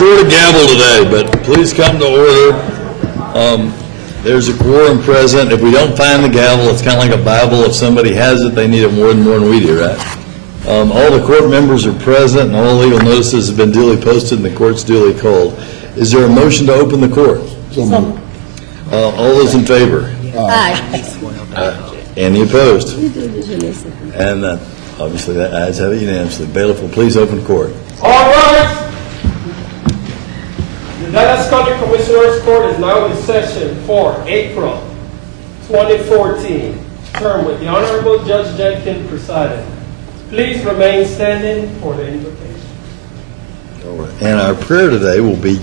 short of gavel today, but please come to order. There's a quorum present. If we don't find the gavel, it's kind of like a Bible. If somebody has it, they need it more than we do, right? All the court members are present, and all legal notices have been duly posted, and the court's duly called. Is there a motion to open the court? All those in favor? Aye. Any opposed? And obviously, the ayes have it unanimously. Bailiff will please open court. All right. The Dallas County Commissioners Court is now in session for April 2014, term with the Honorable Judge Jenkins presiding. Please remain standing for the invocation. All right. And our prayer today will be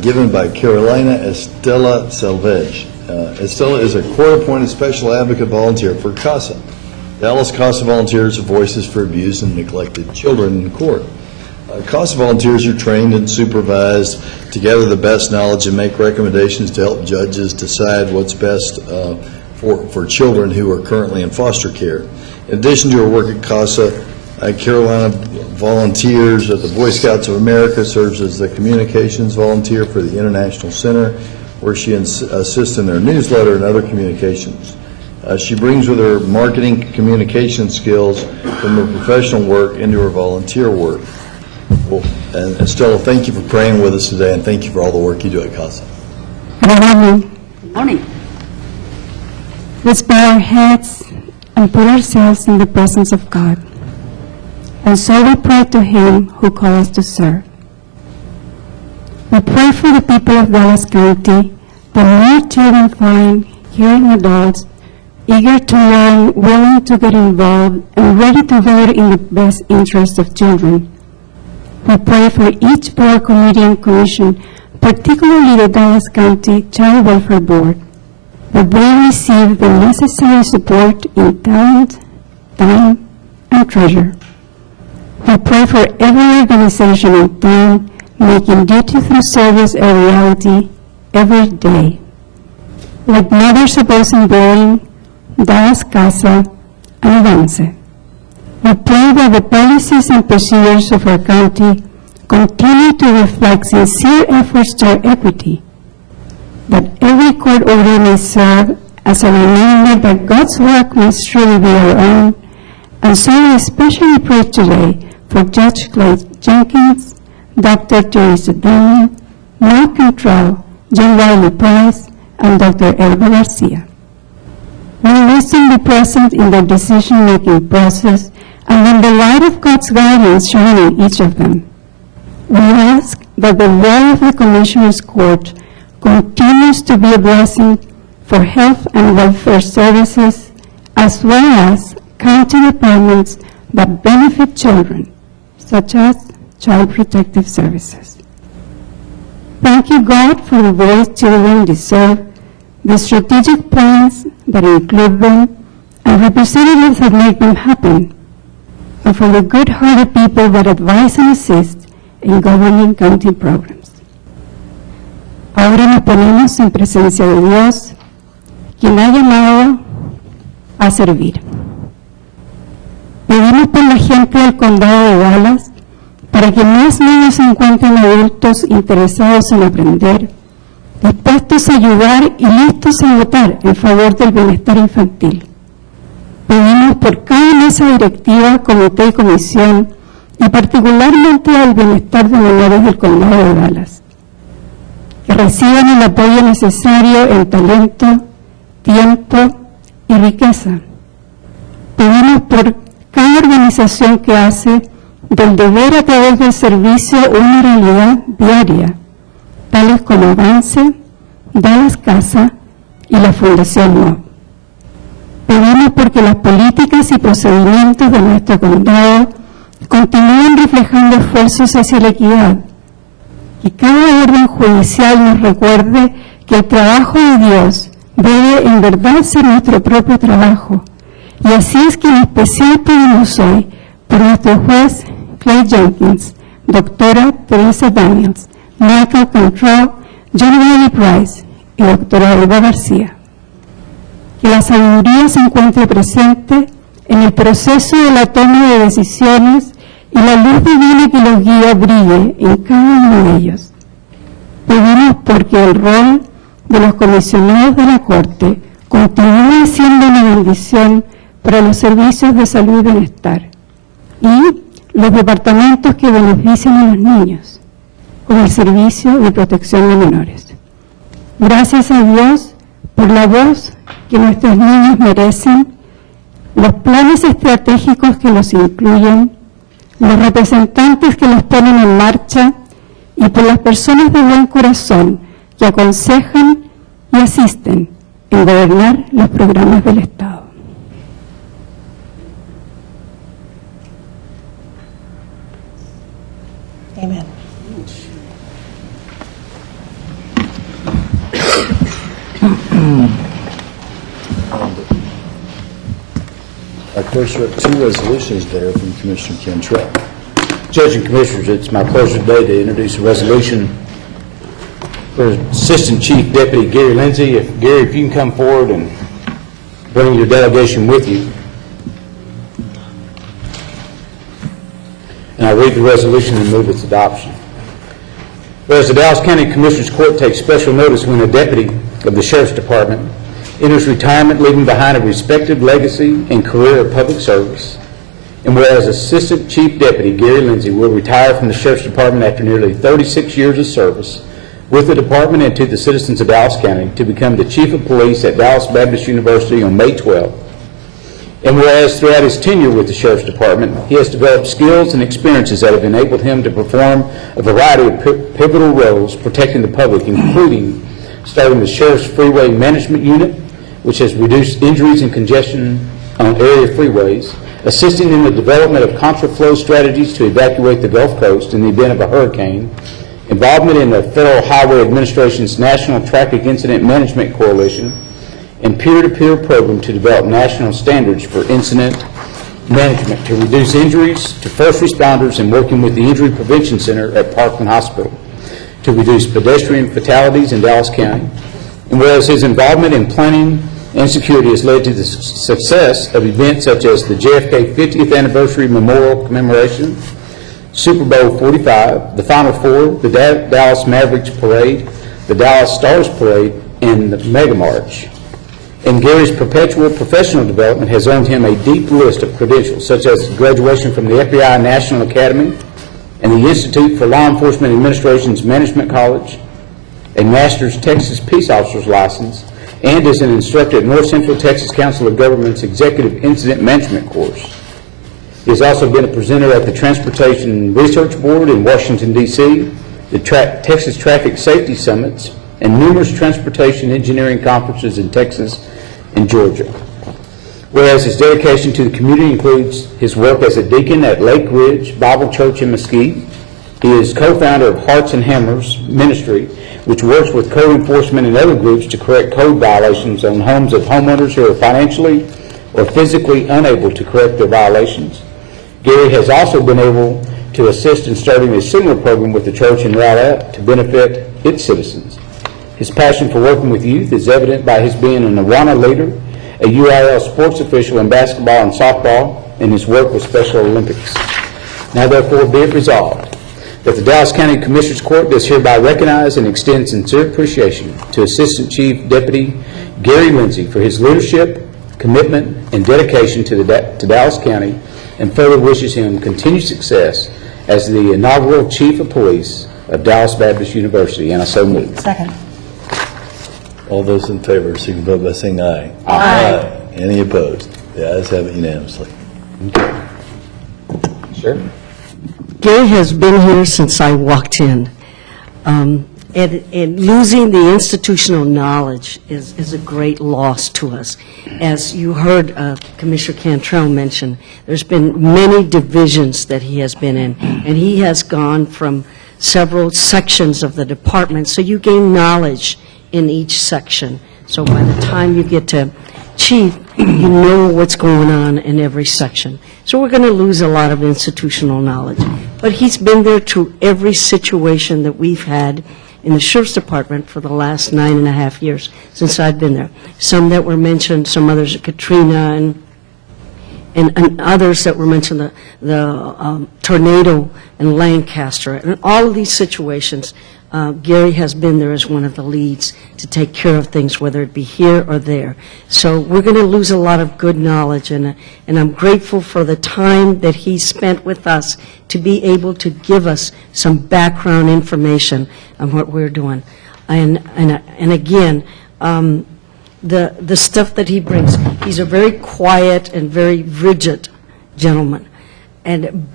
given by Carolina Estela Selvage. Estela is a court-appointed special advocate volunteer for CASA. Dallas CASA volunteers are voices for abused and neglected children in court. CASA volunteers are trained and supervised to gather the best knowledge and make recommendations to help judges decide what's best for children who are currently in foster care. In addition to her work at CASA, Carolina volunteers at the Boy Scouts of America, serves as the communications volunteer for the International Center, where she assists in their newsletter and other communications. She brings with her marketing communication skills from her professional work into her volunteer work. Well, and Estella, thank you for praying with us today, and thank you for all the work you do at CASA. Good morning. Good morning. Let's bow our heads and put ourselves in the presence of God. And so we pray to Him who calls us to serve. We pray for the people of Dallas County that more children find hearing adults eager to learn, willing to get involved, and ready to vote in the best interest of children. We pray for each board, committee, and commission, particularly the Dallas County Child Welfare Board, that they receive the necessary support in talent, time, and treasure. We pray for every organization in town making duty through service a reality every day. Like Mothers Opposing Bullying, Dallas CASA, and Avance. We pray that the policies and procedures of our county continue to reflect sincere efforts toward equity, that every court order may serve as a reminder that God's work must truly be our own, and so we especially pray today for Judge Clay Jenkins, Dr. Teresa Daniel, Mark Cantrell, John Wiley Price, and Dr. Elba Garcia. May wisdom be present in their decision-making process, and in the light of God's guidance shine in each of them. We ask that the role of the Commissioners Court continues to be a blessing for health and welfare services, as well as county departments that benefit children, such as Child Protective Services. Thank you, God, for the voice children deserve, the strategic plans that include them, and representatives that make them happen, and for the good-hearted people that advise and assist in governing county programs. Ahora nos ponemos en presencia de Dios, quien ha llamado a servir. Pedimos por la gente del condado de Dallas para que más niños se encuentren adultos interesados en aprender, dispuestos a ayudar y listos a votar en favor del bienestar infantil. Pedimos por cada mesa directiva, comité y comisión, y particularmente al bienestar de menores del condado de Dallas, que reciban el apoyo necesario en talento, tiempo y riqueza. Pedimos por cada organización que hace del deber a través del servicio una realidad diaria, tales como Avance, Dallas CASA y la Fundación NOV. Pedimos porque las políticas y procedimientos de nuestro condado continúen reflejando esfuerzos hacia la equidad, y cada orden judicial nos recuerde que el trabajo de Dios debe en verdad ser nuestro propio trabajo, y así es que en especial pedimos hoy por nuestro juez Clay Jenkins, doctora Teresa Daniels, Michael Cantrell, John Wiley Price y doctora Elba García. Que la sabiduría se encuentre presente en el proceso de la toma de decisiones y la luz divina que los guía brille en cada uno de ellos. Pedimos porque el rol de los comisionados de la Corte continúe siendo una bendición para los servicios de salud y bienestar y los departamentos que benefician a los niños, como el Servicio de Protección de Menores. Gracias a Dios por la voz que nuestros niños merecen, los planes estratégicos que los incluyen, los representantes que los ponen en marcha y por las personas de buen corazón que aconsejan y asisten en gobernar los programas del Estado. Amen. Of course, there are two resolutions there from Commissioner Cantrell. Judge and Commissioners, it's my pleasure today to introduce a resolution for Assistant Chief Deputy Gary Lindsay. Gary, if you can come forward and bring your delegation with you. And I'll read the resolution and move its adoption. Whereas the Dallas County Commissioners Court takes special notice when a deputy of the Sheriff's Department enters retirement, leaving behind a respected legacy and career of public service. And whereas Assistant Chief Deputy Gary Lindsay will retire from the Sheriff's Department after nearly 36 years of service with the department and to the citizens of Dallas County to become the Chief of Police at Dallas Baptist University on May 12th. And whereas throughout his tenure with the Sheriff's Department, he has developed skills and experiences that have enabled him to perform a variety of pivotal roles protecting the public, including starting the Sheriff's Freeway Management Unit, which has reduced injuries and congestion on area freeways, assisting in the development of contraflow strategies to evacuate the Gulf Coast in the event of a hurricane, involvement in the Federal Highway Administration's National Traffic Incident Management Coalition, and peer-to-peer program to develop national standards for incident management to reduce injuries to first responders and working with the Injury Prevention Center at Parkland Hospital to reduce pedestrian fatalities in Dallas County. And whereas his involvement in planning and security has led to the success of events such as the JFK 50th Anniversary Memorial Commemoration, Super Bowl 45, the Final Four, the Dallas Mavericks Parade, the Dallas Stars Parade, and the Mega March. And Gary's perpetual professional development has earned him a deep list of credentials, such as graduation from the FBI National Academy and the Institute for Law Enforcement Administration's Management College, a Master's Texas Peace Officer's license, and is an instructor at North Central Texas Council of Governments Executive Incident Management course. He has also been a presenter at the Transportation Research Board in Washington, D.C., the Texas Traffic Safety Summits, and numerous transportation engineering conferences in Texas and Georgia. Whereas his dedication to the community includes his work as a deacon at Lake Ridge Bible Church in Mesquite. He is co-founder of Hearts and Hammers Ministry, which works with code enforcement and other groups to correct code violations on homes of homeowners who are financially or physically unable to correct their violations. Gary has also been able to assist in starting a similar program with the church in Rowlett to benefit its citizens. His passion for working with youth is evident by his being an Awana leader, a UIL sports official in basketball and softball, and his work with Special Olympics. Now therefore be it resolved that the Dallas County Commissioners Court does hereby recognize and extend sincere appreciation to Assistant Chief Deputy Gary Lindsay for his leadership, commitment, and dedication to Dallas County, and further wishes him continued success as the inaugural Chief of Police of Dallas Baptist University. And I so move. Second. All those in favor, signify by saying aye. Aye. Any opposed? The ayes have it unanimously. Sure. Gary has been here since I walked in. And losing the institutional knowledge is a great loss to us. As you heard Commissioner Cantrell mention, there's been many divisions that he has been in, and he has gone from several sections of the department, so you gain knowledge in each section. So by the time you get to chief, you know what's going on in every section. So we're going to lose a lot of institutional knowledge. But he's been there through every situation that we've had in the Sheriff's Department for the last 9.5 years since I've been there. Some that were mentioned, some others, Katrina and others that were mentioned, the tornado in Lancaster, and all of these situations, Gary has been there as one of the leads to take care of things, whether it be here or there. So we're going to lose a lot of good knowledge, and I'm grateful for the time that he spent with us to be able to give us some background information on what we're doing. And again, the stuff that he brings, he's a very quiet and very rigid gentleman,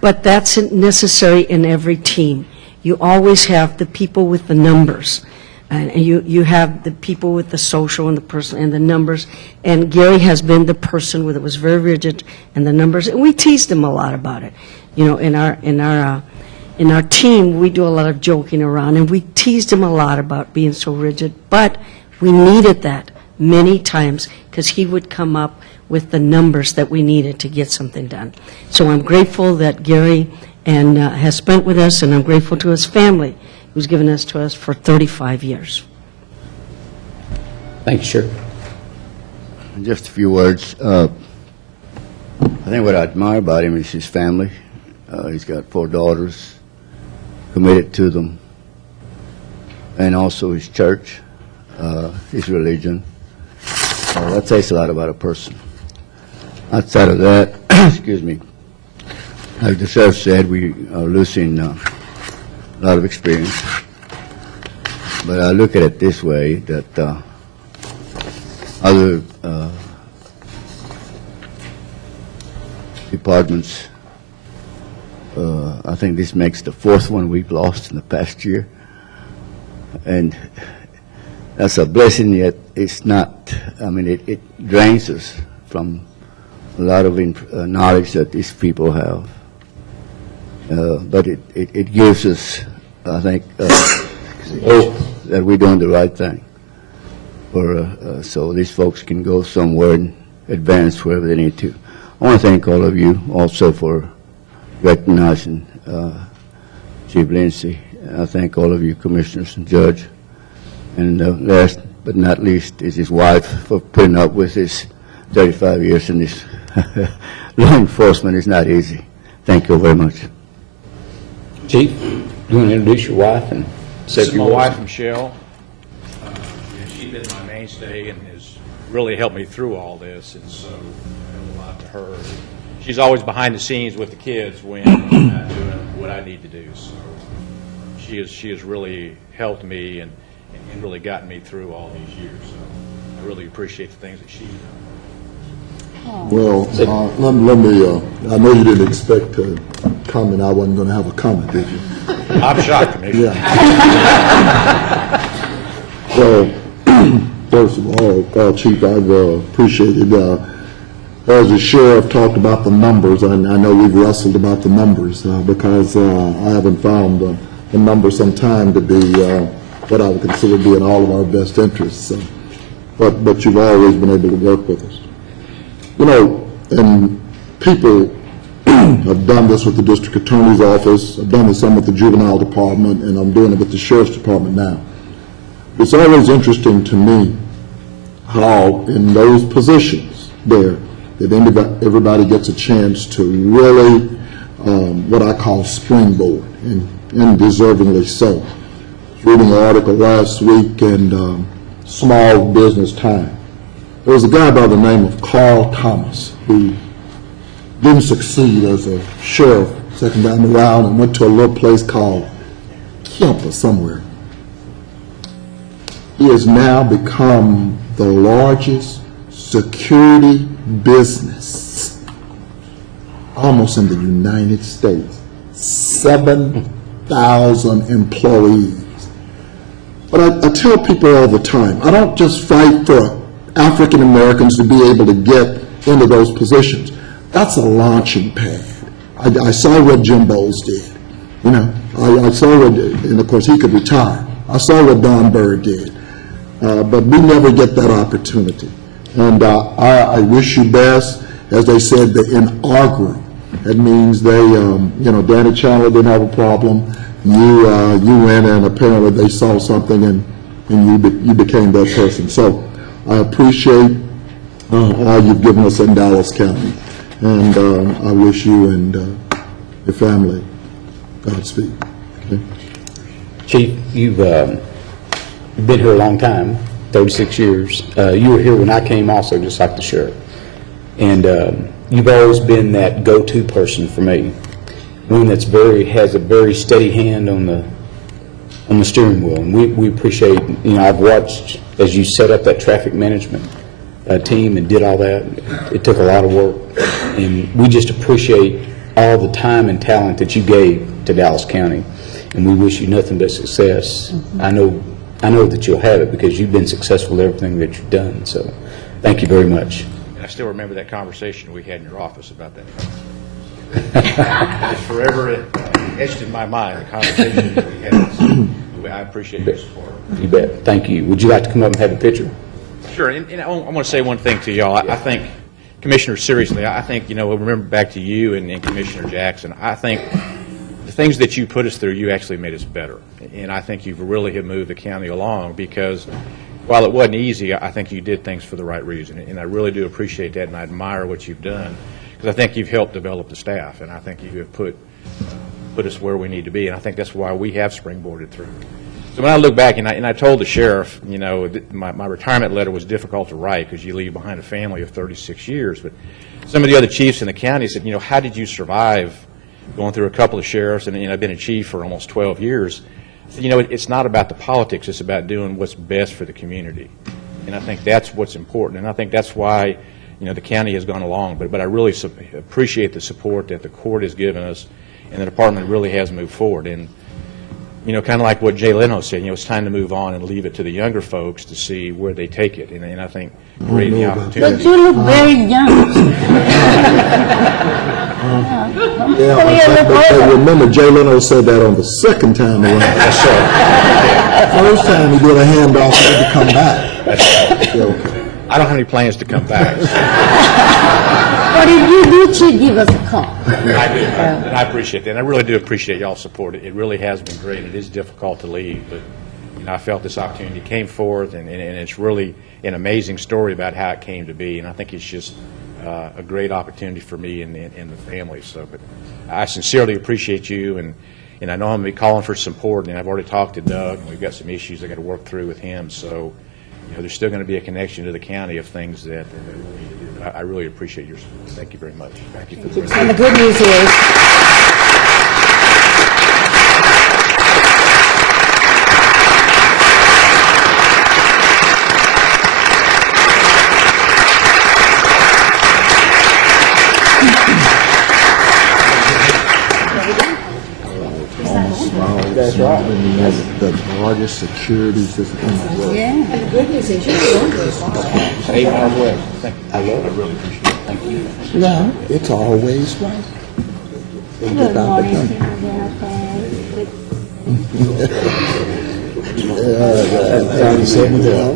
but that's necessary in every team. You always have the people with the numbers, and you have the people with the social and the personal and the numbers. And Gary has been the person that was very rigid and the numbers, and we teased him a lot about it. You know, in our team, we do a lot of joking around, and we teased him a lot about being so rigid. But we needed that many times because he would come up with the numbers that we needed to get something done. So I'm grateful that Gary has spent with us, and I'm grateful to his family, who's given this to us for 35 years. Thank you, Sheriff. Just a few words. I think what I admire about him is his family. He's got 4 daughters, committed to them, and also his church, his religion. That says a lot about a person. Outside of that, excuse me, like the sheriff said, we are losing a lot of experience. But I look at it this way, that other departments, I think this makes the 4th one we've lost in the past year. And that's a blessing, yet it's not. I mean, it drains us from a lot of knowledge that these people have. But it gives us, I think, hope that we're doing the right thing. So these folks can go somewhere and advance wherever they need to. I want to thank all of you also for recognizing Chief Lindsay. I thank all of you, commissioners and judge. And last but not least is his wife for putting up with this 35 years in this law enforcement. It's not easy. Thank you very much. Chief, you want to introduce your wife and say This a is few my words? wife, Michelle. She's been my mainstay and has really helped me through all this, and so I owe a lot to her. She's always behind the scenes with the kids when I'm not doing what I need to do. So she has really helped me and really gotten me through all these years. So I really appreciate the things that she's done. Well, let me, I know you didn't expect to comment. I wasn't going to have a comment, did you? I'm shocked, Commissioner. Well, first of all, Chief, I've appreciated, as the sheriff talked about the numbers, I know we've wrestled about the numbers because I haven't found the number some time to be what I would consider to be in all of our best interests. But you've always been able to work with us. You know, and people have done this with the district attorney's office, I've done this some with the juvenile department, and I'm doing it with the sheriff's department now. It's always interesting to me how in those positions there, that everybody gets a chance to really, what I call springboard, and deservingly so. Reading an article last week in Small Business Time. There was a guy by the name of Carl Thomas who didn't succeed as a sheriff second time around and went to a little place called Kemp or somewhere. He has now become the largest security business almost in the United States. 7,000 employees. But I tell people all the time, I don't just fight for African Americans to be able to get into those positions. That's a launching pad. I saw what Jim Bowles did. You know, I saw what, and of course he could retire. I saw what Don Bird did. But we never get that opportunity. And I wish you best. As they said, in our group, that means they, you know, Danny Chandler didn't have a problem. You went and apparently they saw something and you became that person. So I appreciate all you've given us in Dallas County. and I wish you and your family Godspeed. Okay? Chief, you've been here a long time, 36 years. You were here when I came also, just like the sheriff. And you've always been that go-to person for me, one that's has a very steady hand on the steering wheel. And we appreciate, I've watched as you set up that traffic management team and did all that. It took a lot of work. And we just appreciate all the time and talent that you gave to Dallas County. And we wish you nothing but success. I know that you'll have it because you've been successful in everything that you've done. So thank you very much. I still remember that conversation we had in your office about that. It's forever etched in my mind, the conversation that we had. So I appreciate your support. You bet. Thank you. Would you like to come up and have a picture? Sure, and I want to say one thing to y'all. I think, Commissioner, seriously, I think, remember back to you and Commissioner Jackson, I think the things that you put us through, you actually made us better. And I think you've really have moved the county along because while it wasn't easy, I think you did things for the right reason. And I really do appreciate that, and I admire what you've done because I think you've helped develop the staff, and I think you have put us where we need to be, and I think that's why we have springboarded through. So when I look back, and I told the sheriff, my retirement letter was difficult to write because you leave behind a family of 36 years, but some of the other chiefs in the county said, how did you survive going through a couple of sheriffs, and I've been a chief for almost 12 years. I said, it's not about the politics, it's about doing what's best for the community. And I think that's what's important, and I think that's why, the county has gone along, but I really appreciate the support that the court has given us, and the department really has moved forward. And kind of like what Jay Leno said, it's time to move on and leave it to the younger folks to see where they take it. And I think create the opportunity. But you look very young. But remember, Jay Leno said that on the second time around. Yes, sir. First time he did a handoff, he had to come back. That's right. Yeah, okay. I don't have any plans to come back. But if you do, should give us a call. I do, and I appreciate that. And I really do appreciate y'all's support. It really has been great. It is difficult to leave, but I felt this opportunity came forth, and it's really an amazing story about how it came to be. And I think it's just a great opportunity for me and the family. So, but I sincerely appreciate you, and I know I'm going to be calling for support. And I've already talked to Doug, and we've got some issues I got to work through with him. So, there's still going to be a connection to the county of things that we need to do. I really appreciate your support. Thank you very much. Thank you for the And the good news is, That's right. The largest security system in the world. yeah, and the good news is you're going to this. 8 miles away. Thank you. I really appreciate it. Thank you. No, it's always right. They get Good out morning, the Superintendent.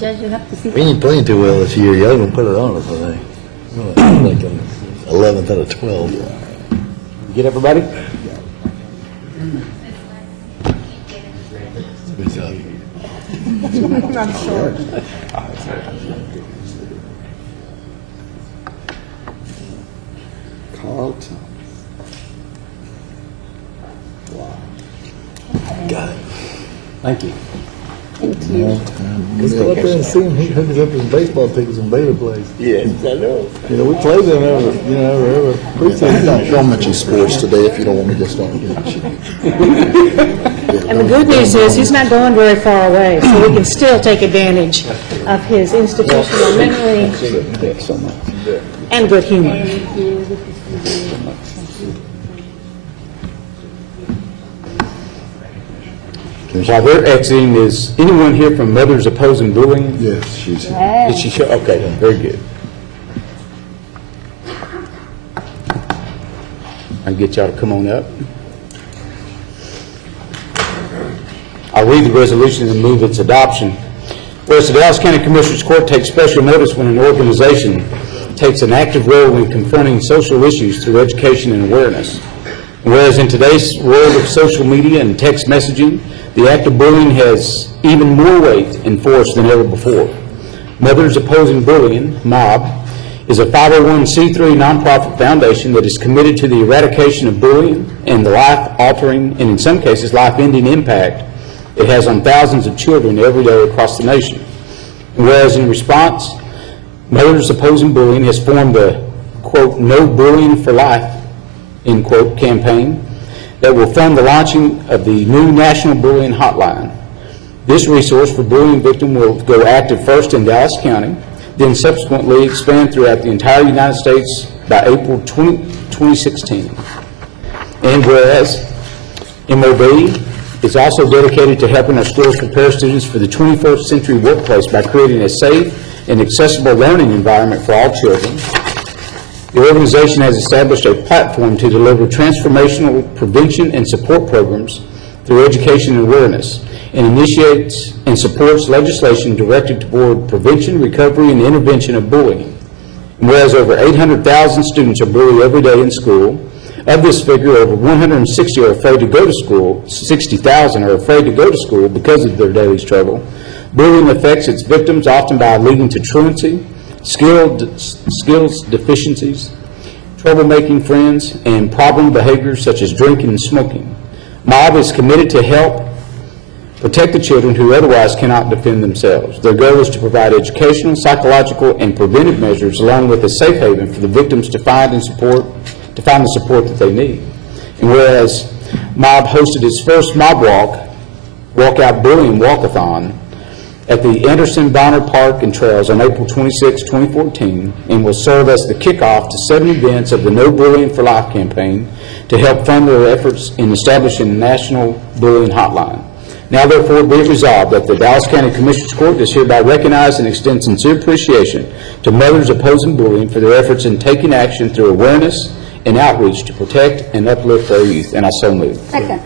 Judge, you have to see. We ain't playing too well this year. Y'all gonna put it on us, I think. Like an 11th out of 12. Get everybody? Good job. Carlton. Got it. Thank you. Thank you. Let's go up there and see him. He hooks up his baseball tickets and Beta plays. Yes, I know. We play them every preseason. Don't mention sports today if you don't want me to start getting shit. And the good news is, he's not going very far away, so we can still take advantage of his institutional memory Thanks so much. and good humor. Thank you. Good to see you. While they're exiting, is anyone here from Mothers Opposing Bullying? Yes, she's here. Hey. Did she show? Okay, very good. I'll get y'all to come on up. I'll read the resolution and move its adoption. Whereas the Dallas County Commissioners Court takes special notice when an organization takes an active role in confronting social issues through education and awareness. And whereas in today's world of social media and text messaging, the act of bullying has even more weight and force than ever before. Mothers Opposing Bullying, MOB, is a 501c3 nonprofit foundation that is committed to the eradication of bullying and the life-altering, and in some cases, life-ending impact it has on thousands of children every day across the nation. And whereas in response, Mothers Opposing Bullying has formed the, quote, No Bullying for Life, end quote, campaign that will fund the launching of the new National Bullying Hotline. This resource for bullying victims will go active first in Dallas County, then subsequently expand throughout the entire United States by April 2016. And whereas MOB is also dedicated to helping our schools prepare students for the 21st century workplace by creating a safe and accessible learning environment for all children, the organization has established a platform to deliver transformational prevention and support programs through education and awareness, and initiates and supports legislation directed toward prevention, recovery, and intervention of bullying. And whereas over 800,000 students are bullied every day in school, of this figure, over 160 are afraid to go to school, 60,000 are afraid to go to school because of their daily struggle. Bullying affects its victims often by leading to truancy, skills deficiencies, troublemaking friends, and problem behaviors such as drinking and smoking. MOB is committed to help protect the children who otherwise cannot defend themselves. Their goal is to provide educational, psychological, and preventive measures along with a safe haven for the victims to find the support that they need. And whereas MOB hosted its first MOB Walkout Bullying Walkathon at the Anderson Bonner Park and Trails on April 26, 2014, and will serve as the kickoff to 7 events of the No Bullying for Life campaign to help fund their efforts in establishing a national bullying hotline. Now therefore be it resolved that the Dallas County Commissioners Court does hereby recognize and extend sincere appreciation to Mothers Opposing Bullying for their efforts in taking action through awareness and outreach to protect and uplift our youth. And I so move. Second.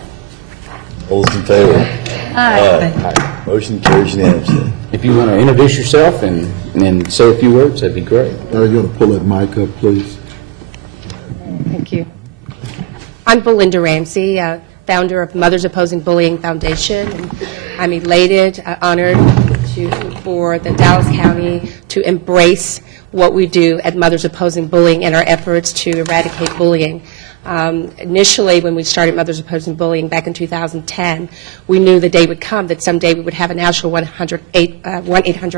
All those in favor? Aye. Motion carries unanimously. If you want to introduce yourself and say a few words, that'd be great. Are you going to pull that mic up, please? Thank you. I'm Belinda Ramsey, founder of Mothers Opposing Bullying Foundation. And I'm elated, honored for the Dallas County to embrace what we do at Mothers Opposing Bullying and our efforts to eradicate bullying. Initially, when we started Mothers Opposing Bullying back in 2010, we knew the day would come that someday we would have a national 1-800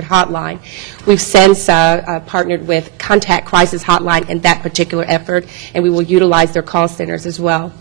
hotline. We've since partnered with Contact Crisis Hotline in that particular effort, and we will utilize their call centers as well.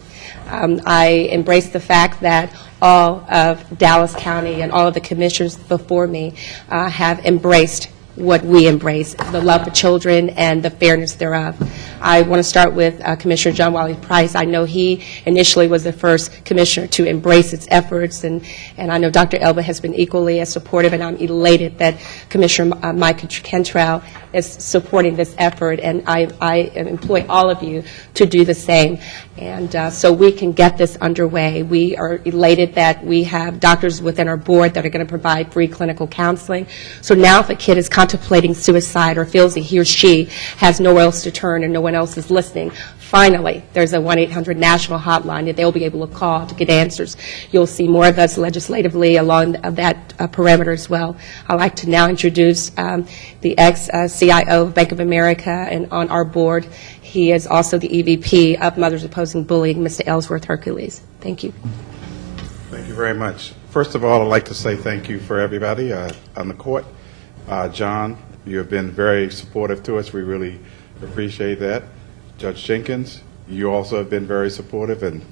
I embrace the fact that all of Dallas County and all of the commissioners before me have embraced what we embrace, the love of children and the fairness thereof. I want to start with Commissioner John Wiley Price. I know he initially was the first commissioner to embrace its efforts, and I know Dr. Elba has been equally as supportive, and I'm elated that Commissioner Mike Cantrell is supporting this effort, and I employ all of you to do the same. And so we can get this underway. We are elated that we have doctors within our board that are going to provide free clinical counseling. So now if a kid is contemplating suicide or feels that he or she has nowhere else to turn and no one else is listening, finally, there's a 1-800 national hotline that they'll be able to call to get answers. You'll see more of us legislatively along that perimeter as well. I'd like to now introduce the ex-CIO of Bank of America and on our board. He is also the EVP of Mothers Opposing Bullying, Mr. Ellsworth Hercules. Thank you. Thank you very much. First of all, I'd like to say thank you for everybody on the court. John, you have been very supportive to us. We really appreciate that. Judge Jenkins, you also have been very supportive, and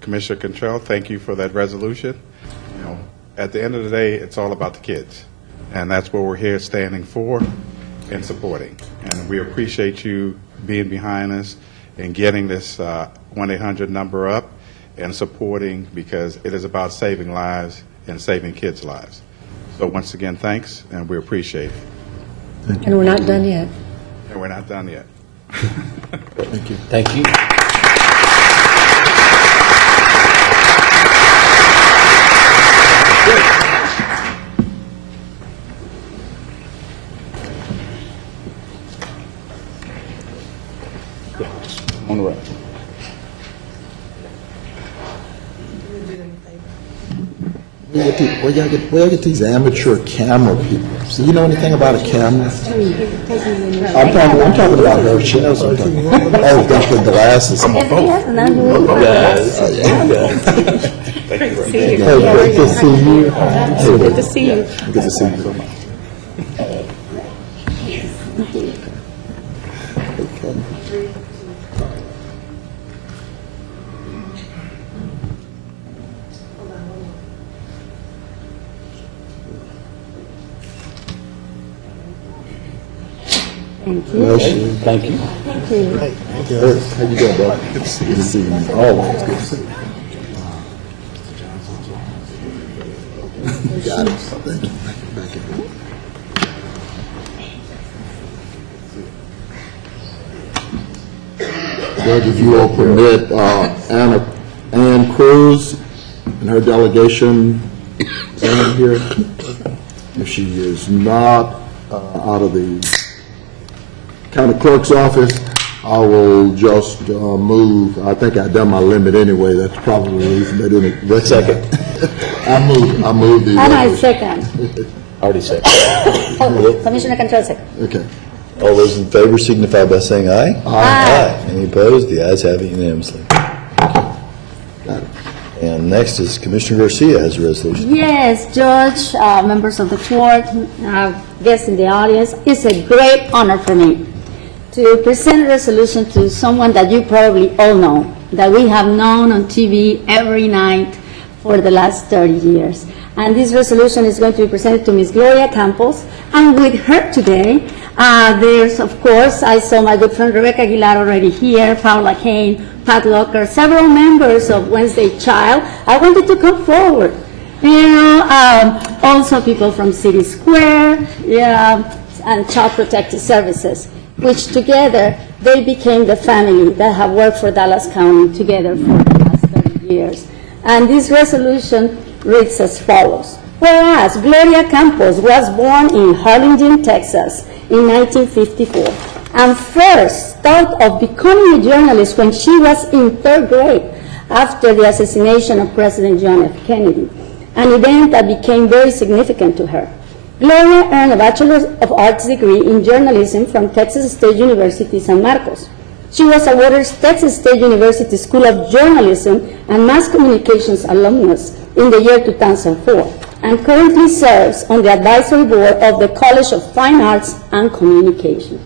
Commissioner Cantrell, thank you for that resolution. You know, at the end of the day, it's all about the kids, and that's what we're here standing for and supporting. And we appreciate you being behind us and getting this 1-800 number up and supporting, because it is about saving lives and saving kids' lives. So once again, thanks, and we appreciate it. And we're not done yet. And we're not done yet. Thank you. Thank you. On the right. We would y'all get these amateur camera people? So you know anything about a camera? I'm talking about her. She knows what I'm talking about. Oh, got the glasses. Oh, Great to see you. Hey, good to see you. Good to see you. Good to see you. Okay. Thank you. How you doing, bro? Good to see you. Always good to see you. Got it. Thank you. Thank you. Judge, if you will permit Ann Cruz and her delegation stand here. If she is not out of the county clerk's office, I will just move. I think I've done my limit anyway. That's probably the reason they didn't. That's second. I move the. And I second. Already said. Oh, Commissioner Cantrell second. Okay. All those in favor signify by saying aye. Aye. Any opposed? The ayes have it unanimously. Got it. And next is Commissioner Garcia has a resolution. Yes, Judge, members of the court, guests in the audience, it's a great honor for me to present a resolution to someone that you probably all know, that we have known on TV every night for the last 30 years. And this resolution is going to be presented to Ms. Gloria Campos. And with her today, there's, of course, I saw my good friend Rebecca Aguilar already here, Paula Kane, Pat Locker, several members of Wednesday Child. I wanted to come forward. Also people from City Square, and Child Protective Services, which together, they became the family that have worked for Dallas County together for the last 30 years. And this resolution reads as follows. Whereas Gloria Campos was born in Harlingen, Texas in 1954, and first thought of becoming a journalist when she was in 3rd grade after the assassination of President John F. Kennedy, an event that became very significant to her. Gloria earned a Bachelor of Arts degree in journalism from Texas State University, San Marcos. She was awarded Texas State University School of Journalism and Mass Communications alumnus in the year 2004, and currently serves on the advisory board of the College of Fine Arts and Communication.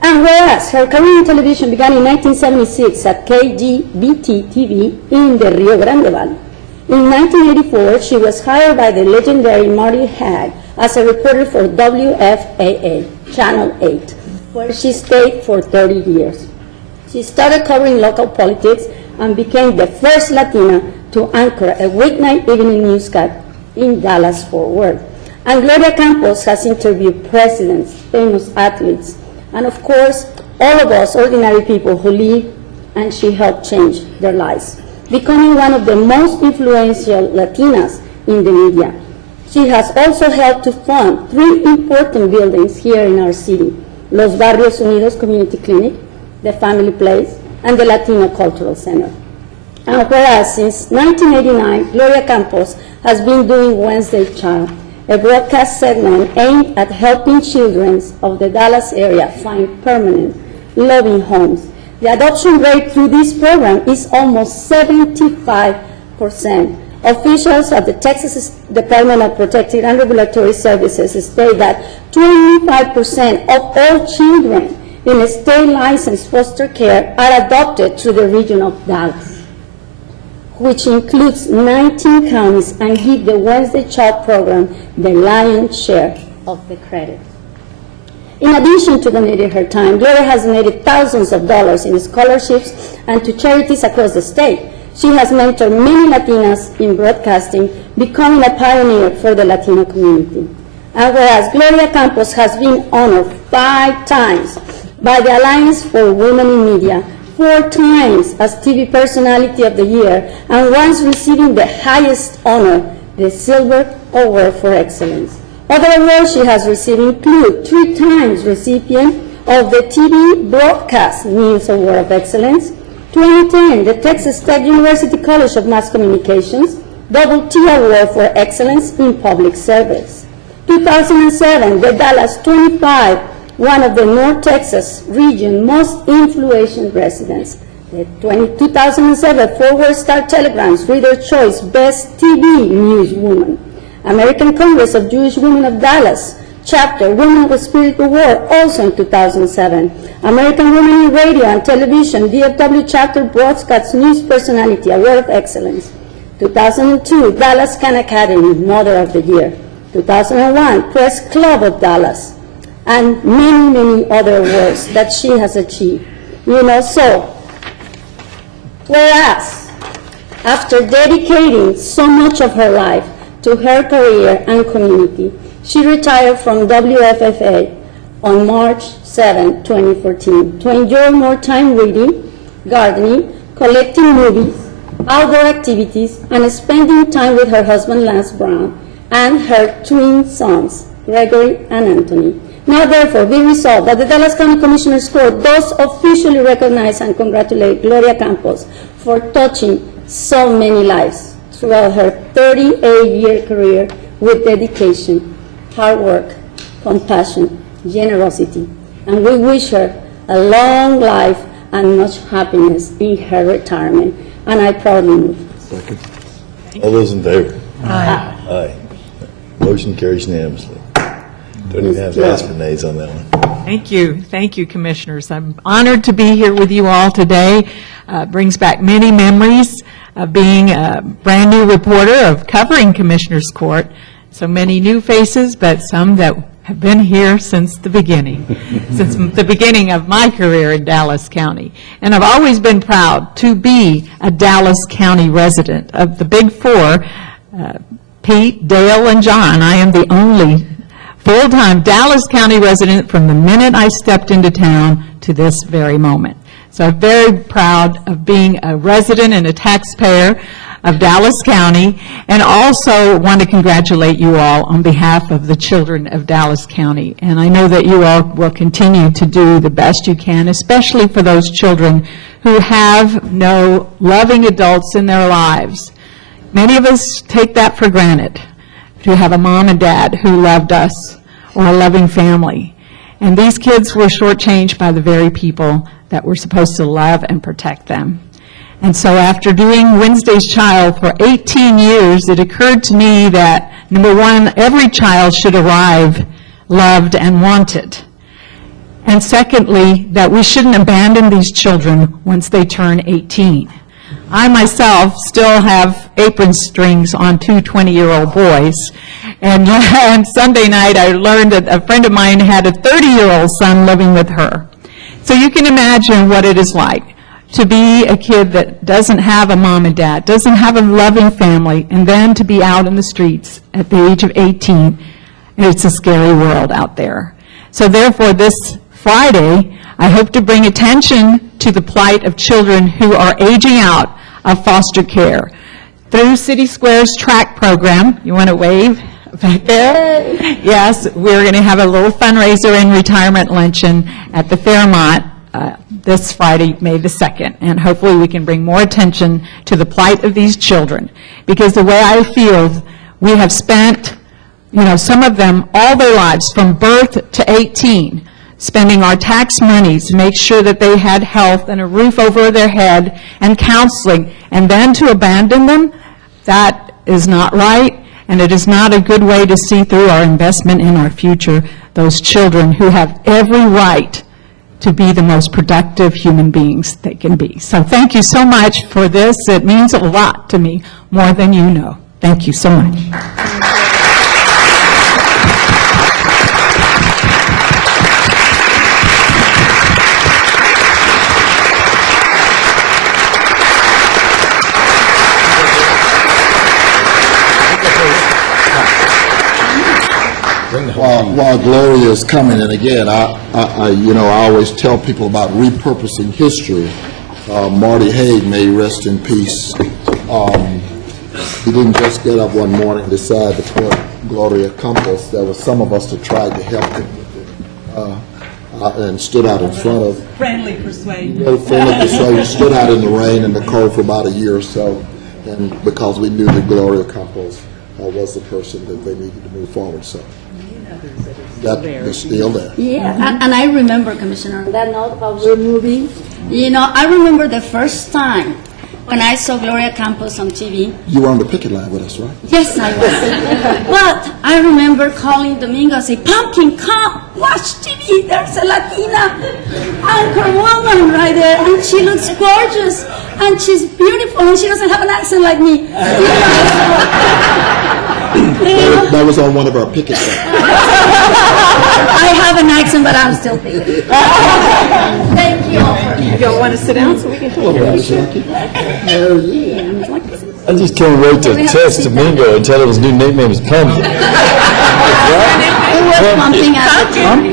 And whereas her career in television began in 1976 at KGBT-TV in the Rio Grande Valley, in 1984 she was hired by the legendary Marty Haag as a reporter for WFAA, Channel 8, where she stayed for 30 years. She started covering local politics and became the first Latina to anchor a weeknight evening newscast in Dallas-Fort Worth. And Gloria Campos has interviewed presidents, famous athletes, and of course, all of us ordinary people who live, and she helped change their lives, becoming one of the most influential Latinas in the media. She has also helped to fund 3 important buildings here in our city: Los Barrios Unidos Community Clinic, the Family Place, and the Latino Cultural Center. And whereas since 1989, Gloria Campos has been doing Wednesday Child, a broadcast segment aimed at helping children of the Dallas area find permanent, loving homes. The adoption rate through this program is almost 75%. Officials at the Texas Department of Protective and Regulatory Services state that 25% of all children in state-licensed foster care are adopted through the region of Dallas, which includes 19 counties, and give the Wednesday Child program the lion's share of the credit. In addition to donating her time, Gloria has donated thousands of dollars in scholarships and to charities across the state. She has mentored many Latinas in broadcasting, becoming a pioneer for the Latino community. And whereas Gloria Campos has been honored 5 times by the Alliance for Women in Media, 4 times as TV Personality of the Year, and once receiving the highest honor, the Silver Award for Excellence. Other awards she has received include 3 times recipient of the TV Broadcast News Award of Excellence, 2010, the Texas Tech University College of Mass Communications, Double T Award for Excellence in Public Service. 2007, the Dallas 25, one of the North Texas region most influential residents. The 2007 Forward Star Telegram's Reader's Choice Best TV Newswoman. American Congress of Jewish Women of Dallas Chapter Women of Spirit Award, also in 2007. American Women in Radio and Television DFW Chapter Broadcast News Personality Award of Excellence. 2002 Dallas Khan Academy Mother of the Year. 2001 Press Club of Dallas, and many, many other awards that she has achieved. So, whereas, after dedicating so much of her life to her career and community, she retired from WFFA on March 7, 2014, to enjoy more time reading, gardening, collecting movies, outdoor activities, and spending time with her husband, Lance Brown, and her twin sons, Gregory and Anthony. Now, therefore, be resolved that the Dallas County Commissioners Court does officially recognize and congratulate Gloria Campos for touching so many lives throughout her 38-year career with dedication, hard work, compassion, generosity, and we wish her a long life and much happiness in her retirement. And I proudly move. Second. All those in favor? Aye. Aye. Motion carries unanimously. Don't even have to ask for nays on that one. Thank you. Thank you, Commissioners. I'm honored to be here with you all today. Brings back many memories of being a brand-new reporter, of covering Commissioners Court. So many new faces, but some that have been here since the beginning, since the beginning of my career in Dallas County. And I've always been proud to be a Dallas County resident. Of the Big Four, Pete, Dale, and John, I am the only full-time Dallas County resident from the minute I stepped into town to this very moment. So I'm very proud of being a resident and a taxpayer of Dallas County, and also want to congratulate you all on behalf of the children of Dallas County. And I know that you all will continue to do the best you can, especially for those children who have no loving adults in their lives. Many of us take that for granted, to have a mom and dad who loved us, or a loving family. And these kids were shortchanged by the very people that were supposed to love and protect them. And so after doing Wednesday's Child for 18 years, it occurred to me that, number one, every child should arrive loved and wanted. And secondly, that we shouldn't abandon these children once they turn 18. I myself still have apron strings on two 20-year-old boys. And on Sunday night, I learned that a friend of mine had a 30-year-old son living with her. So you can imagine what it is like to be a kid that doesn't have a mom and dad, doesn't have a loving family, and then to be out in the streets at the age of 18. It's a scary world out there. So therefore, this Friday, I hope to bring attention to the plight of children who are aging out of foster care. Through City Square's track program, you want to wave back there? Yes, we're going to have a little fundraiser and retirement luncheon at the Fairmont this Friday, May the 2nd, and hopefully we can bring more attention to the plight of these children. Because the way I feel, we have spent, some of them all their lives from birth to 18, spending our tax money to make sure that they had health and a roof over their head and counseling, and then to abandon them, that is not right, and it is not a good way to see through our investment in our future, those children who have every right to be the most productive human beings they can be. So thank you so much for this. It means a lot to me, more than you know. Thank you so much. While Gloria is coming, and again, I always tell people about repurposing history. Marty Haig, may he rest in peace. He didn't just get up one morning and decide to put Gloria Campos. There were some of us that tried to help him and stood out in front of. Friendly persuasion. Friendly persuasion. Stood out in the rain and the cold for about a year or so. and because we knew that Gloria Campos was the person that they needed to move forward, so. That is still there. Yeah, and I remember, Commissioner, on that note about we're moving, I remember the first time when I saw Gloria Campos on TV. You were on the picket line with us, right? Yes, I was. But I remember calling Domingo and say, Pumpkin, come, watch TV. There's a Latina anchor woman right there, and she looks gorgeous, and she's beautiful, and she doesn't have an accent like me. That was on one of our picket lines. I have an accent, but I'm still thinking. Thank you all for You don't want to sit down so we can talk? I just can't wait to text Domingo and tell him his new nickname is Pumpkin. It was pumping at the time.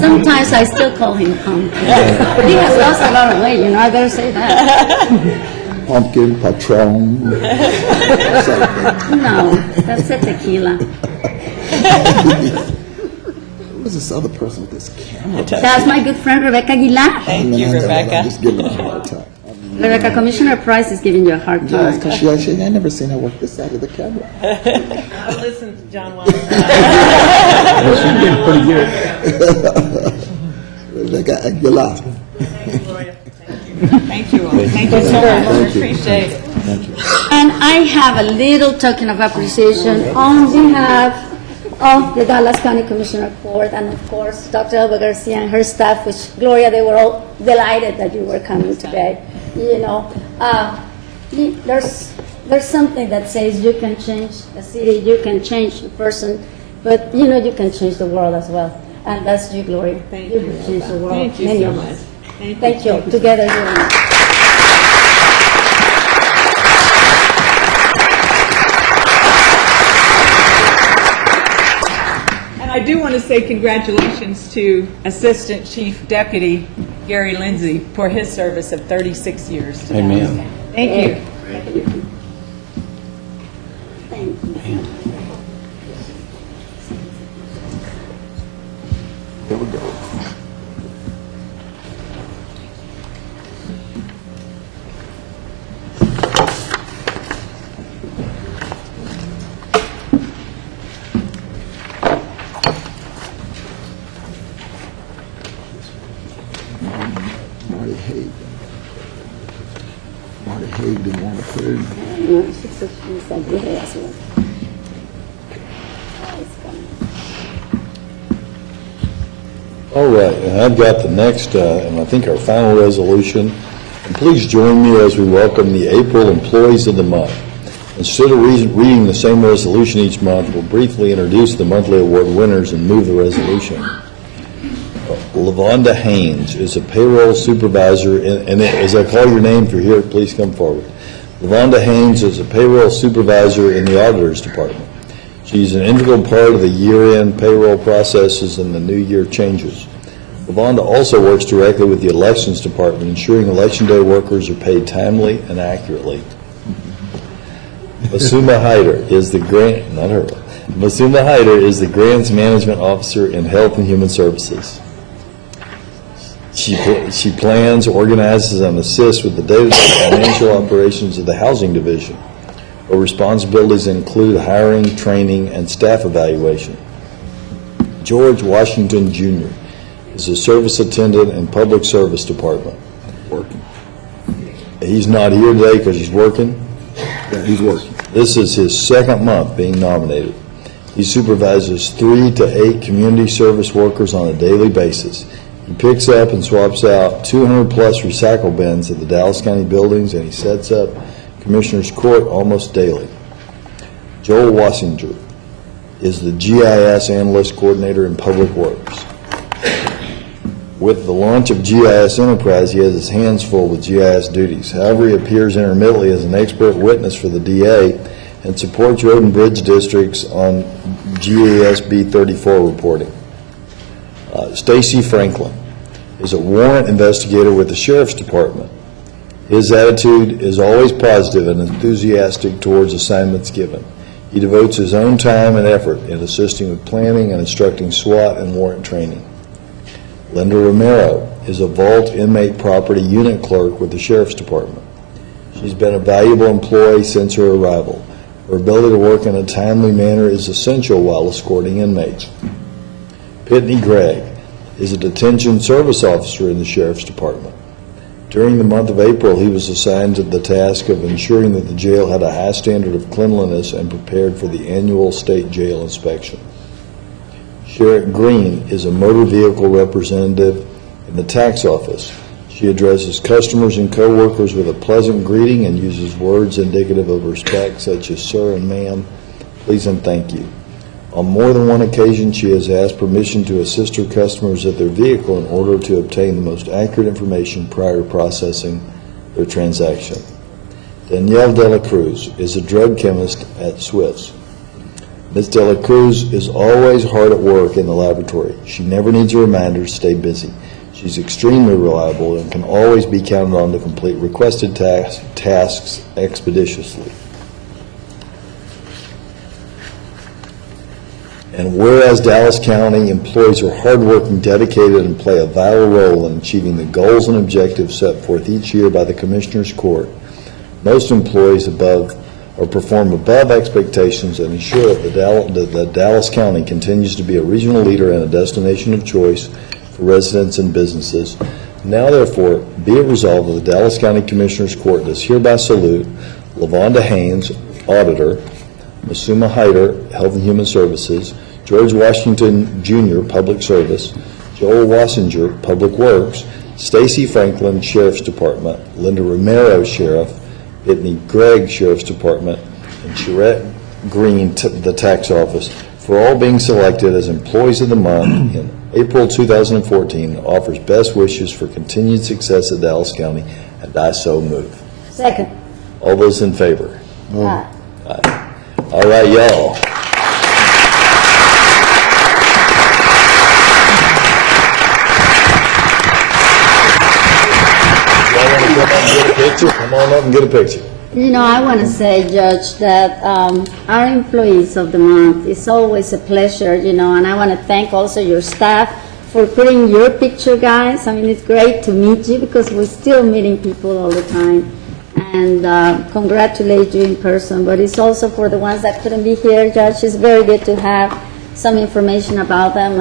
Sometimes I still call him Pumpkin. He has lost a lot of weight, I better say that. Pumpkin, Patron. No, that's a tequila. Who's this other person with this camera? That's my good friend Rebecca Aguilar. Thank you, Rebecca. I'm just giving her a hard time. Rebecca, Commissioner Price is giving you a hard time. Because I never seen her work this side of the camera. I'll listen to John Wallace. She's been pretty good. Rebecca Aguilar. Thank you all. Thank you so much. Appreciate it. Thank you. And I have a little token of appreciation on behalf of the Dallas County Commissioner Court and, of course, Dr. Elba Garcia and her staff, which, Gloria, they were all delighted that you were coming today. There's something that says you can change a city, you can change a person, but, you can change the world as well. And that's you, Gloria. Thank you. you. Have changed the world. Thank you Many so of much. us. Thank you. Together, you and I. And I do want to say congratulations to Assistant Chief Deputy Gary Lindsay for his service of 36 years. to Amen. Dallas. Thank you. Thank you. Here we go. Marty Haig didn't want to put it in. No, she said she's a good as well. All right, and I've got the next, and I think our final resolution. And please join me as we welcome the April Employees of the Month. Instead of reading the same resolution each month, we'll briefly introduce the monthly award winners and move the resolution. LaVonda Haynes is a payroll supervisor, and as I call your name, if you're here, please come forward. LaVonda Haynes is a payroll supervisor in the Auditor's Department. She's an integral part of the year-end payroll processes and the new year changes. LaVonda also works directly with the Elections Department, ensuring Election Day workers are paid timely and accurately. Masuma Hyder is the Masuma Hyder is the Grants Management Officer in Health and Human Services. She plans, organizes, and assists with the day-to-day financial operations of the Housing Division. Her responsibilities include hiring, training, and staff evaluation. George Washington, Jr. is a service attendant in Public Service Department. Working. He's not here today because he's working. Yeah, he's working. This is his second month being nominated. He supervises 3 to 8 community service workers on a daily basis. He picks up and swaps out 200-plus recycle bins at the Dallas County buildings, and he sets up Commissioner's Court almost daily. Joel Wassinger is the GIS Analyst Coordinator in Public Works. With the launch of GIS Enterprise, he has his hands full with GIS duties. However, he appears intermittently as an expert witness for the DA and supports road and bridge districts on GASB 34 reporting. Stacy Franklin is a warrant investigator with the Sheriff's Department. His attitude is always positive and enthusiastic towards assignments given. He devotes his own time and effort in assisting with planning and instructing SWAT and warrant training. Linda Romero is a vault inmate property unit clerk with the Sheriff's Department. She's been a valuable employee since her arrival. Her ability to work in a timely manner is essential while escorting inmates. Pitney Gregg is a detention service officer in the Sheriff's Department. During the month of April, he was assigned to the task of ensuring that the jail had a high standard of cleanliness and prepared for the annual state jail inspection. Sherritt Green is a motor vehicle representative in the tax office. She addresses customers and co-workers with a pleasant greeting and uses words indicative of respect such as sir and ma'am, please and thank you. On more than one occasion, she has asked permission to assist her customers at their vehicle in order to obtain the most accurate information prior to processing their transaction. Danielle Dela Cruz is a drug chemist at Swiss. Ms. Dela Cruz is always hard at work in the laboratory. She never needs a reminder to stay busy. She's extremely reliable and can always be counted on to complete requested tasks expeditiously. And whereas Dallas County employees are hardworking, dedicated, and play a vital role in achieving the goals and objectives set forth each year by the Commissioners Court, most employees perform above expectations and ensure that Dallas County continues to be a regional leader and a destination of choice for residents and businesses. Now, therefore, be it resolved that the Dallas County Commissioners Court does hereby salute LaVonda Haynes, Auditor, Masuma Hyder, Health and Human Services, George Washington Jr., Public Service, Joel Wassinger, Public Works, Stacy Franklin, Sheriff's Department, Linda Romero, Sheriff, Pitney Gregg, Sheriff's Department, and Sherritt Green, the Tax Office, for all being selected as Employees of the Month in April 2014, offers best wishes for continued success at Dallas County, and I so move. Second. All those in favor? Aye. All right, y'all. Y'all want to come up and get a picture? Come on up and get a picture. You know, I want to say, Judge, that our employees of the month, it's always a pleasure, you know, and I want to thank also your staff for putting your picture, guys. I mean, it's great to meet you because we're still meeting people all the time. And congratulate you in person, but it's also for the ones that couldn't be here, Judge. It's very good to have some information about them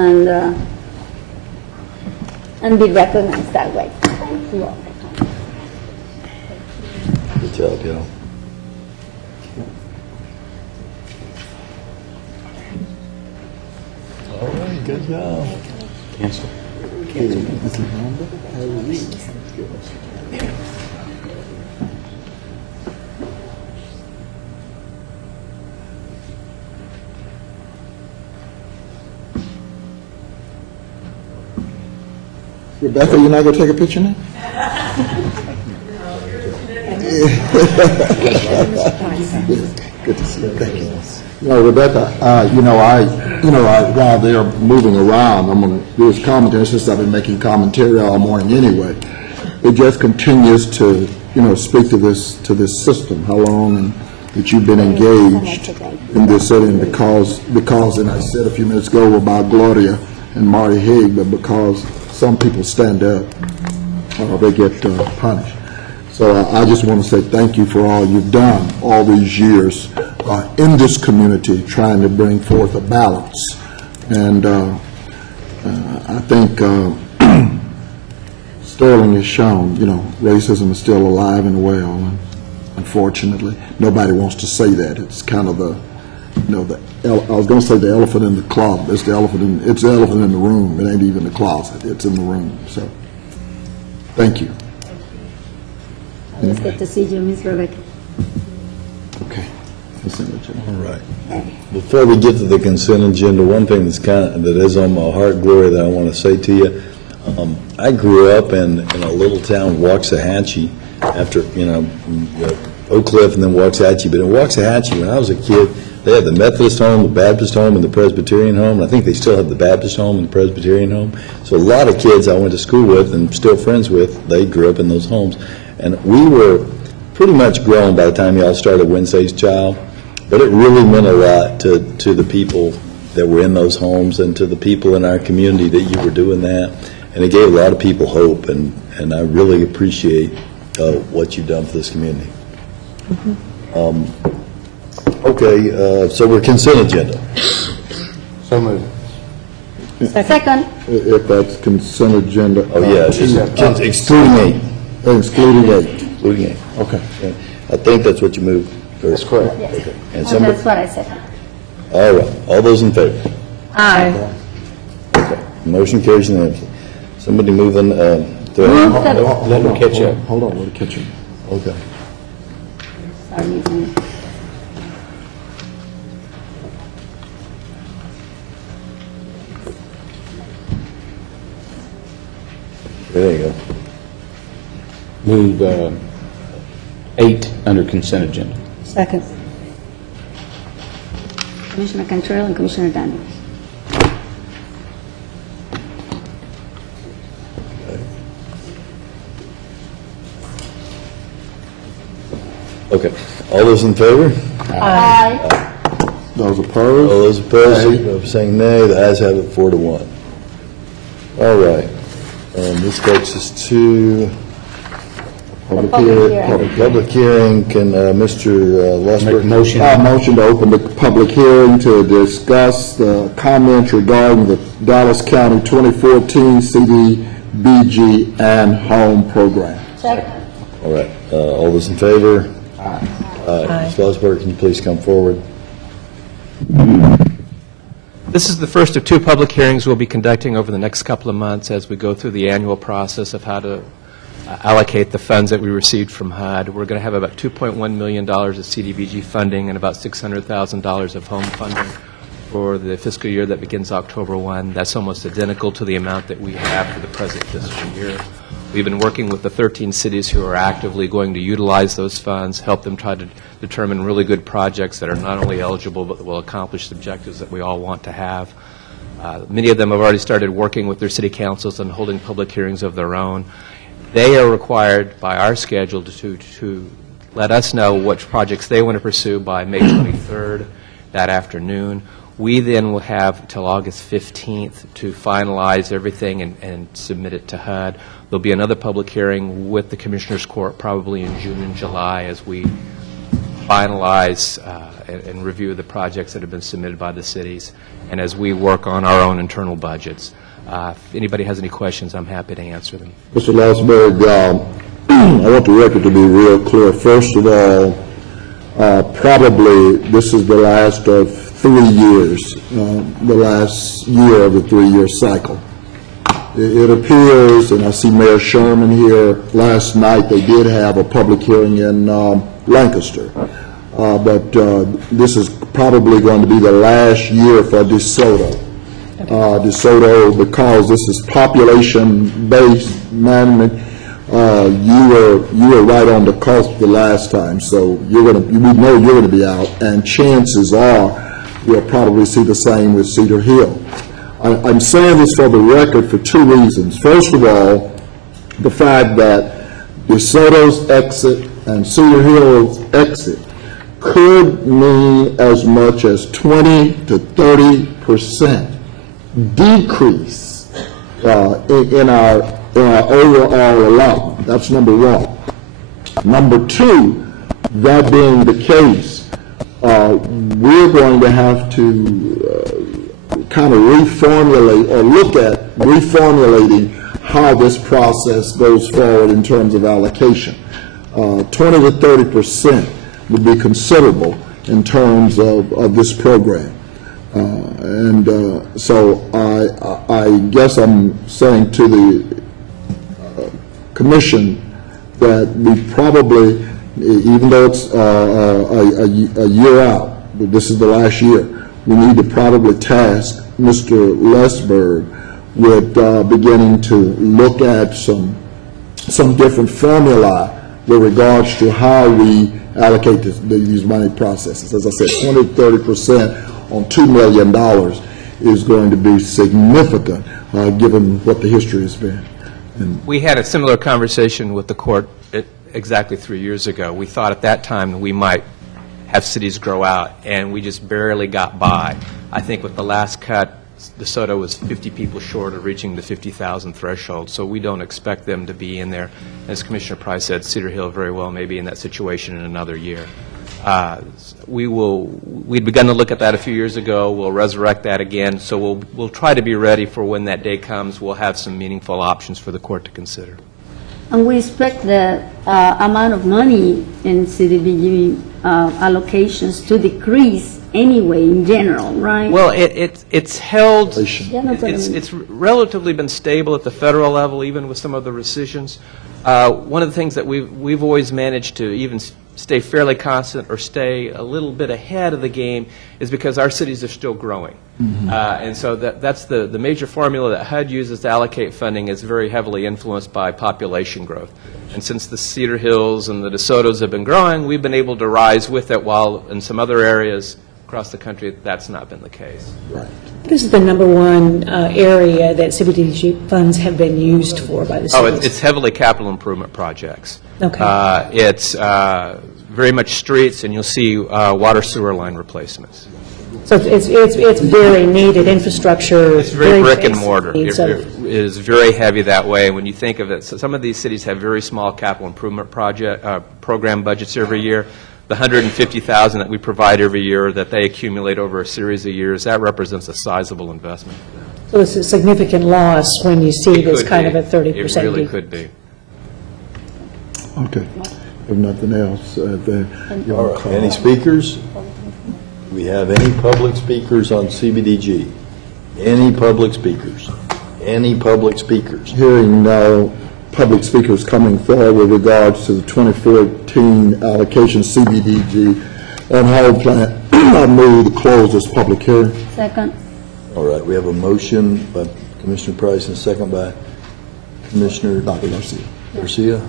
and be recognized that way. Thank you all. Good job, y'all. All right, good job. Cancel. Rebecca, you're not going to take a picture now? Good to see you. Thank you. You know, Rebecca, while they're moving around, I'm going to do this commentary since I've been making commentary all morning anyway. It just continues to, speak to this system, how long that you've been engaged in this setting because, and I said a few minutes ago about Gloria and Marty Haig, but because some people stand up, they get punished. So I just want to say thank you for all you've done all these years in this community, trying to bring forth a balance. And I think Sterling has shown, racism is still alive and well, and unfortunately, nobody wants to say that. It's kind of I was going to say the elephant in the closet. It's the elephant in the room. It ain't even the closet. It's in the room. So, thank you. It's good to see you, Ms. Rebecca. Okay. All right. Before we get to the consent agenda, one thing that is on my heart, Gloria, that I want to say to you. I grew up in a little town, Waxahachie, after Oak Cliff and then Waxahachie. But in Waxahachie, when I was a kid, they had the Methodist home, the Baptist home, and the Presbyterian home. And I think they still have the Baptist home and the Presbyterian home. So a lot of kids I went to school with and still friends with, they grew up in those homes. And we were pretty much grown by the time y'all started Wednesday's Child. But it really meant a lot to the people that were in those homes and to the people in our community that you were doing that. And it gave a lot of people hope. And I really appreciate what you've done for this community. Okay, so we're consent agenda. So moved. Second. If that's consent agenda. Oh, yeah, it's just excluding 8. Excluding 8. Excluding 8. Okay. Okay. I think that's what you moved. That's correct. Yes. And And somebody, that's what I said. all right, all those in favor? Aye. Okay. Motion carries unanimously. Somebody moving, Move the, Let them catch up. Hold on, let it catch up. okay. sorry, There you go. Move 8 under consent agenda. Second. Commissioner Cantrell and Commissioner Daniels. Okay, all those in favor? Aye. Those All opposed? those opposed, saying nay, the ayes have it 4-1. All right, this takes us to Public public hearing. hearing. public hearing. Can Mr. Make a Losberg? motion. Motion to open the public hearing to discuss the comments regarding the Dallas County 2014 CDBG and Home Program. Second. All right, all those in favor? Aye. Ms. Losberg, can you please come forward? This is the first of 2 public hearings we'll be conducting over the next couple of months as we go through the annual process of how to allocate the funds that we received from HUD. We're going to have about $2.1 million of CDBG funding and about $600,000 of home funding for the fiscal year that begins October 1. That's almost identical to the amount that we have for the present fiscal year. We've been working with the 13 cities who are actively going to utilize those funds, help them try to determine really good projects that are not only eligible but will accomplish the objectives that we all want to have. Many of them have already started working with their city councils and holding public hearings of their own. They are required by our schedule to let us know which projects they want to pursue by May 23rd, that afternoon. We then will have till August 15th to finalize everything and submit it to HUD. There'll be another public hearing with the Commissioners Court probably in June and July as we finalize and review the projects that have been submitted by the cities and as we work on our own internal budgets. If anybody has any questions, I'm happy to answer them. Mr. Losberg, I want the record to be real clear. First of all, probably this is the last of 3 years, the last year of the 3-year cycle. It appears, and I see Mayor Sherman here, last night they did have a public hearing in Lancaster, but this is probably going to be the last year for DeSoto. DeSoto, because this is population-based management, you were right on the cusp the last time, so we know you're going to be out, and chances are we'll probably see the same with Cedar Hill. I'm saying this for the record for 2 reasons. First of all, the fact that DeSoto's exit and Cedar Hill's exit could mean as much as 20 to 30% decrease in our overall allotment. That's number one. Number two, that being the case, we're going to have to kind of reformulate or look at reformulating how this process goes forward in terms of allocation. 20 to 30% would be considerable in terms of this program. So I guess I'm saying to the commission that we probably, even though it's a year out, but this is the last year, we need to probably task Mr. Losberg with beginning to look at some different formula with regards to how we allocate these money processes. As I said, 20 to 30% on $2 million is going to be significant, given what the history has been. We had a similar conversation with the court exactly 3 years ago. We thought at that time that we might have cities grow out, and we just barely got by. I think with the last cut DeSoto was 50 people short of reaching the 50,000 threshold, so we don't expect them to be in there. As Commissioner Price said, Cedar Hill very well may be in that situation in another year. We'd begun to look at that a few years ago. We'll resurrect that again, so we'll try to be ready for when that day comes. We'll have some meaningful options for the court to consider. And we expect the amount of money in CDBG allocations to decrease anyway in general, right? Well, it's held, Yeah, no, but I mean- it's relatively been stable at the federal level, even with some of the rescissions. One of the things that we've always managed to even stay fairly constant or stay a little bit ahead of the game is because our cities are still growing. And so that's the major formula that HUD uses to allocate funding is very heavily influenced by population growth. And since the Cedar Hills and the DeSotos have been growing, we've been able to rise with it, while in some other areas across the country, that's not been the case. This is the number one area that CBDG funds have been used for by the cities. It's heavily capital improvement projects. Okay. It's very much streets, and you'll see water sewer line replacements. So it's very needed infrastructure. It's very brick and basic mortar. needs, It so- is very heavy that way. When you think of it, so some of these cities have very small capital improvement program budgets every year. The $150,000 that we provide every year that they accumulate over a series of years, that represents a sizable investment. So it's a significant loss when you see It this could kind be. of a 30% It really decrease. could be. Okay. If nothing else, All right, any speakers? Do we have any public speakers on CBDG? Any public speakers? Any public speakers? hearing no public speakers coming forward with regards to the 2014 allocation CBDG and Howard Plant, I move to close this public hearing. Second. All right, we have a motion by Commissioner Price and a second by Commissioner Dr. Garcia. Garcia.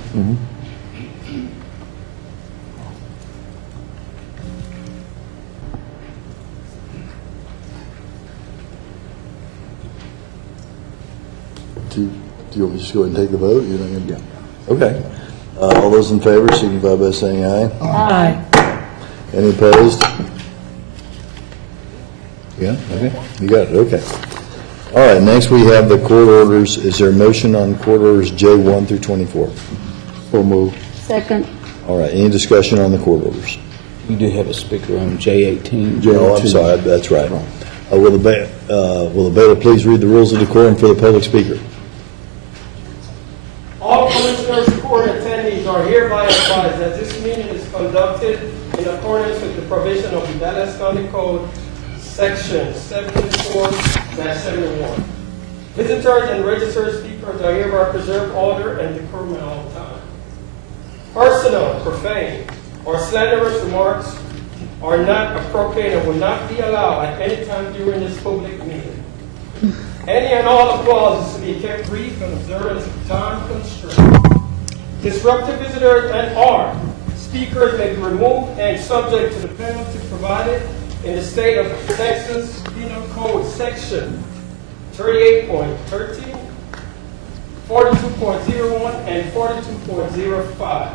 Do you want me to just go ahead and take the vote? You're not gonna- Okay. All those in favor signify by saying aye. Aye. Any opposed? Yeah, okay, you got it, okay. All right, next we have the court orders. Is there a motion on court orders J1 through 24? So move. Second. All right, any discussion on the court orders? We do have a speaker on J18. Oh, I'm sorry, that's right. Will the bailiff please read the rules of decorum for the public speaker? All Commissioners Court attendees are hereby advised that this meeting is conducted in accordance with the provision of the Dallas County Code, Section 74-71. Visitors and registered speakers are hereby preserved order and decorum at all times. Personal, profane, or slanderous remarks are not appropriate and will not be allowed at any time during this public meeting. Any and all applause is to be kept brief and observance of time constraints. Disruptive visitors and/or speakers may be removed and subject to the penalty provided in the state of Texas Penal Code Section 38.13, 42.01, and 42.05.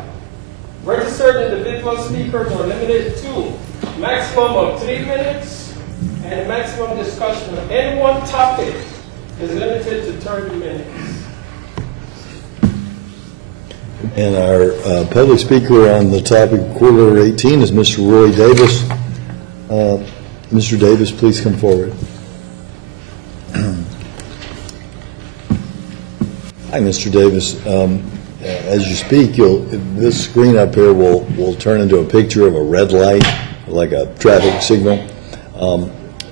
Registered individual speakers are limited to maximum of 3 minutes, and maximum discussion of any one topic is limited to 30 minutes. And our public speaker on the topic of court order 18 is Mr. Roy Davis. Mr. Davis, please come forward. Hi, Mr. Davis. As you speak, this screen up here will turn into a picture of a red light, like a traffic signal.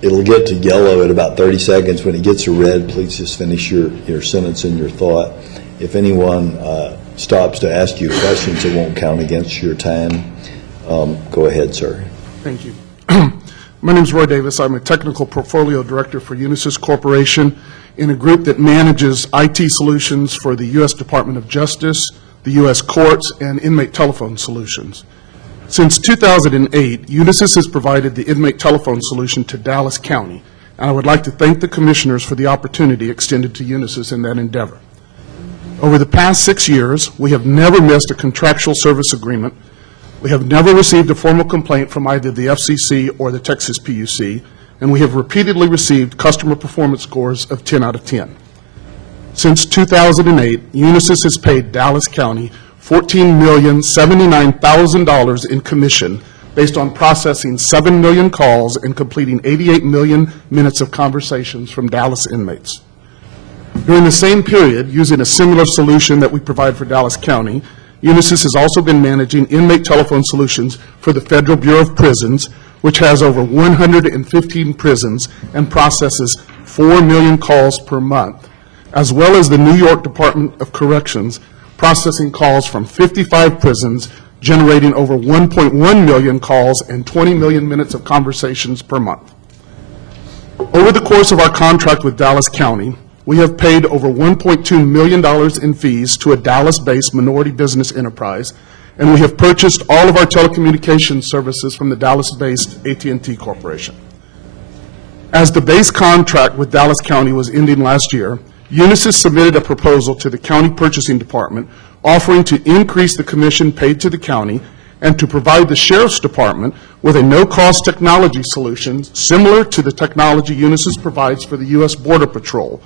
It'll get to yellow at about 30 seconds. When it gets to red, please just finish your sentence and your thought. If anyone stops to ask you questions, it won't count against your time. Go ahead, sir. Thank you. My name is Roy Davis. I'm a technical portfolio director for Unisys Corporation in a group that manages IT solutions for the U.S. Department of Justice, the U.S. courts, and inmate telephone solutions. Since 2008, Unisys has provided the inmate telephone solution to Dallas County, and I would like to thank the commissioners for the opportunity extended to Unisys in that endeavor. Over the past 6 years, we have never missed a contractual service agreement. We have never received a formal complaint from either the FCC or the Texas PUC, and we have repeatedly received customer performance scores of 10 out of 10. Since 2008, Unisys has paid Dallas County $14,079,000 in commission based on processing 7 million calls and completing 88 million minutes of conversations from Dallas inmates. During the same period, using a similar solution that we provide for Dallas County, Unisys has also been managing inmate telephone solutions for the Federal Bureau of Prisons, which has over 115 prisons and processes 4 million calls per month, as well as the New York Department of Corrections, processing calls from 55 prisons, generating over 1.1 million calls and 20 million minutes of conversations per month. Over the course of our contract with Dallas County, we have paid over $1.2 million in fees to a Dallas-based minority business enterprise, and we have purchased all of our telecommunications services from the Dallas-based AT&T Corporation. As the base contract with Dallas County was ending last year, Unisys submitted a proposal to the County Purchasing Department offering to increase the commission paid to the county and to provide the Sheriff's Department with a no-cost technology solution similar to the technology Unisys provides for the U.S. Border Patrol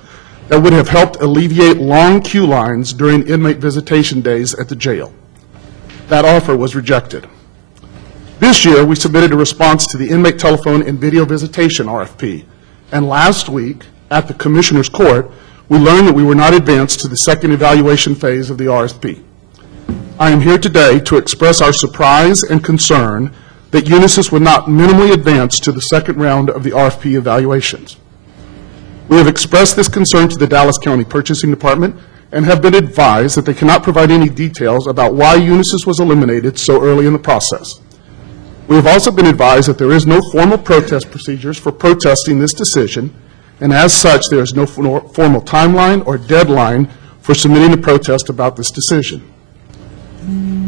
that would have helped alleviate long queue lines during inmate visitation days at the jail. That offer was rejected. This year, we submitted a response to the Inmate Telephone and Video Visitation RFP, and last week, at the Commissioner's Court, we learned that we were not advanced to the second evaluation phase of the RFP. I am here today to express our surprise and concern that Unisys would not minimally advance to the second round of the RFP evaluations. We have expressed this concern to the Dallas County Purchasing Department and have been advised that they cannot provide any details about why Unisys was eliminated so early in the process. We have also been advised that there is no formal protest procedures for protesting this decision, and as such, there is no formal timeline or deadline for submitting a protest about this decision.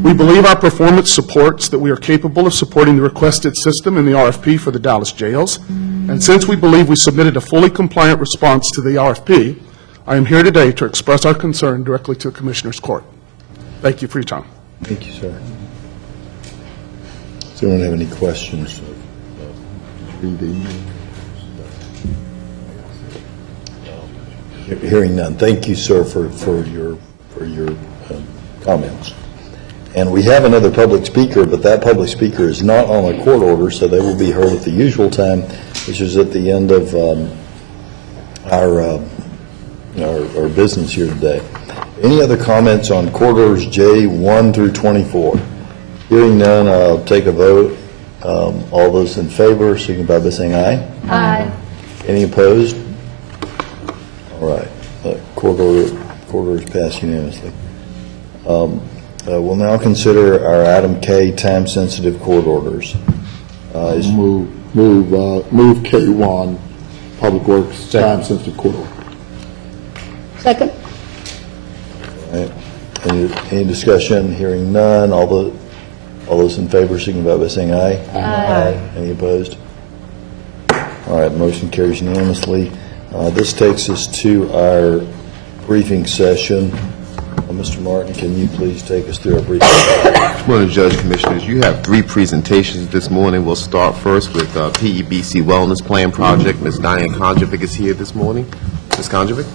We believe our performance supports that we are capable of supporting the requested system in the RFP for the Dallas jails, and since we believe we submitted a fully compliant response to the RFP, I am here today to express our concern directly to the Commissioner's Court. Thank you for your time. Thank you, sir. Does anyone have any questions? Hearing none. Thank you, sir, for your comments. And we have another public speaker, but that public speaker is not on a court order, so they will be heard at the usual time, which is at the end of our business here today. Any other comments on court orders J1 through 24? Hearing none, I'll take a vote. All those in favor, signify by saying aye. Aye. Any opposed? All right. Court order is passed unanimously. We'll now consider our item K, time-sensitive court orders. Move K1, Public Works, time-sensitive court order. Second. All right. Any discussion? Hearing none. All those in favor, signify by saying aye. Aye. Any opposed? All right. Motion carries unanimously. This takes us to our briefing session. Mr. Martin, can you please take us through our briefing session? Good morning, Judge, Commissioners. You have 3 presentations this morning. We'll start first with PEBC Wellness Plan Project. Ms. Diane Konjovic is here this morning. Ms. Konjovic?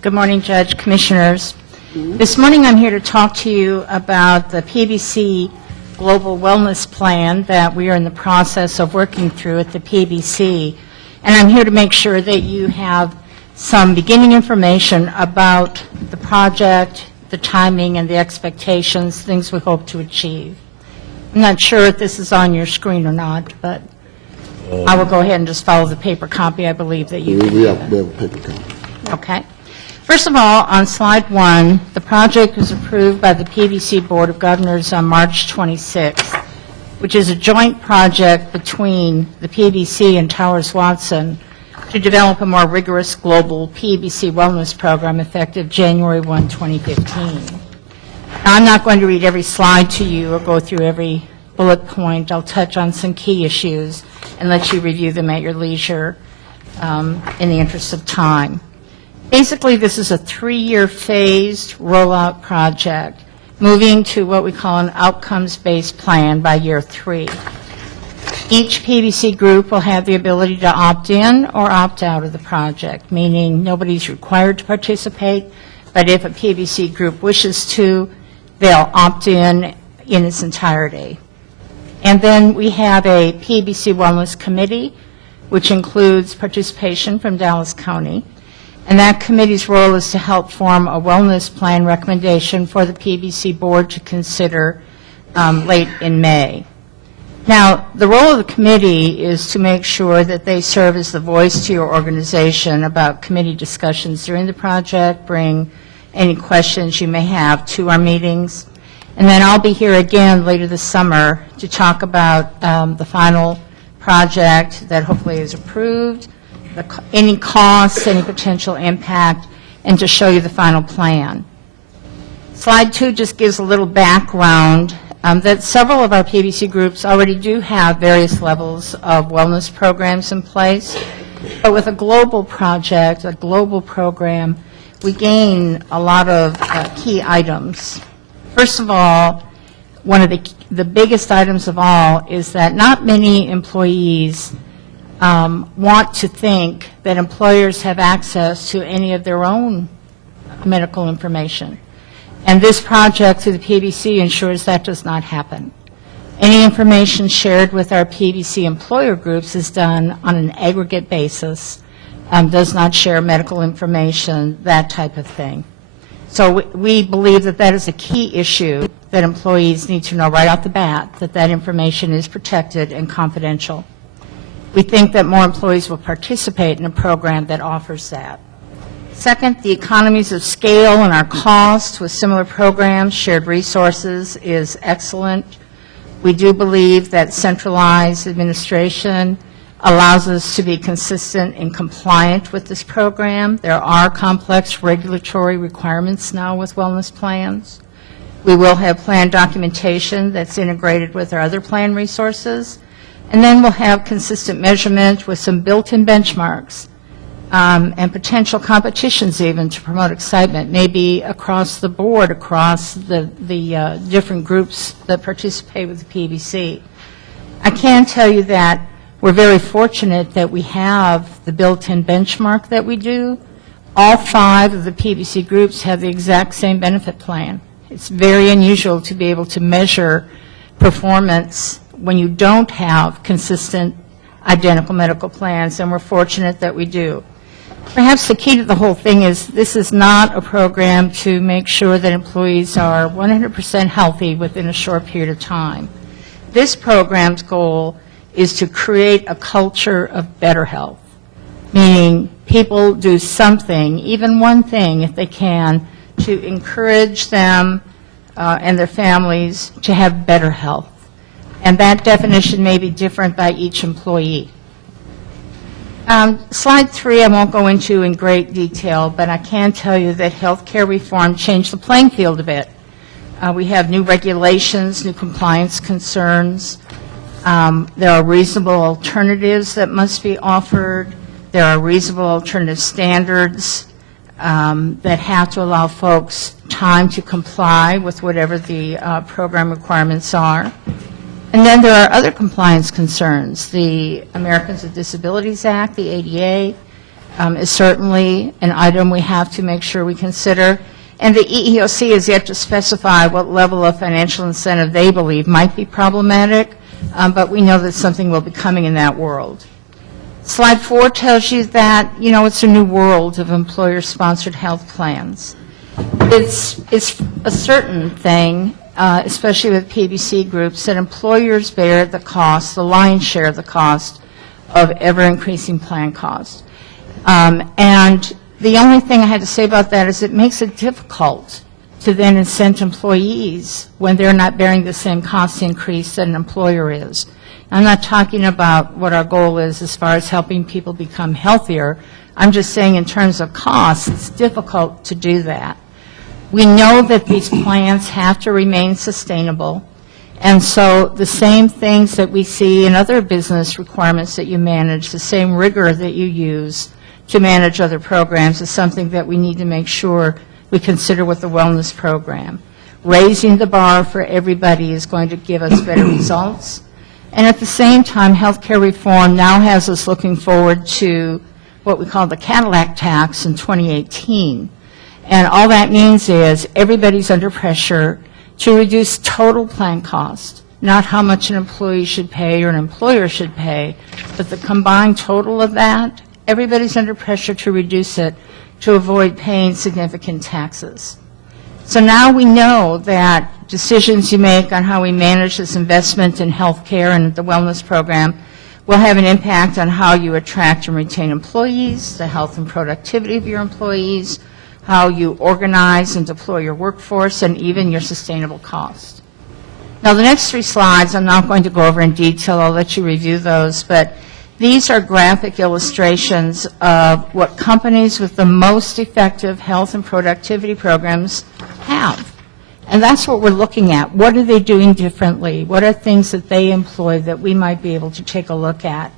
Good morning, Judge, Commissioners. This morning I'm here to talk to you about the PBC Global Wellness Plan that we are in the process of working through at the PBC. And I'm here to make sure that you have some beginning information about the project, the timing, and the expectations, things we hope to achieve. I'm not sure if this is on your screen or not, but I will go ahead and just follow the paper copy. I believe that you We have a paper copy. Okay. First of all, on slide 1, the project was approved by the PBC Board of Governors on March 26th, which is a joint project between the PBC and Towers Watson to develop a more rigorous global PBC wellness program effective January 1, 2015. Now, I'm not going to read every slide to you or go through every bullet point. I'll touch on some key issues and let you review them at your leisure in the interest of time. Basically, this is a 3-year phased rollout project, moving to what we call an outcomes-based plan by year 3. Each PBC group will have the ability to opt in or opt out of the project, meaning nobody's required to participate, but if a PBC group wishes to, they'll opt in its entirety. And then we have a PBC Wellness Committee, which includes participation from Dallas County. And that committee's role is to help form a wellness plan recommendation for the PBC board to consider late in May. Now, the role of the committee is to make sure that they serve as the voice to your organization about committee discussions during the project, bring any questions you may have to our meetings. And then I'll be here again later this summer to talk about the final project that hopefully is approved, any costs, any potential impact, and to show you the final plan. Slide 2 just gives a little background that several of our PBC groups already do have various levels of wellness programs in place. But with a global project, a global program, we gain a lot of key items. First of all, one of the biggest items of all is that not many employees want to think that employers have access to any of their own medical information. And this project through the PBC ensures that does not happen. Any information shared with our PBC employer groups is done on an aggregate basis, does not share medical information, that type of thing. So we believe that that is a key issue that employees need to know right off the bat, that that information is protected and confidential. We think that more employees will participate in a program that offers that. Second, the economies of scale and our cost with similar programs, shared resources, is excellent. We do believe that centralized administration allows us to be consistent and compliant with this program. There are complex regulatory requirements now with wellness plans. We will have plan documentation that's integrated with our other plan resources. And then we'll have consistent measurement with some built-in benchmarks and potential competitions even to promote excitement, maybe across the board, across the different groups that participate with the PBC. I can tell you that we're very fortunate that we have the built-in benchmark that we do. All 5 of the PBC groups have the exact same benefit plan. It's very unusual to be able to measure performance when you don't have consistent, identical medical plans, and we're fortunate that we do. Perhaps the key to the whole thing is this is not a program to make sure that employees are 100% healthy within a short period of time. This program's goal is to create a culture of better health, meaning people do something, even one thing if they can, to encourage them and their families to have better health. And that definition may be different by each employee. Slide 3 I won't go into in great detail, but I can tell you that healthcare reform changed the playing field a bit. We have new regulations, new compliance concerns. There are reasonable alternatives that must be offered. There are reasonable alternative standards that have to allow folks time to comply with whatever the program requirements are. And then there are other compliance concerns. The Americans with Disabilities Act, the ADA, is certainly an item we have to make sure we consider. And the EEOC has yet to specify what level of financial incentive they believe might be problematic, but we know that something will be coming in that world. Slide 4 tells you that, it's a new world of employer-sponsored health plans. It's a certain thing, especially with PBC groups, that employers bear the cost, the lion's share of the cost of ever-increasing plan costs. And the only thing I had to say about that is it makes it difficult to then incent employees when they're not bearing the same cost increase that an employer is. I'm not talking about what our goal is as far as helping people become healthier. I'm just saying in terms of costs, it's difficult to do that. We know that these plans have to remain sustainable, and so the same things that we see in other business requirements that you manage, the same rigor that you use to manage other programs is something that we need to make sure we consider with the wellness program. Raising the bar for everybody is going to give us better results. And at the same time, healthcare reform now has us looking forward to what we call the Cadillac tax in 2018. And all that means is everybody's under pressure to reduce total plan cost, not how much an employee should pay or an employer should pay, but the combined total of that. Everybody's under pressure to reduce it to avoid paying significant taxes. So now we know that decisions you make on how we manage this investment in health care and the wellness program will have an impact on how you attract and retain employees, the health and productivity of your employees, how you organize and deploy your workforce, and even your sustainable cost. Now, the next 3 slides I'm not going to go over in detail. I'll let you review those, but these are graphic illustrations of what companies with the most effective health and productivity programs have. And that's what we're looking at. What are they doing differently? What are things that they employ that we might be able to take a look at?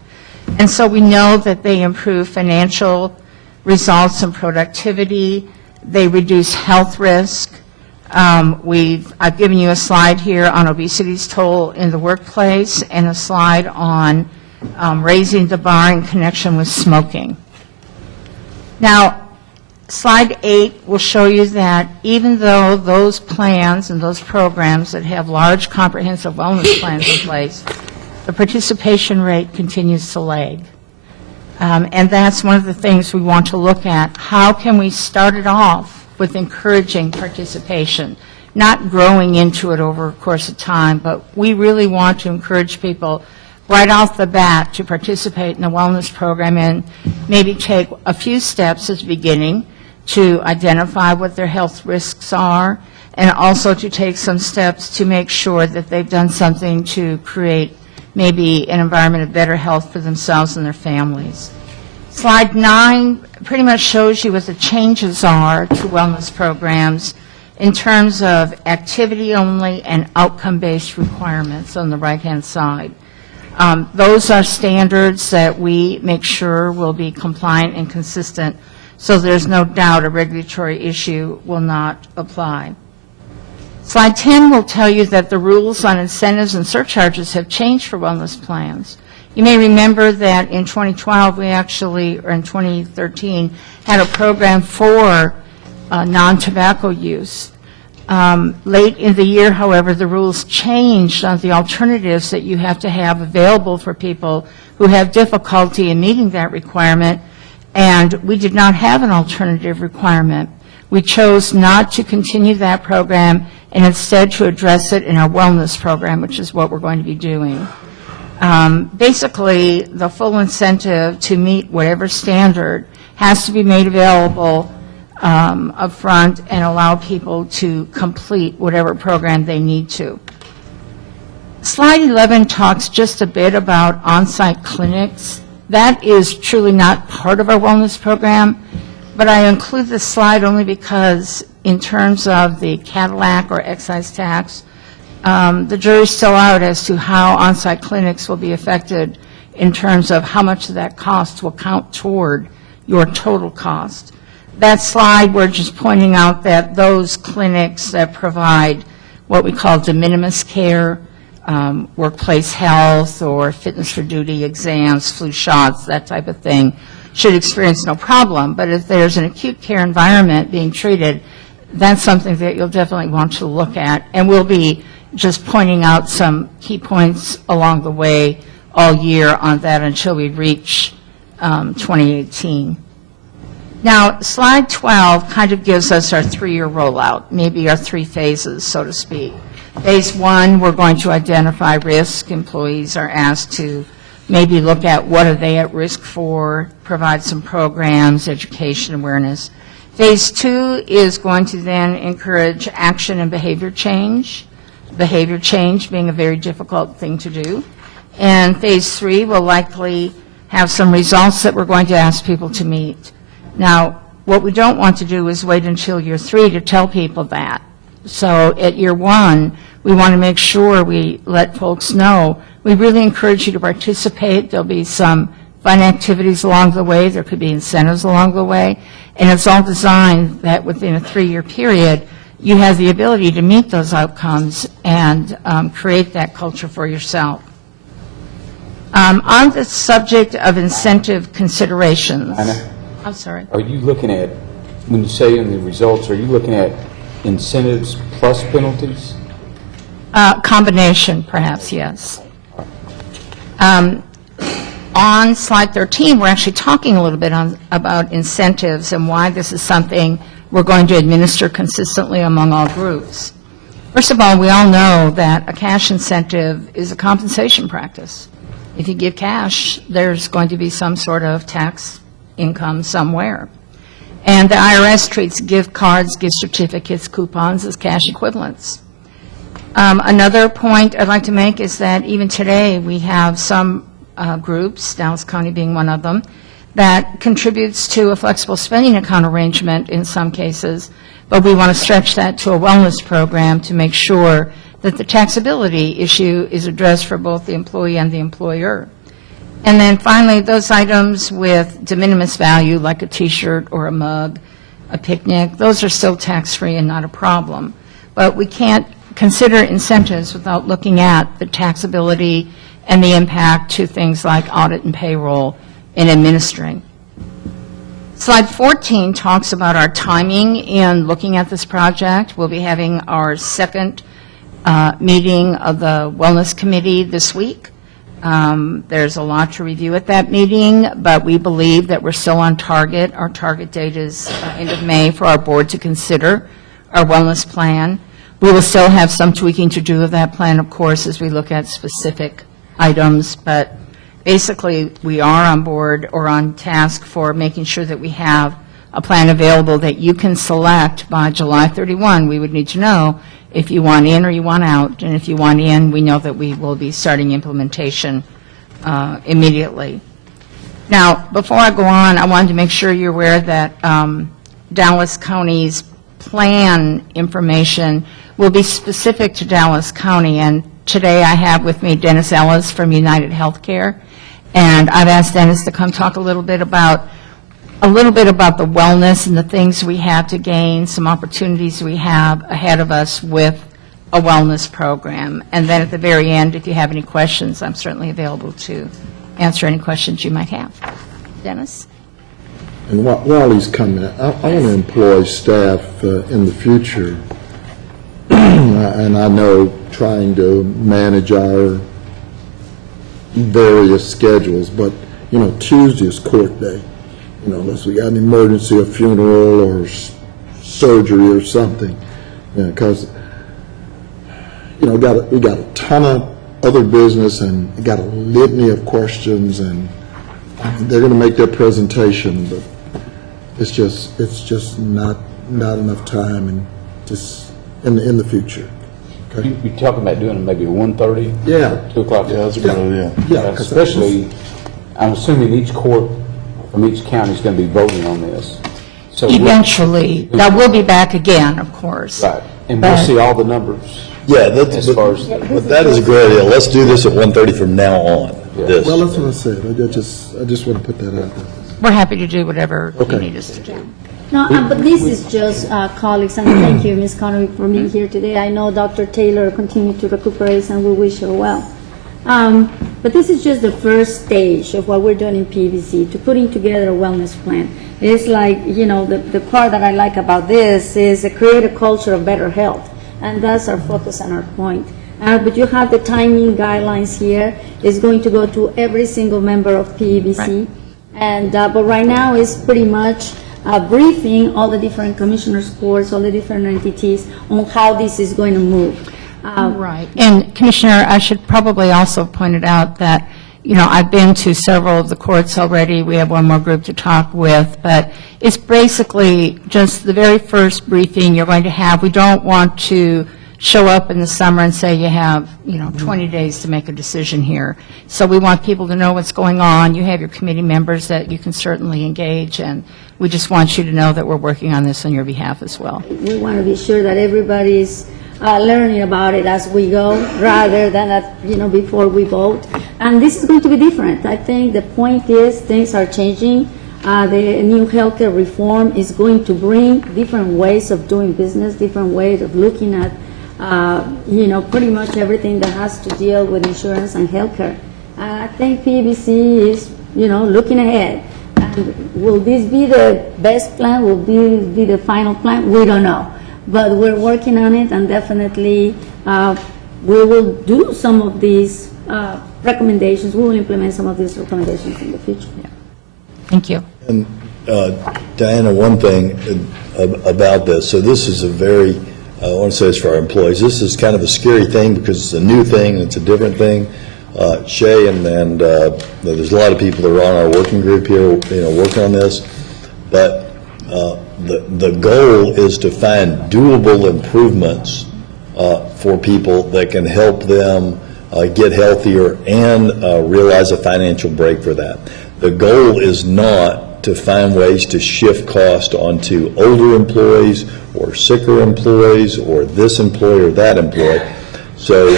And so we know that they improve financial results and productivity. They reduce health risk. I've given you a slide here on obesity's toll in the workplace and a slide on raising the bar in connection with smoking. Now, slide 8 will show you that even though those plans and those programs that have large comprehensive wellness plans in place, the participation rate continues to lag. And that's one of the things we want to look at. How can we start it off with encouraging participation, not growing into it over a course of time, but we really want to encourage people right off the bat to participate in the wellness program and maybe take a few steps at the beginning to identify what their health risks are, and also to take some steps to make sure that they've done something to create maybe an environment of better health for themselves and their families. Slide 9 pretty much shows you what the changes are to wellness programs in terms of activity only and outcome-based requirements on the right-hand side. Those are standards that we make sure will be compliant and consistent, so there's no doubt a regulatory issue will not apply. Slide 10 will tell you that the rules on incentives and surcharges have changed for wellness plans. You may remember that in 2012, or in 2013, had a program for non-tobacco use. Late in the year, however, the rules changed on the alternatives that you have to have available for people who have difficulty in meeting that requirement, and we did not have an alternative requirement. We chose not to continue that program and instead to address it in our wellness program, which is what we're going to be doing. Basically, the full incentive to meet whatever standard has to be made available up front and allow people to complete whatever program they need to. Slide 11 talks just a bit about on-site clinics. That is truly not part of our wellness program, but I include this slide only because in terms of the Cadillac or excise tax, the jury's still out as to how on-site clinics will be affected in terms of how much of that cost will count toward your total cost. That slide, we're just pointing out that those clinics that provide what we call de minimis care, workplace health or fitness for duty exams, flu shots, that type of thing, should experience no problem. But if there's an acute care environment being treated, that's something that you'll definitely want to look at. And we'll be just pointing out some key points along the way all year on that until we reach 2018. Now, slide 12 kind of gives us our 3-year rollout, maybe our 3 phases, so to speak. Phase 1, we're going to identify risk. Employees are asked to maybe look at what are they at risk for, provide some programs, education, awareness. Phase 2 is going to then encourage action and behavior change being a very difficult thing to do. And phase 3 will likely have some results that we're going to ask people to meet. Now, what we don't want to do is wait until year 3 to tell people that. So at year 1, we want to make sure we let folks know we really encourage you to participate. There'll be some fun activities along the way, there could be incentives along the way, and it's all designed that within a 3-year period, you have the ability to meet those outcomes and create that culture for yourself. On the subject of incentive considerations, Anna? I'm sorry. Are you looking at, when you say in the results, are you looking at incentives plus penalties? Combination, perhaps, yes. On slide 13, we're actually talking a little bit about incentives and why this is something we're going to administer consistently among all groups. First of all, we all know that a cash incentive is a compensation practice. If you give cash, there's going to be some sort of tax income somewhere. And the IRS treats gift cards, gift certificates, coupons as cash equivalents. Another point I'd like to make is that even today, we have some groups, Dallas County being one of them, that contributes to a flexible spending account arrangement in some cases, but we want to stretch that to a wellness program to make sure that the taxability issue is addressed for both the employee and the employer. And then finally, those items with de minimis value, like a T-shirt or a mug, a picnic, those are still tax-free and not a problem. But we can't consider incentives without looking at the taxability and the impact to things like audit and payroll in administering. Slide 14 talks about our timing in looking at this project. We'll be having our second meeting of the Wellness Committee this week. There's a lot to review at that meeting, but we believe that we're still on target. Our target date is end of May for our board to consider our wellness plan. We will still have some tweaking to do of that plan, of course, as we look at specific items, but basically, we are on board or on task for making sure that we have a plan available that you can select by July 31. We would need to know if you want in or you want out, and if you want in, we know that we will be starting implementation immediately. Now, before I go on, I wanted to make sure you're aware that Dallas County's plan information will be specific to Dallas County, and today I have with me Dennis Ellis from United Healthcare, and I've asked Dennis to come talk a little bit about the wellness and the things we have to gain, some opportunities we have ahead of us with a wellness program. And then at the very end, if you have any questions, I'm certainly available to answer any questions you might have. Dennis? And while he's coming, I want to employ staff in the future, and I know trying to manage our various schedules, but, Tuesday is court day. Unless we got an emergency, a funeral, or surgery or something, because, we got a ton of other business, and we got a litany of questions, and they're going to make their presentation, but it's just not enough time, and just in the future. Okay? You talking about doing maybe 1:30? Yeah. 2 o'clock? Yeah, that's a good idea. Yeah, 'cause Especially, I'm assuming each court from each county is going to be voting on this. So Eventually. Now, we'll be back again, of course. Right, and we'll But- see all the numbers. Yeah, As far as- but that is a great idea. Let's do this at 1:30 from now on. This. Well, that's what I said. I just want to put that out there. We're happy to do whatever you Okay. need us to do. No, but this is just colleagues, and thank you, Ms. Connery, for being here today. I know Dr. Taylor continued to recuperate, and we wish her well. But this is just the first stage of what we're doing in PVC, to putting together a wellness plan. It's like, the part that I like about this is to create a culture of better health, and that's our focus and our point. But you have the timing guidelines here. It's going to go to every single member of PEBC. And, but right now it's pretty much briefing all the different commissioners' courts, all the different entities on how this is going to move. Right. And Commissioner, I should probably also point it out that, I've been to several of the courts already. We have one more group to talk with, but it's basically just the very first briefing you're going to have. We don't want to show up in the summer and say you have, 20 days to make a decision here. So we want people to know what's going on. You have your committee members that you can certainly engage, and we just want you to know that we're working on this on your behalf as well. We want to be sure that everybody's learning about it as we go, rather than before we vote. And this is going to be different. I think the point is things are changing. The new healthcare reform is going to bring different ways of doing business, different ways of looking at, pretty much everything that has to deal with insurance and healthcare. I think PBC is, looking ahead. And will this be the best plan? Will this be the final plan? We don't know. But we're working on it, and definitely we will do some of these recommendations. We will implement some of these recommendations in the future. Thank you. And Diana, one thing about this, so this is a very, I want to say this for our employees, this is kind of a scary thing because it's a new thing, and it's a different thing. Shay and there's a lot of people that are on our working group here, working on this, but the goal is to find doable improvements for people that can help them get healthier and realize a financial break for that. The goal is not to find ways to shift cost onto older employees or sicker employees or this employee or that employee. So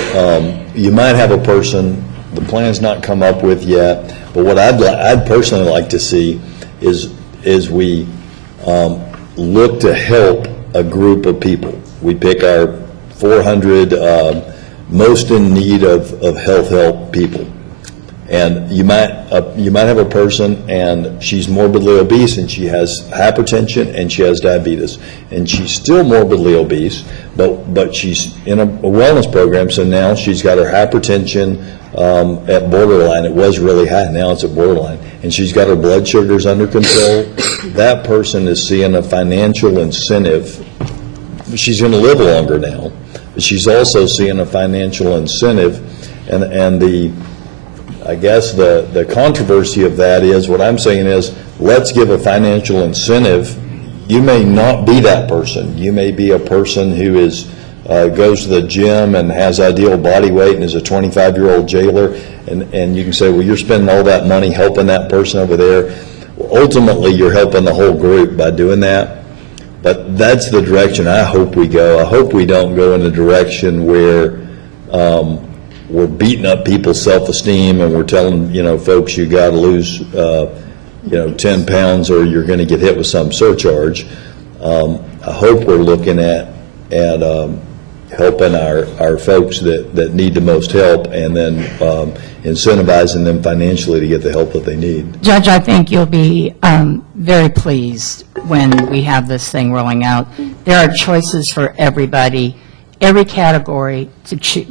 you might have a person, the plan's not come up with yet, but what I'd personally like to see is we look to help a group of people. We pick our 400 most in need of health help people. And you might have a person and she's morbidly obese and she has hypertension and she has diabetes and she's still morbidly obese, but she's in a wellness program, so now she's got her hypertension at borderline. It was really high, now it's at borderline, and she's got her blood sugars under control. That person is seeing a financial incentive. She's going to live longer now, but she's also seeing a financial incentive, and I guess the controversy of that is, what I'm saying is, let's give a financial incentive. You may not be that person. You may be a person who goes to the gym and has ideal body weight and is a 25-year-old jailer, and you can say, well, you're spending all that money helping that person over there. Well, ultimately, you're helping the whole group by doing that. But that's the direction I hope we go. I hope we don't go in a direction where we're beating up people's self-esteem and we're telling, folks, you got to lose, 10 pounds or you're going to get hit with some surcharge. I hope we're looking at helping our folks that need the most help, and then incentivizing them financially to get the help that they need. Judge, I think you'll be very pleased when we have this thing rolling out. There are choices for everybody, every category, to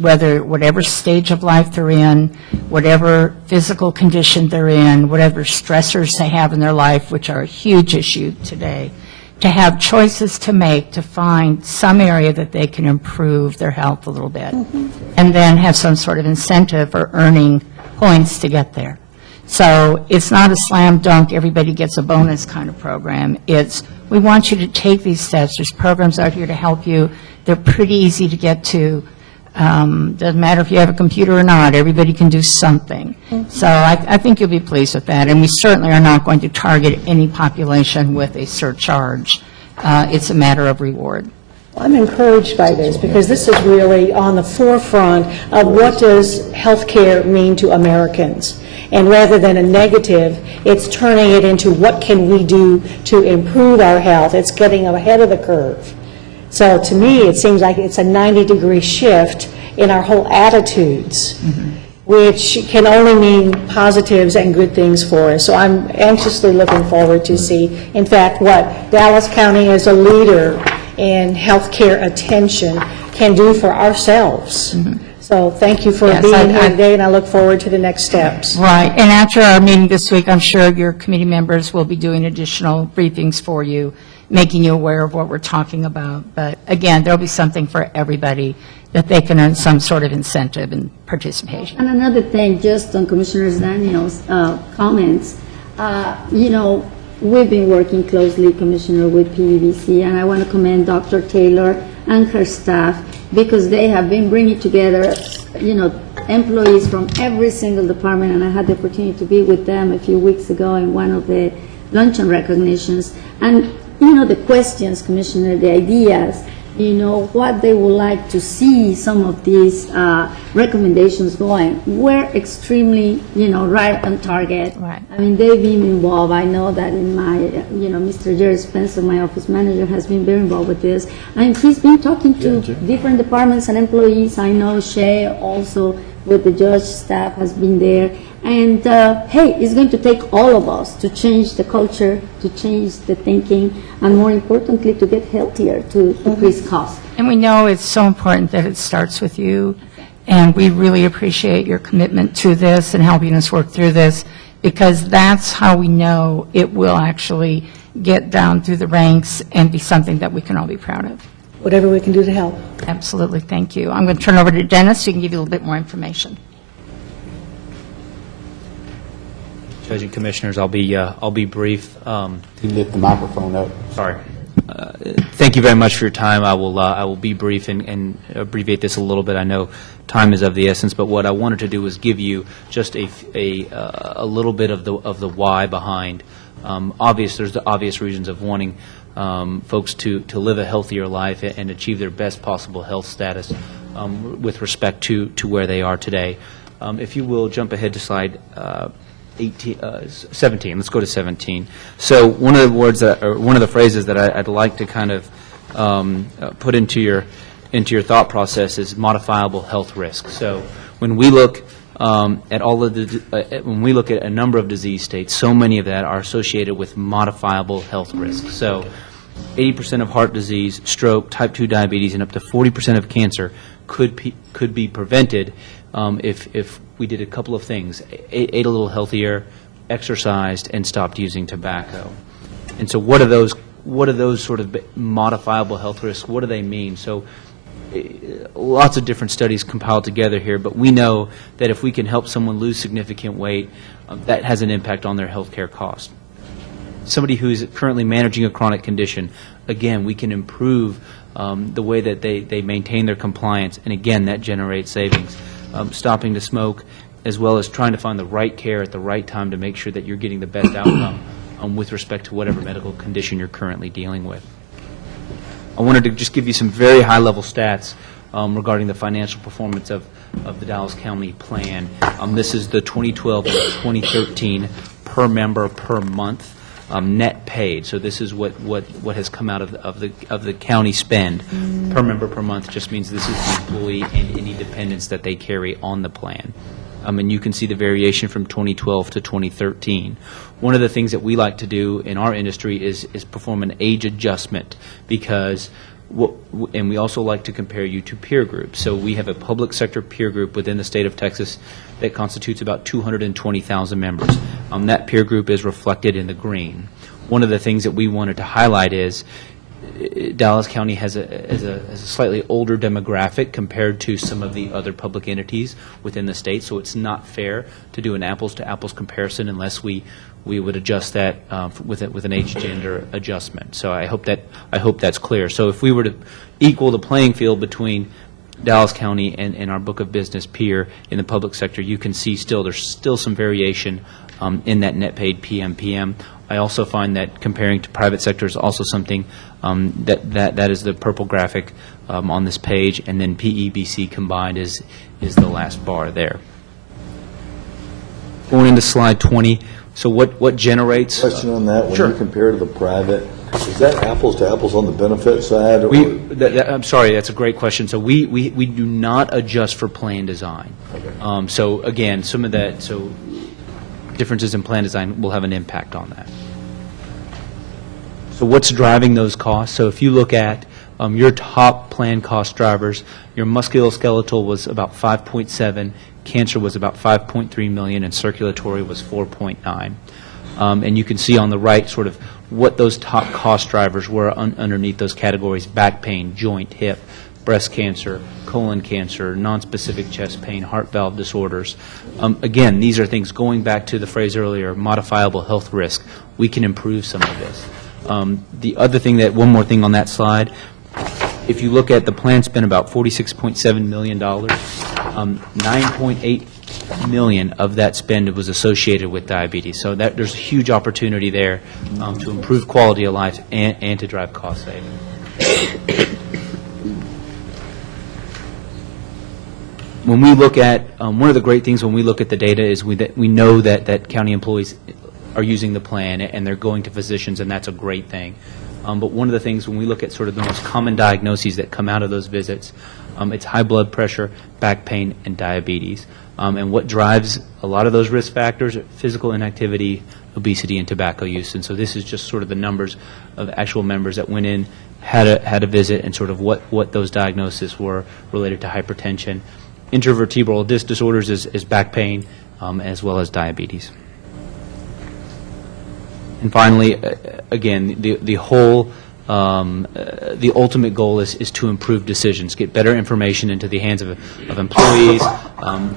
whatever stage of life they're in, whatever physical condition they're in, whatever stressors they have in their life, which are a huge issue today, to have choices to make to find some area that they can improve their health a little bit, and then have some sort of incentive or earning points to get there. So it's not a slam dunk, everybody gets a bonus kind of program. It's, we want you to take these steps. There's programs out here to help you. They're pretty easy to get to. Doesn't matter if you have a computer or not, everybody can do something. So I think you'll be pleased with that, and we certainly are not going to target any population with a surcharge. It's a matter of reward. I'm encouraged by this because this is really on the forefront of what does health care mean to Americans. And rather than a negative, it's turning it into what can we do to improve our health. It's getting ahead of the curve. So to me, it seems like it's a 90-degree shift in our whole attitudes, which can only mean positives and good things for us. So I'm anxiously looking forward to see, in fact, what Dallas County as a leader in healthcare attention can do for ourselves. So thank you for being here today, and I look forward to the next steps. Right, and after our meeting this week, I'm sure your committee members will be doing additional briefings for you, making you aware of what we're talking about. But again, there'll be something for everybody that they can earn some sort of incentive and participation. And another thing, just on Commissioner Daniels' comments, we've been working closely, Commissioner, with PBC, and I want to commend Dr. Taylor and her staff, because they have been bringing together, employees from every single department, and I had the opportunity to be with them a few weeks ago in one of the luncheon recognitions. And, the questions, Commissioner, the ideas, what they would like to see some of these recommendations going. We're extremely, right on target. Right. I mean, they've been involved. I know that in my, Mr. Jerry Spencer, my office manager, has been very involved with this. And he's been talking to different departments and employees. I know Shay also with the judge staff has been there. And, hey, it's going to take all of us to change the culture, to change the thinking, and more importantly, to get healthier, to decrease costs. And we know it's so important that it starts with you, and we really appreciate your commitment to this and helping us work through this, because that's how we know it will actually get down through the ranks and be something that we can all be proud of. Whatever we can do to help. Absolutely, thank you. I'm going to turn over to Dennis, so he can give you a little bit more information. Judge and Commissioners, I'll be brief. You lift the microphone up. Sorry. Thank you very much for your time. I will be brief and abbreviate this a little bit. I know time is of the essence, but what I wanted to do was give you just a little bit of the why behind. There's the obvious reasons of wanting folks to live a healthier life and achieve their best possible health status with respect to where they are today. If you will, jump ahead to slide 17. Let's go to 17. So one of the words one of the phrases that I'd like to kind of put into your thought process is modifiable health risk. So when we look at when we look at a number of disease states, so many of that are associated with modifiable health risks. So 80% of heart disease, stroke, type 2 diabetes, and up to 40% of cancer could be prevented if we did a couple of things: ate a little healthier, exercised, and stopped using tobacco. And so what are those sort of modifiable health risks? What do they mean? So lots of different studies compiled together here, but we know that if we can help someone lose significant weight, that has an impact on their health care cost. Somebody who is currently managing a chronic condition, again, we can improve the way that they maintain their compliance, and again, that generates savings. Stopping to smoke, as well as trying to find the right care at the right time to make sure that you're getting the best outcome with respect to whatever medical condition you're currently dealing with. I wanted to just give you some very high-level stats regarding the financial performance of the Dallas County plan. This is the 2012 and 2013 per member per month net paid. So this is what has come out of the county spend per member per month. Just means this is the employee and any dependents that they carry on the plan. And you can see the variation from 2012 to 2013. One of the things that we like to do in our industry is perform an age adjustment, because and we also like to compare you to peer groups. So we have a public sector peer group within the state of Texas that constitutes about 220,000 members. That peer group is reflected in the green. One of the things that we wanted to highlight is Dallas County has a slightly older demographic compared to some of the other public entities within the state, so it's not fair to do an apples-to-apples comparison unless we would adjust that with an age-gender adjustment. So I hope that's clear. So if we were to equal the playing field between Dallas County and our book of business peer in the public sector, you can see there's still some variation in that net paid PMPM. I also find that comparing to private sector is also something that is the purple graphic on this page, and then PEBC combined is the last bar there. Going into slide 20. So what generates? Question on that, when Sure. you compare to the private, is that apples to apples on the benefit side? Or? I'm sorry, that's a great question. So we do not adjust for plan design. Okay. So again, some of that, so differences in plan design will have an impact on that. So what's driving those costs? So if you look at your top plan cost drivers, your musculoskeletal was about 5.7, cancer was about 5.3 million, and circulatory was 4.9. And you can see on the right sort of what those top cost drivers were underneath those categories: back pain, joint, hip, breast cancer, colon cancer, nonspecific chest pain, heart valve disorders. Again, these are things, going back to the phrase earlier, modifiable health risk. We can improve some of this. The other thing one more thing on that slide, if you look at the plan spent about $46.7 million, 9.8 million of that spend was associated with diabetes. So there's a huge opportunity there to improve quality of life and to drive cost savings. when we look at, one of the great things when we look at the data is we know that county employees are using the plan and they're going to physicians, and that's a great thing. But one of the things when we look at sort of the most common diagnoses that come out of those visits, it's high blood pressure, back pain, and diabetes. And what drives a lot of those risk factors are physical inactivity, obesity, and tobacco use. And so this is just sort of the numbers of actual members that went in, had a visit, and sort of what those diagnoses were related to hypertension. Intervertebral disc disorders is back pain, as well as diabetes. And finally, again, the whole, the ultimate goal is to improve decisions, get better information into the hands of employees,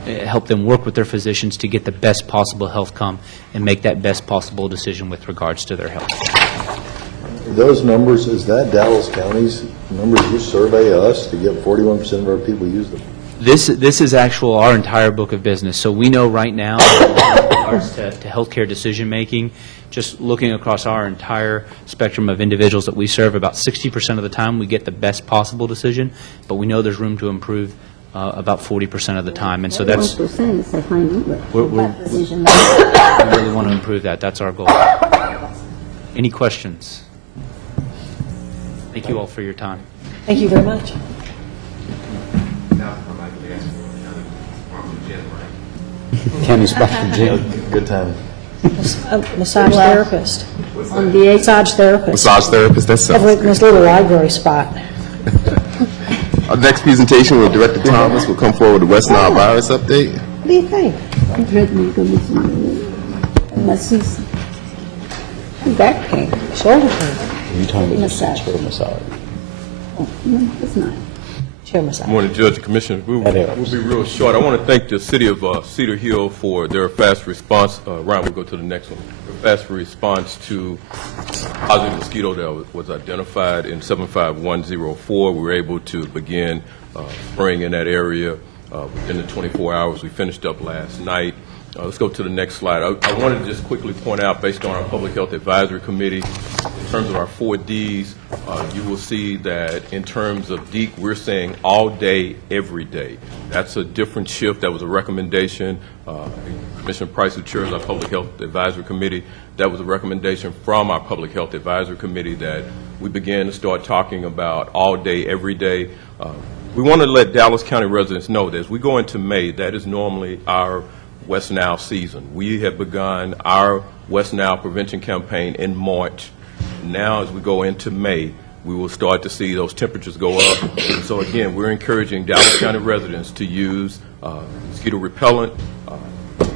help them work with their physicians to get the best possible health outcome and make that best possible decision with regards to their health. Those numbers, is that Dallas County's numbers? You survey us to get 41% of our people use them? This is our entire book of business. So we know right now, with regards to healthcare decision-making, just looking across our entire spectrum of individuals that we serve, about 60% of the time we get the best possible decision, but we know there's room to improve about 40% of the time. And so that's, 41% is a high number. we really want to improve that. That's our goal. Any questions? Thank you all for your time. Thank you very much. County sponsor Jim. Good time. Massage therapist. On the 8th, Massage therapist. Massage therapist, that's Over in this little library spot. Our next presentation with Director Thomas will come forward with the West Nile virus update. What do you think? back pain, Shoulder pain. You talking about Massage. chair massage? No, it's not. Chair massage. Good morning, Judge and Commissioners. We'll be real short. I want to thank the city of Cedar Hill for their fast response. Ryan, we'll go to the next one. Their fast response to positive mosquito that was identified in 75104. We were able to begin spraying in that area within the 24 hours. We finished up last night. Let's go to the next slide. I wanted to just quickly point out, based on our Public Health Advisory Committee, in terms of our 4 Ds, you will see that in terms of DEEC, we're saying all day, every day. That's a different shift. That was a recommendation. Commissioner Price, who chairs our Public Health Advisory Committee, that was a recommendation from our Public Health Advisory Committee that we began to start talking about all day, every day. We want to let Dallas County residents know that as we go into May, that is normally our West Nile season. We have begun our West Nile prevention campaign in March. Now, as we go into May, we will start to see those temperatures go up. And so again, we're encouraging Dallas County residents to use mosquito repellent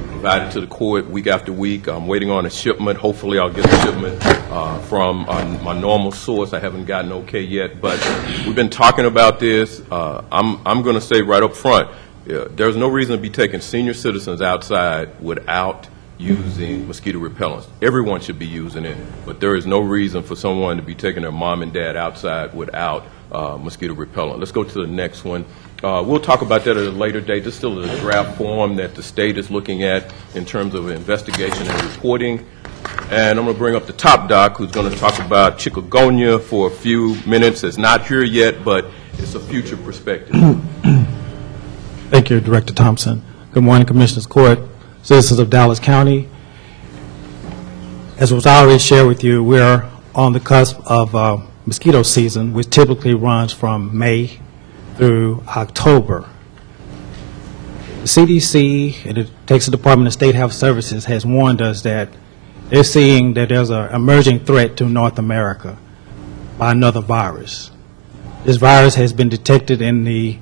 provided to the court week after week. I'm waiting on a shipment. Hopefully I'll get a shipment from my normal source. I haven't gotten okay yet, but we've been talking about this. I'm going to say right up front, there's no reason to be taking senior citizens outside without using mosquito repellents. Everyone should be using it, but there is no reason for someone to be taking their mom and dad outside without mosquito repellent. Let's go to the next one. We'll talk about that at a later date. This is still a draft form that the state is looking at in terms of investigation and reporting. And I'm going to bring up the top doc, who's going to talk about chikungunya for a few minutes. It's not here yet, but it's a future perspective. Thank you, Director Thompson. Good morning, Commissioners Court, citizens of Dallas County. As was already shared with you, we're on the cusp of mosquito season, which typically runs from May through October. The CDC and the Texas Department of State Health Services has warned us that they're seeing that there's an emerging threat to North America by another virus. This virus has been detected in the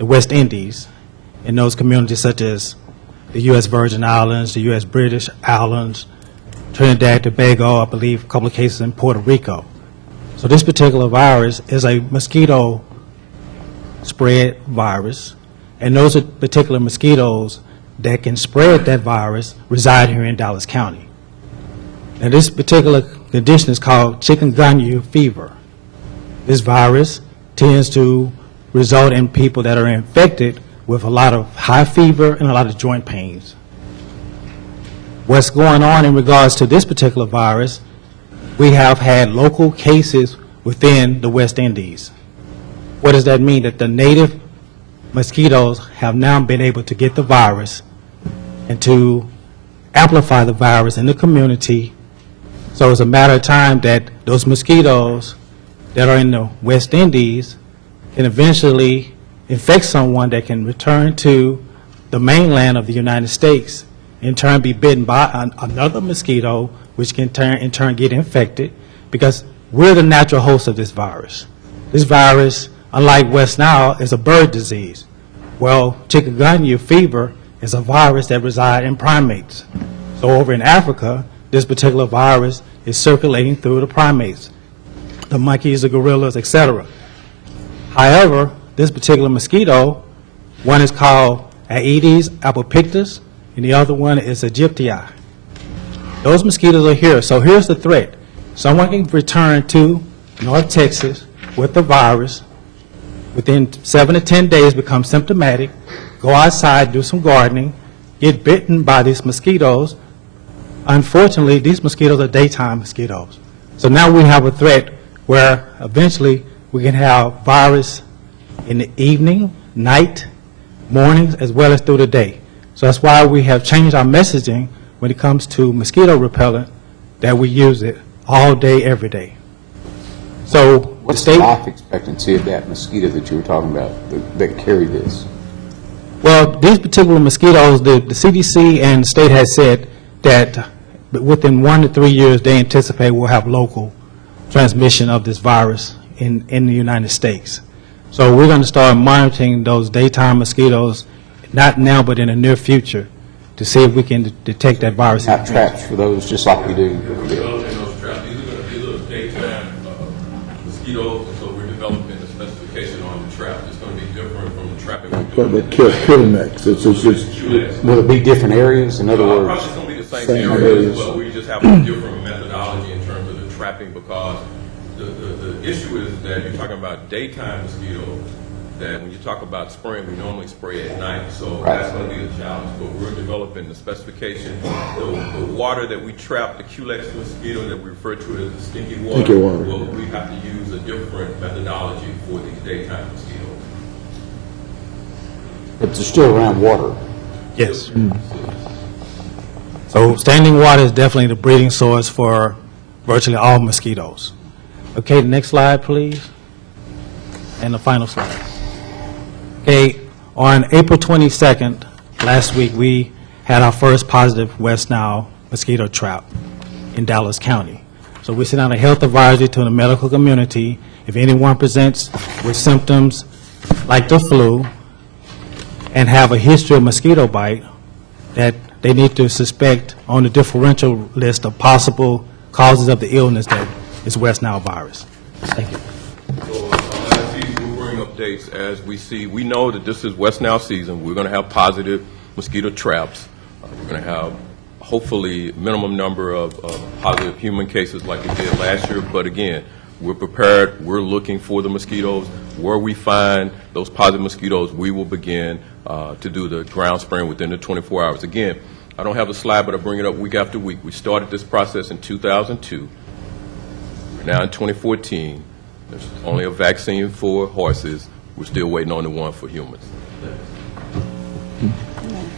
West Indies, in those communities such as the U.S. Virgin Islands, the U.S. British Islands, Trinidad, Tobago, I believe a couple of cases in Puerto Rico. So this particular virus is a mosquito spread virus, and those particular mosquitoes that can spread that virus reside here in Dallas County. Now this particular condition is called chikungunya fever. This virus tends to result in people that are infected with a lot of high fever and a lot of joint pains. What's going on in regards to this particular virus, we have had local cases within the West Indies. What does that mean? That the native mosquitoes have now been able to get the virus and to amplify the virus in the community. So it's a matter of time that those mosquitoes that are in the West Indies can eventually infect someone that can return to the mainland of the United States, in turn be bitten by another mosquito, which can in turn get infected, because we're the natural host of this virus. This virus, unlike West Nile, is a bird disease. Well, chikungunya fever is a virus that resides in primates. So over in Africa, this particular virus is circulating through the primates, the monkeys, the gorillas, etc. However, this particular mosquito, one is called Aedes albopictus, and the other one is Aegypti. Those mosquitoes are here. So here's the threat. Someone can return to North Texas with the virus, within 7 to 10 days become symptomatic, go outside, do some gardening, get bitten by these mosquitoes. Unfortunately, these mosquitoes are daytime mosquitoes. So now we have a threat where eventually we can have virus in the evening, night, mornings, as well as through the day. So that's why we have changed our messaging when it comes to mosquito repellent, that we use it all day, every day. So What's the life expectancy of that mosquito that you were talking about that carry this? Well, these particular mosquitoes, the CDC and the state has said that within 1 to 3 years, they anticipate we'll have local transmission of this virus in the United States. So we're going to start monitoring those daytime mosquitoes, not now, but in the near future, to see if we can detect that virus. Not traps for those, just like we do. We're developing those traps. These are going to be little daytime mosquitoes, and so we're developing the specification on the trap. It's going to be different from the trapping we're doing. Will it be different areas? In other words, Probably going to be the same areas, but we just have a different methodology in terms of the trapping, because the issue is that you're talking about daytime mosquitoes, that when you talk about spraying, we normally spray at night, so that's going to be the challenge. But we're developing the specification. The water that we trap, the Culex mosquito that we refer to as the stinky water, well, we have to use a different methodology for these daytime mosquitoes. but they're still around water. Yes. So standing water is definitely the breeding source for virtually all mosquitoes. Okay, the next slide, please. And the final slide. Okay, on April 22nd, last week, we had our first positive West Nile mosquito trap in Dallas County. So we sent out a health advisory to the medical community. If anyone presents with symptoms like the flu and have a history of mosquito bite, that they need to suspect on the differential list of possible causes of the illness that is West Nile virus. Thank you. So as these, we'll bring updates as we see. We know that this is West Nile season. We're going to have positive mosquito traps. We're going to have hopefully minimum number of positive human cases like we did last year. But again, we're prepared. We're looking for the mosquitoes. Where we find those positive mosquitoes, we will begin to do the ground spraying within the 24 hours. Again, I don't have a slide, but I bring it up week after week. We started this process in 2002. We're now in 2014. There's only a vaccine for horses. We're still waiting on the one for humans.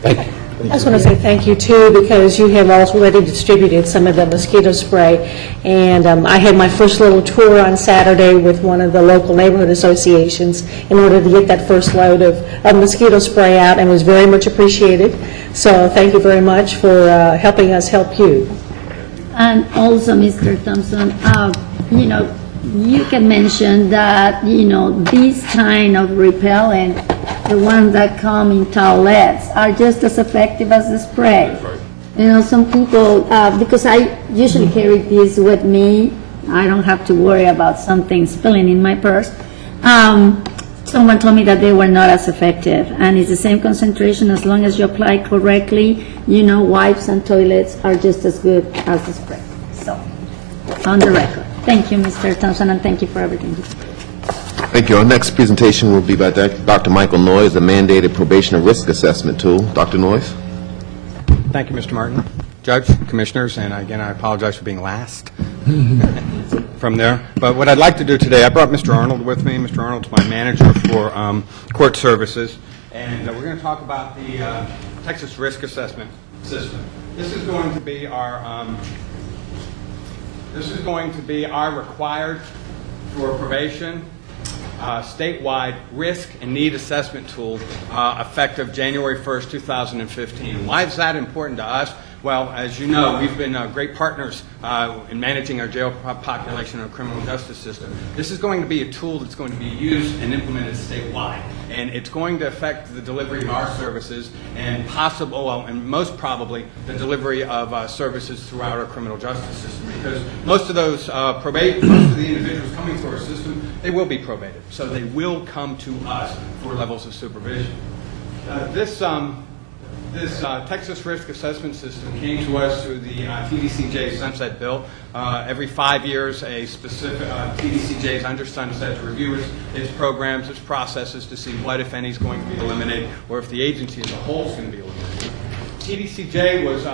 Thank you. I just want to say thank you, too, because you have already distributed some of the mosquito spray. And I had my first little tour on Saturday with one of the local neighborhood associations in order to get that first load of mosquito spray out, and was very much appreciated. So thank you very much for helping us help you. And also, Mr. Thompson, you can mention that, these kind of repellent, the ones that come in towelettes, are just as effective as the spray. Some people, because I usually carry this with me, I don't have to worry about something spilling in my purse. Someone told me that they were not as effective, and it's the same concentration as long as you apply correctly. Wipes and toilets are just as good as the spray. So, on the record. Thank you, Mr. Thompson, and thank you for everything. Thank you. Our next presentation will be by Dr. Michael Noyes, the mandated probation risk assessment tool. Dr. Noyes? Thank you, Mr. Martin. Judge, Commissioners, and again, I apologize for being last. from there. But what I'd like to do today, I brought Mr. Arnold with me. Mr. Arnold's my manager for court services, and we're going to talk about the Texas Risk Assessment System. This is going to be our required for probation statewide risk and need assessment tool effective January 1st, 2015. Why is that important to us? Well, as you know, we've been great partners in managing our jail population and our criminal justice system. This is going to be a tool that's going to be used and implemented statewide, and it's going to affect the delivery of our services and and most probably the delivery of services throughout our criminal justice system, because most of those most of the individuals coming through our system, they will be probated, so they will come to us for levels of supervision. This Texas Risk Assessment System came to us through the TDCJ Sunset Bill. Every 5 years, a specific TDCJ is under sunset to review its programs, its processes to see what, if any, is going to be eliminated, or if the agency as a whole is going to be eliminated. TDCJ was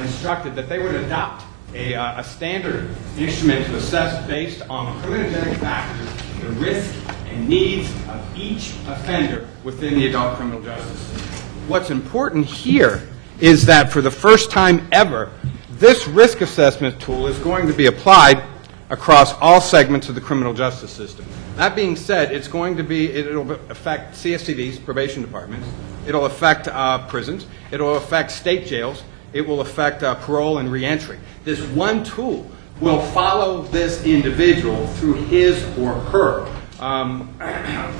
instructed that they would adopt a standard instrument to assess based on criminogenic factors the risk and needs of each offender within the adult criminal justice system. What's important here is that for the first time ever, this risk assessment tool is going to be applied across all segments of the criminal justice system. That being said, it'll affect CFCDs, probation departments, it'll affect prisons, it'll affect state jails, it will affect parole and reentry. This one tool will follow this individual through his or her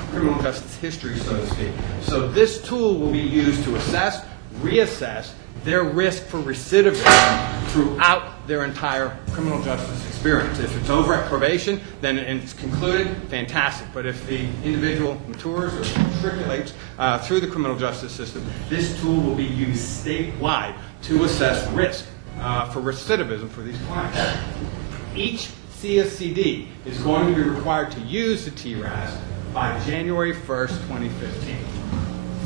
criminal justice history, so to speak. So this tool will be used to assess, reassess their risk for recidivism throughout their entire criminal justice experience. If it's over at probation, then it's concluded, fantastic. But if the individual matures or matriculates through the criminal justice system, this tool will be used statewide to assess risk for recidivism for these clients. Each CSCD is going to be required to use the TRAS by January 1st, 2015.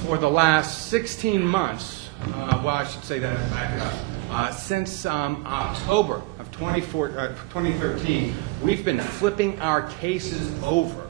For the last 16 months, well, I should say that back it up, since October of 2013, we've been flipping our cases over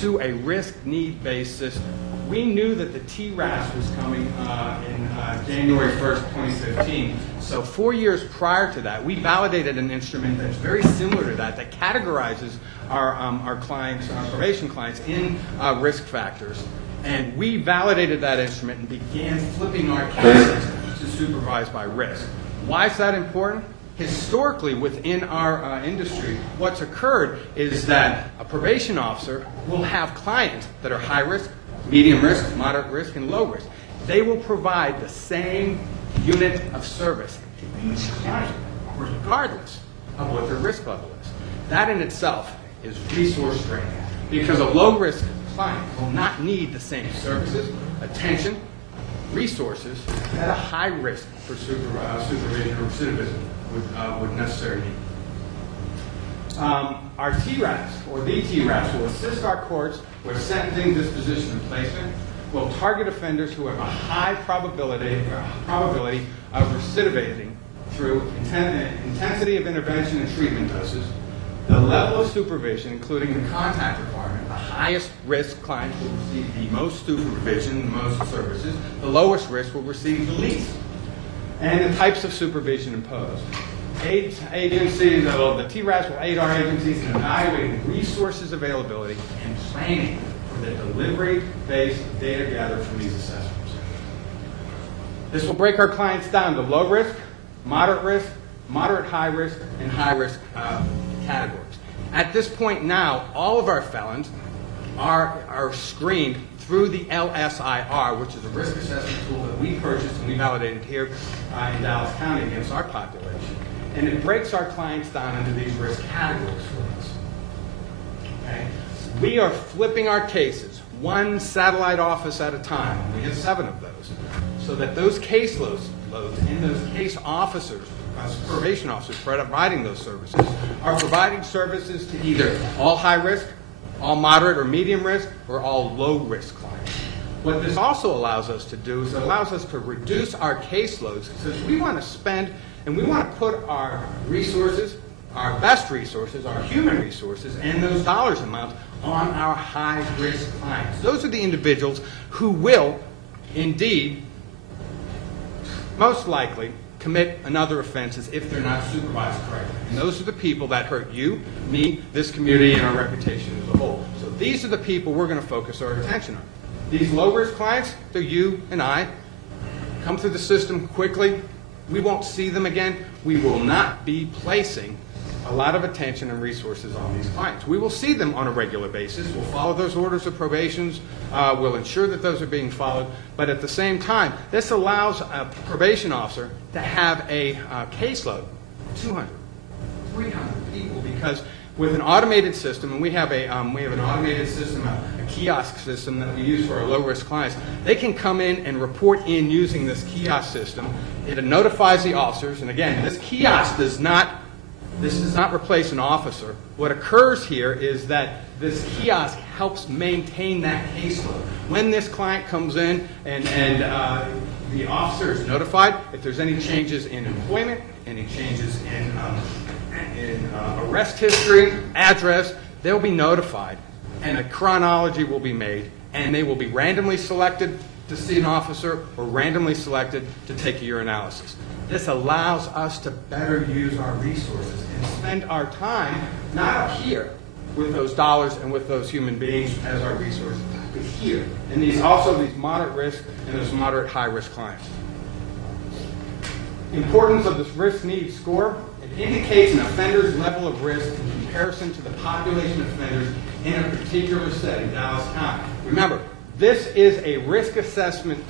to a risk-need-based system. We knew that the TRAS was coming in January 1st, 2015. So 4 years prior to that, we validated an instrument that's very similar to that categorizes our clients, our probation clients, in risk factors. And we validated that instrument and began flipping our cases to supervise by risk. Why is that important? Historically, within our industry, what's occurred is that a probation officer will have clients that are high risk, medium risk, moderate risk, and low risk. They will provide the same unit of service to each client, regardless of what their risk level is. That in itself is resource draining, because a low-risk client will not need the same services, attention, resources that a high risk for supervision or recidivism would necessarily need. Our TRAS, or the TRAS, will assist our courts with sentencing, disposition, and placement, will target offenders who have a high probability of recidivating through intensity of intervention and treatment doses, the level of supervision, including the contact requirement. The highest risk clients will receive the most supervision, the most services. The lowest risk will receive the least. And the types of supervision imposed. Agencies, the TRAS will aid our agencies in evaluating resources availability and planning for the delivery-based data gathered from these assessments. This will break our clients down to low risk, moderate high risk, and high risk categories. At this point now, all of our felons are screened through the LSIR, which is a risk assessment tool that we purchased and we validated here in Dallas County against our population. And it breaks our clients down into these risk categories for us. Okay? We are flipping our cases, one satellite office at a time. We have 7 of those. So that those caseloads and those case officers, probation officers providing those services, are providing services to either all high risk, all moderate or medium risk, or all low risk clients. What this also allows us to do is it allows us to reduce our caseloads, because we want to spend and we want to put our resources, our best resources, our human resources, and those dollars amounts on our high-risk clients. Those are the individuals who will, indeed, most likely, commit another offenses if they're not supervised correctly. And those are the people that hurt you, me, this community, and our reputation as a whole. So these are the people we're going to focus our attention on. These low-risk clients, they're you and I. Come through the system quickly. We won't see them again. We will not be placing a lot of attention and resources on these clients. We will see them on a regular basis. We'll follow those orders of probations. We'll ensure that those are being followed. But at the same time, this allows a probation officer to have a caseload, 200, 300 people, because with an automated system, and we have an automated system, a kiosk system that we use for our low-risk clients, they can come in and report in using this kiosk system. It notifies the officers, and again, this kiosk does not replace an officer. What occurs here is that this kiosk helps maintain that caseload. When this client comes in and the officer is notified, if there's any changes in employment, any changes in arrest history, address, they'll be notified, and a chronology will be made, and they will be randomly selected to see an officer or randomly selected to take a urinalysis. This allows us to better use our resources and spend our time not up here with those dollars and with those human beings as our resources, but here, and these moderate risk and those moderate high risk clients. Importance of this risk need score. It indicates an offender's level of risk in comparison to the population of offenders in a particular setting, Dallas County. Remember, this is a risk assessment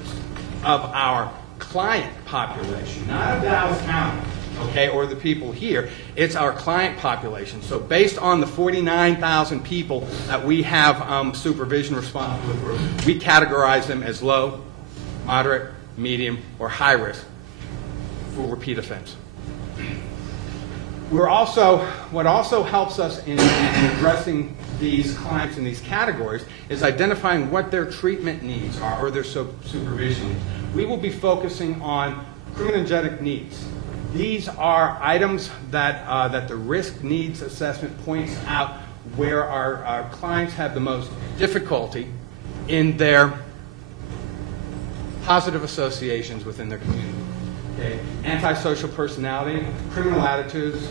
of our client population, not of Dallas County, okay, or the people here. It's our client population. So based on the 49,000 people that we have supervision responsible for, we categorize them as low, moderate, medium, or high risk for repeat offense. What also helps us in addressing these clients in these categories is identifying what their treatment needs are or their supervision needs. We will be focusing on criminogenic needs. These are items that the risk needs assessment points out where our clients have the most difficulty in their positive associations within their community. Okay. Antisocial personality, criminal attitudes,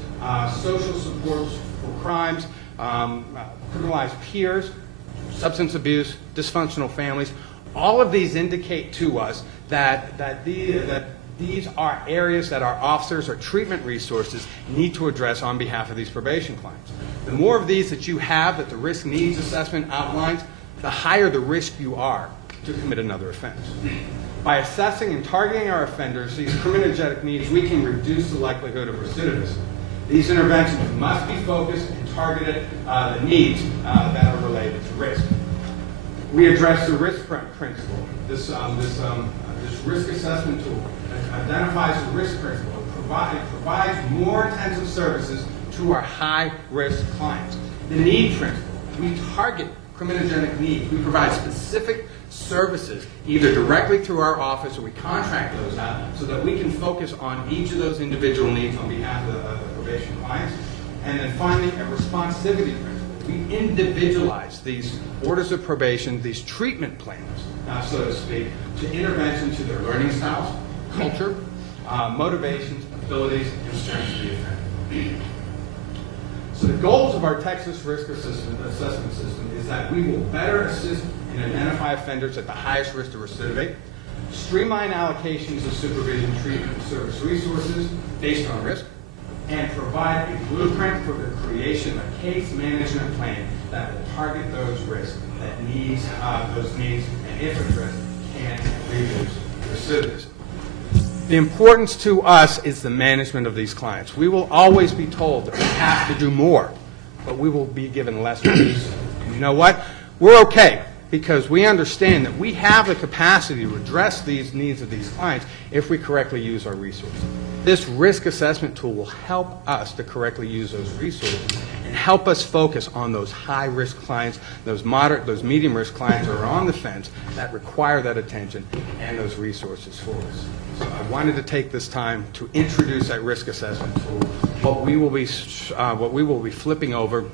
social supports for crimes, criminalized peers, substance abuse, dysfunctional families. All of these indicate to us that these are areas that our officers or treatment resources need to address on behalf of these probation clients. The more of these that you have that the risk needs assessment outlines, the higher the risk you are to commit another offense. By assessing and targeting our offenders, these criminogenic needs, we can reduce the likelihood of recidivism. These interventions must be focused and targeted the needs that are related to risk. We address the risk principle. This risk assessment tool identifies the risk principle and provides more intensive services to our high-risk clients. The need principle. We target criminogenic needs. We provide specific services either directly through our office or we contract those out so that we can focus on each of those individual needs on behalf of the probation clients. And then finally, a responsivity principle. We individualize these orders of probation, these treatment plans, so to speak, to intervention to their learning styles, culture, motivations, abilities, and strengths of the offender. So the goals of our Texas Risk Assessment System is that we will better assist and identify offenders at the highest risk to recidivate, streamline allocations of supervision, treatment, and service resources based on risk, and provide a blueprint for the creation of a case management plan that will target those risks, that needs those needs, and if addressed, can reduce recidivism. The importance to us is the management of these clients. We will always be told that we have to do more, but we will be given less to do so. And you know what? We're okay, because we understand that we have the capacity to address these needs of these clients if we correctly use our resources. This risk assessment tool will help us to correctly use those resources and help us focus on those high-risk clients, those moderate, those medium-risk clients that are on the fence that require that attention and those resources for us. So I wanted to take this time to introduce that risk assessment tool. what we will be flipping over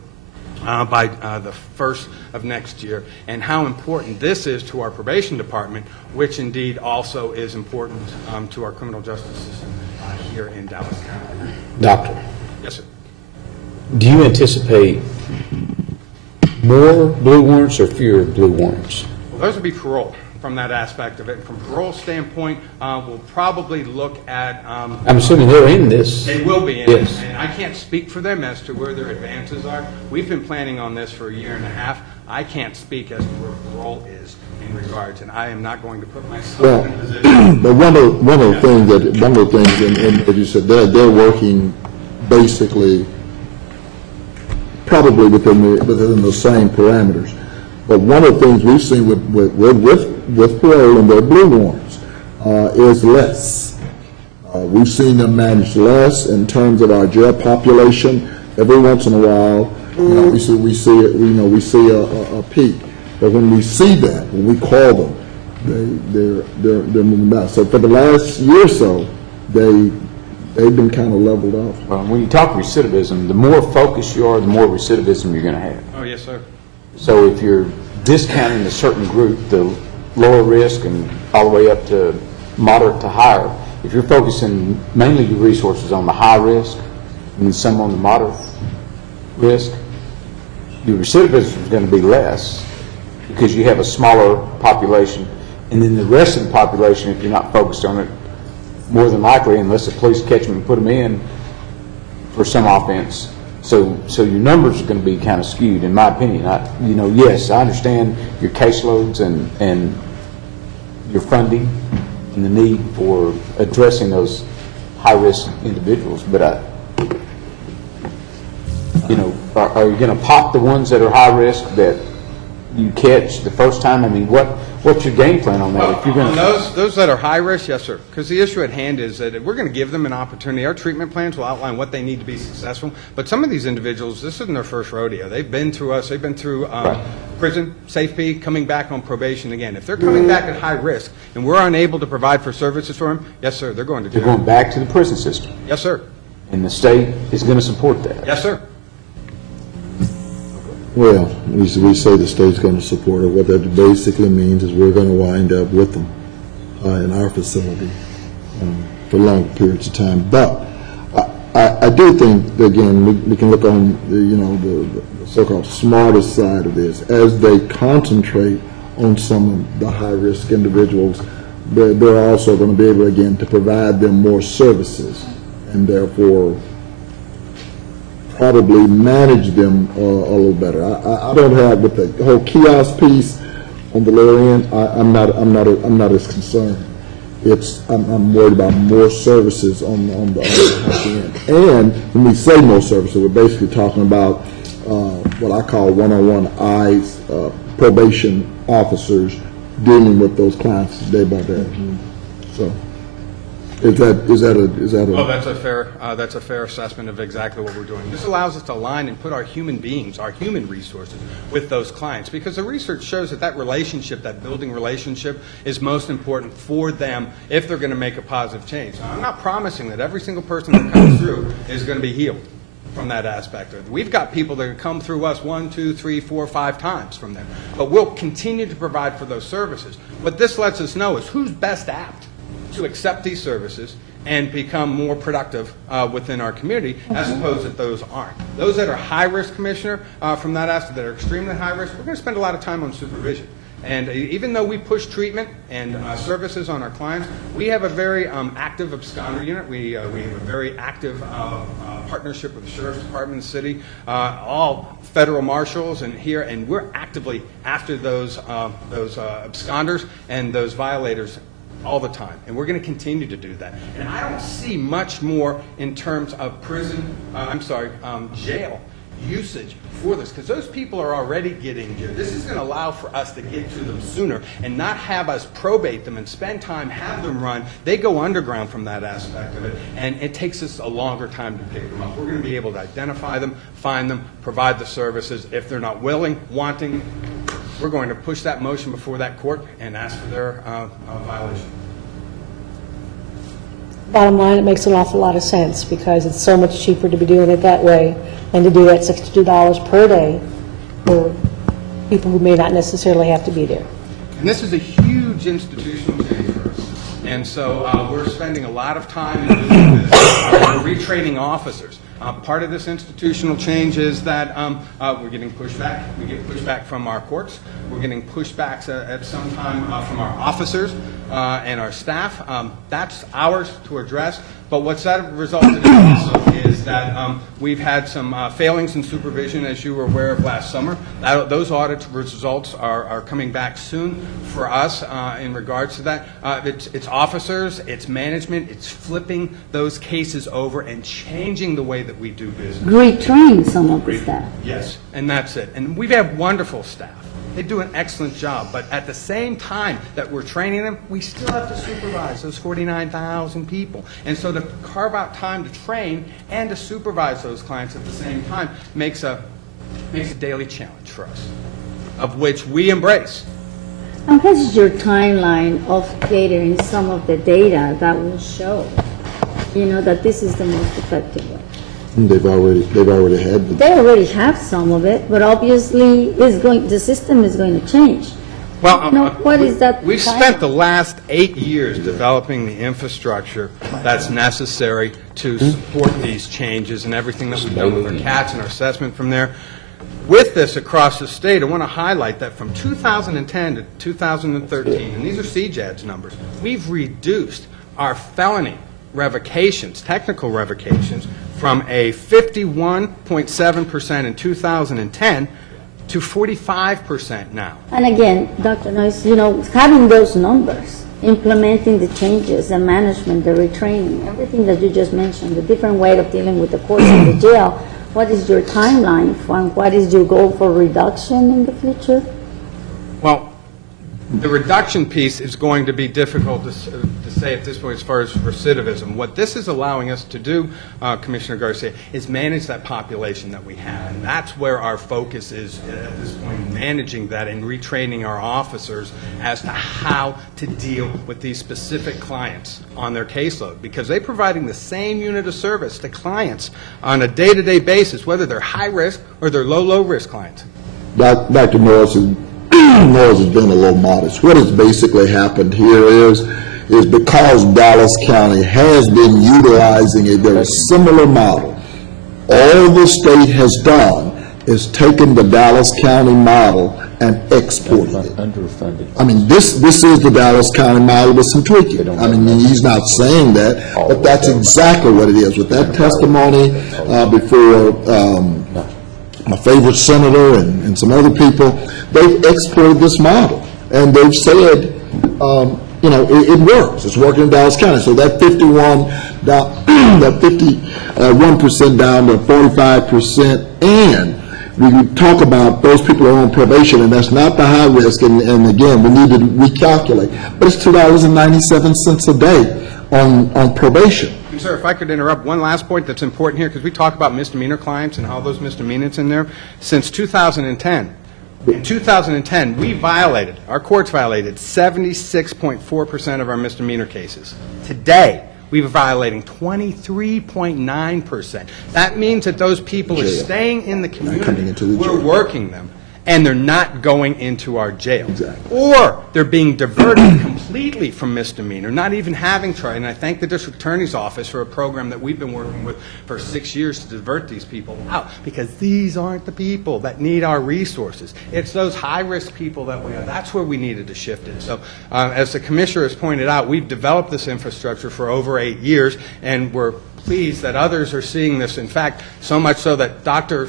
by the first of next year, and how important this is to our probation department, which indeed also is important to our criminal justice system here in Dallas County. Doctor, Yes, sir. do you anticipate more blue warrants or fewer blue warrants? Well, those would be parole from that aspect of it. From parole standpoint, we'll probably look at... I'm assuming they're in this. They will be in Yes. it, and I can't speak for them as to where their advances are. We've been planning on this for a year and a half. I can't speak as to where parole is in regards, and I am not going to put myself Well, in a position... but one of the things, and as you said, they're working basically probably within the same parameters. But one of the things we've seen with parole and their blue warrants is less. We've seen them manage less in terms of our jail population. Every once in a while, we see a peak. But when we see that, when we call them, they're moving back. So for the last year or so, they've been kind of leveled off. Well, when you talk recidivism, the more focused you are, the more recidivism you're going to have. Oh, yes, sir. So if you're discounting a certain group, the lower risk and all the way up to moderate to higher, if you're focusing mainly your resources on the high risk and some on the moderate risk, your recidivism is going to be less because you have a smaller population. And then the rest of the population, if you're not focused on it, more than likely, unless the police catch them and put them in for some offense. So your numbers are going to be kind of skewed, in my opinion. Yes, I understand your caseloads and your funding and the need for addressing those high-risk individuals, but are you going to pop the ones that are high risk that you catch the first time? I mean, what's your game plan on that? If you're going to Those that are high risk, yes, sir. Because the issue at hand is that we're going to give them an opportunity. Our treatment plans will outline what they need to be successful. But some of these individuals, this isn't their first rodeo. They've been through us. They've been through prison, safety, coming back on probation again. If they're coming back at high risk and we're unable to provide for services for them, yes, sir, they're going to jail. They're going back to the prison system. Yes, sir. And the state is going to support that. Yes, sir. Well, we say the state's going to support it. What that basically means is we're going to wind up with them in our facility for long periods of time. But I do think, again, we can look on the so-called smarter side of this. As they concentrate on some of the high-risk individuals, they're also going to be able, again, to provide them more services and therefore probably manage them a little better. I don't have, with the whole kiosk piece on the lower end, I'm not as concerned. I'm worried about more services on the high end. And when we say more services, we're basically talking about what I call one-on-one eyes, probation officers dealing with those clients day by day. So. Is that a? Oh, that's a fair assessment of exactly what we're doing. This allows us to align and put our human beings, our human resources, with those clients, because the research shows that relationship, that building relationship, is most important for them if they're going to make a positive change. Now, I'm not promising that every single person that comes through is going to be healed from that aspect. We've got people that come through us 1, 2, 3, 4, 5 times from them, but we'll continue to provide for those services. What this lets us know is who's best apt to accept these services and become more productive within our community, as opposed to those aren't. Those that are high risk, Commissioner, from that aspect, that are extremely high risk, we're going to spend a lot of time on supervision. And even though we push treatment and services on our clients, we have a very active absconder unit. We have a very active partnership with the Sheriff's Department in the city, all federal marshals and here, and we're actively after those absconders and those violators all the time, and we're going to continue to do that. And I don't see much more in terms of jail usage for this, because those people are already getting here. This is going to allow for us to get to them sooner and not have us probate them and spend time, have them run. They go underground from that aspect of it, and it takes us a longer time to pick them up. We're going to be able to identify them, find them, provide the services. If they're not willing, wanting, we're going to push that motion before that court and ask for their violation. Bottom line, it makes an awful lot of sense, because it's so much cheaper to be doing it that way than to do it $62 per day for people who may not necessarily have to be there. And this is a huge institutional change for us. And so we're spending a lot of time in doing this. We're retraining officers. Part of this institutional change is that we're getting pushback. We get pushback from our courts. We're getting pushbacks at some time from our officers and our staff. That's ours to address. But what's that resulted in also is that we've had some failings in supervision, as you were aware of last summer. Those audit results are coming back soon for us in regards to that. It's officers, it's management, it's flipping those cases over and changing the way that we do business. Retrain some of the staff. Yes, and that's it. And we have wonderful staff. They do an excellent job, but at the same time that we're training them, we still have to supervise those 49,000 people. And so to carve out time to train and to supervise those clients at the same time makes a daily challenge for us, of which we embrace. And what is your timeline of gathering some of the data that will show, that this is the most effective way? They've already had the. They already have some of it, but obviously the system is going to change. Well, what is that? We've spent the last 8 years developing the infrastructure that's necessary to support these changes and everything that we've done with our CATs and our assessment from there. With this across the state, I want to highlight that from 2010 to 2013, and these are CJAD's numbers, we've reduced our felony revocations, technical revocations, from a 51.7% in 2010 to 45% now. And again, Dr. Noyes, having those numbers, implementing the changes, the management, the retraining, everything that you just mentioned, the different way of dealing with the courts and the jail, what is your timeline and what is your goal for reduction in the future? Well, the reduction piece is going to be difficult to say at this point as far as recidivism. What this is allowing us to do, Commissioner Garcia, is manage that population that we have. And that's where our focus is at this point, managing that and retraining our officers as to how to deal with these specific clients on their caseload. Because they're providing the same unit of service to clients on a day-to-day basis, whether they're high-risk or they're low-risk clients. Dr. Norris has been a little modest. What has basically happened here is because Dallas County has been utilizing a very similar model, all the state has done is taken the Dallas County model and exported it. I mean, this is the Dallas County model with some tweaking. I mean, he's not saying that, but that's exactly what it is. With that testimony before my favorite senator and some other people, they've exported this model, and they've said, it works. It's working in Dallas County. So that 51% down to 45%, and we talk about those people who are on probation, and that's not the high risk, and again, we need to recalculate, but it's $2.97 a day on probation. And sir, if I could interrupt, one last point that's important here, because we talk about misdemeanor clients and all those misdemeanors in there. Since 2010, in 2010, our courts violated 76.4% of our misdemeanor cases. Today, we're violating 23.9%. That means that those people are staying in the community, we're working them, and they're not going into our jail. Exactly. Or they're being diverted completely from misdemeanor, not even having tried. And I thank the District Attorney's Office for a program that we've been working with for 6 years to divert these people out, because these aren't the people that need our resources. It's those high-risk people that we have. That's where we needed to shift it. So as the Commissioner has pointed out, we've developed this infrastructure for over 8 years, and we're pleased that others are seeing this. In fact, so much so that Dr.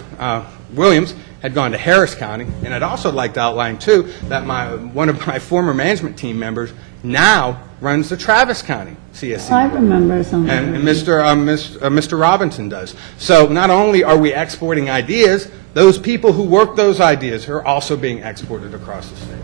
Williams had gone to Harris County, and I'd also like to outline, too, that one of my former management team members now runs the Travis County CSC. I remember something. And Mr. Robinson does. So not only are we exporting ideas, those people who work those ideas are also being exported across the state.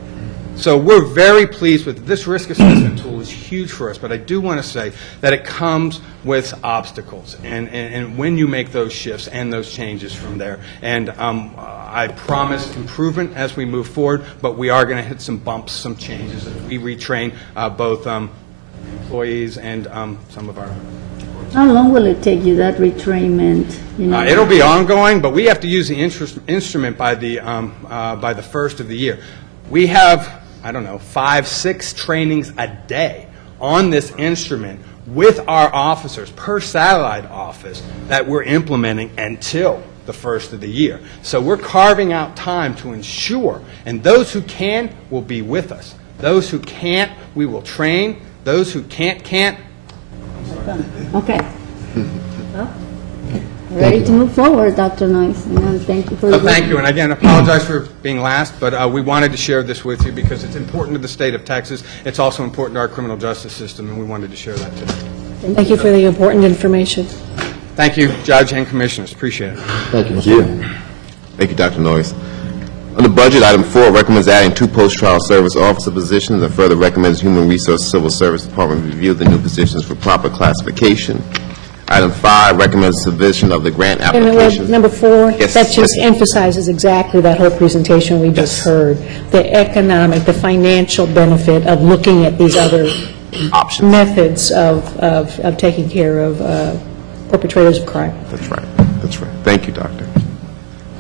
So we're very pleased with this risk assessment tool. Is huge for us, but I do want to say that it comes with obstacles, and when you make those shifts and those changes from there, and I promise improvement as we move forward, but we are going to hit some bumps, some changes as we retrain both employees and some of our... How long will it take you, that retrainment? You know? It'll be ongoing, but we have to use the instrument by the first of the year. We have, I don't know, 5, 6 trainings a day on this instrument with our officers per satellite office that we're implementing until the first of the year. So we're carving out time to ensure, and those who can will be with us. Those who can't, we will train. Those who can't. Okay. Well, ready to move forward, Dr. Noyes. And thank you for your... Thank you, and again, apologize for being last, but we wanted to share this with you because it's important to the state of Texas. It's also important to our criminal justice system, and we wanted to share that today. Thank you for the important information. Thank you, Judge and Commissioners. Appreciate it. Thank you, Thank you. Thank you, Dr. Noyes. On the budget, item 4 recommends adding 2 post-trial service officer positions and further recommends Human Resources Civil Service Department review the new positions for proper classification. Item 5 recommends submission of the grant And application. number 4, Yes, that just yes. emphasizes exactly that whole presentation we just heard, the economic, the financial benefit of looking at these other Options. methods of taking care of perpetrators of crime. That's right. That's right. Thank you, Doctor.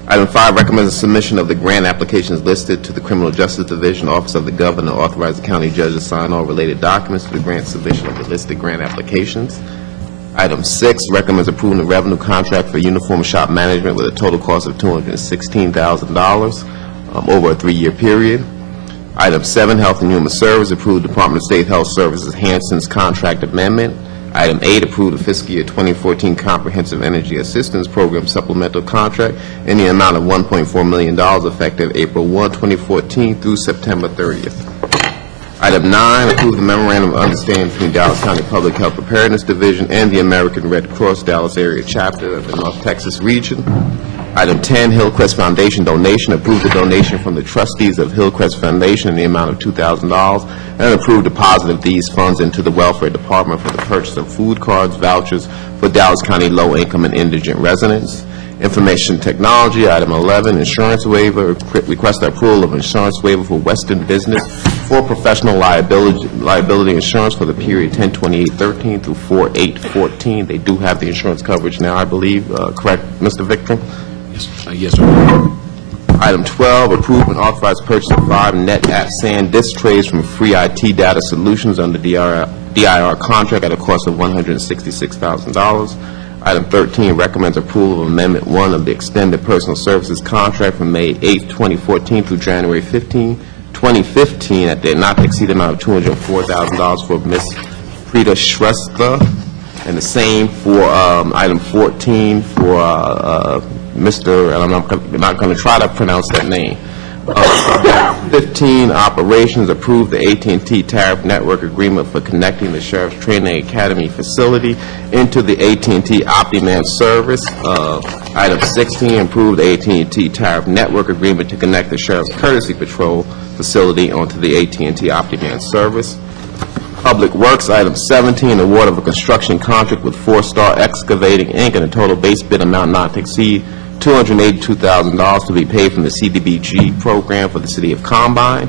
Item 5 recommends the submission of the grant applications listed to the Criminal Justice Division, Office of the Governor, authorize the county judge to sign all related documents to the grant submission of the listed grant applications. Item 6 recommends approving the revenue contract for uniform shop management with a total cost of $216,000 over a 3-year period. Item 7, Health and Human Services, approve Department of State Health Services Hanson's contract amendment. Item 8, approve the fiscal year 2014 Comprehensive Energy Assistance Program supplemental contract in the amount of $1.4 million effective April 1, 2014 through September 30th. Item 9, approve the memorandum of understanding between Dallas County Public Health Preparedness Division and the American Red Cross Dallas area chapter of the North Texas region. Item 10, Hillcrest Foundation donation, approve the donation from the trustees of Hillcrest Foundation in the amount of $2,000 and approve deposit of these funds into the Welfare Department for the purchase of food cards, vouchers for Dallas County low-income and indigent residents. Information Technology, item 11, insurance waiver, request the approval of insurance waiver for Western Business for professional liability insurance for the period 10/28/13 through 4/8/14. They do have the insurance coverage now, I believe, correct, Mr. Victor? Yes, sir. Item 12, approve and authorize purchase of 5 NetApp SAN disk trays from Free IT Data Solutions under DIR contract at a cost of $166,000. Item 13, recommends approval of Amendment 1 of the Extended Personal Services Contract from May 8, 2014 through January 15, 2015 at the not to exceed amount of $204,000 for Ms. Preeta Shrestha, and the same for item 14 for Mr., and I'm not going to try to pronounce that name. 15, operations, approve the AT&T tariff network agreement for connecting the Sheriff's Training Academy facility into the AT&T OptiMan service. Item 16, approve the AT&T tariff network agreement to connect the Sheriff's Courtesy Patrol facility onto the AT&T OptiMan service. Public Works, item 17, award of a construction contract with 4-Star Excavating, Inc., and a total base bid amount not to exceed $282,000 to be paid from the CDBG program for the City of Combine.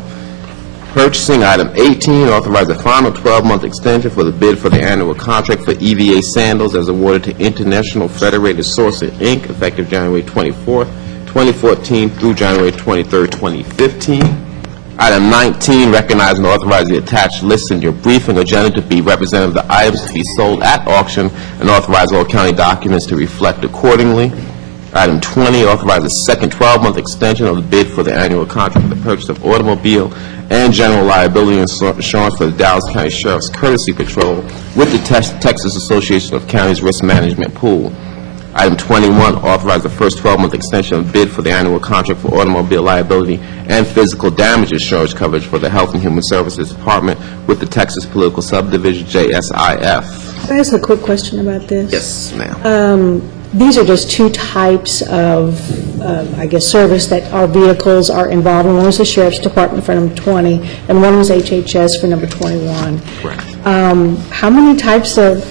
Purchasing, item 18, authorize a final 12-month extension for the bid for the annual contract for EVA sandals as awarded to International Federated Sourcing, Inc., effective January 24th, 2014 through January 23rd, 2015. Item 19, recognize and authorize the attached list in your briefing agenda to be representative of the items to be sold at auction and authorize all county documents to reflect accordingly. Item 20, authorize a second 12-month extension of the bid for the annual contract for the purchase of automobile and general liability insurance for the Dallas County Sheriff's Courtesy Patrol with the Texas Association of Counties Risk Management Pool. Item 21, authorize the first 12-month extension of bid for the annual contract for automobile liability and physical damage insurance coverage for the Health and Human Services Department with the Texas Political Subdivision, JSIF. Can I ask a quick question about this? Yes, ma'am. These are just 2 types of, I guess, service that our vehicles are involved in. One was the Sheriff's Department for number 20, and one was HHS for number 21. Correct. How many types of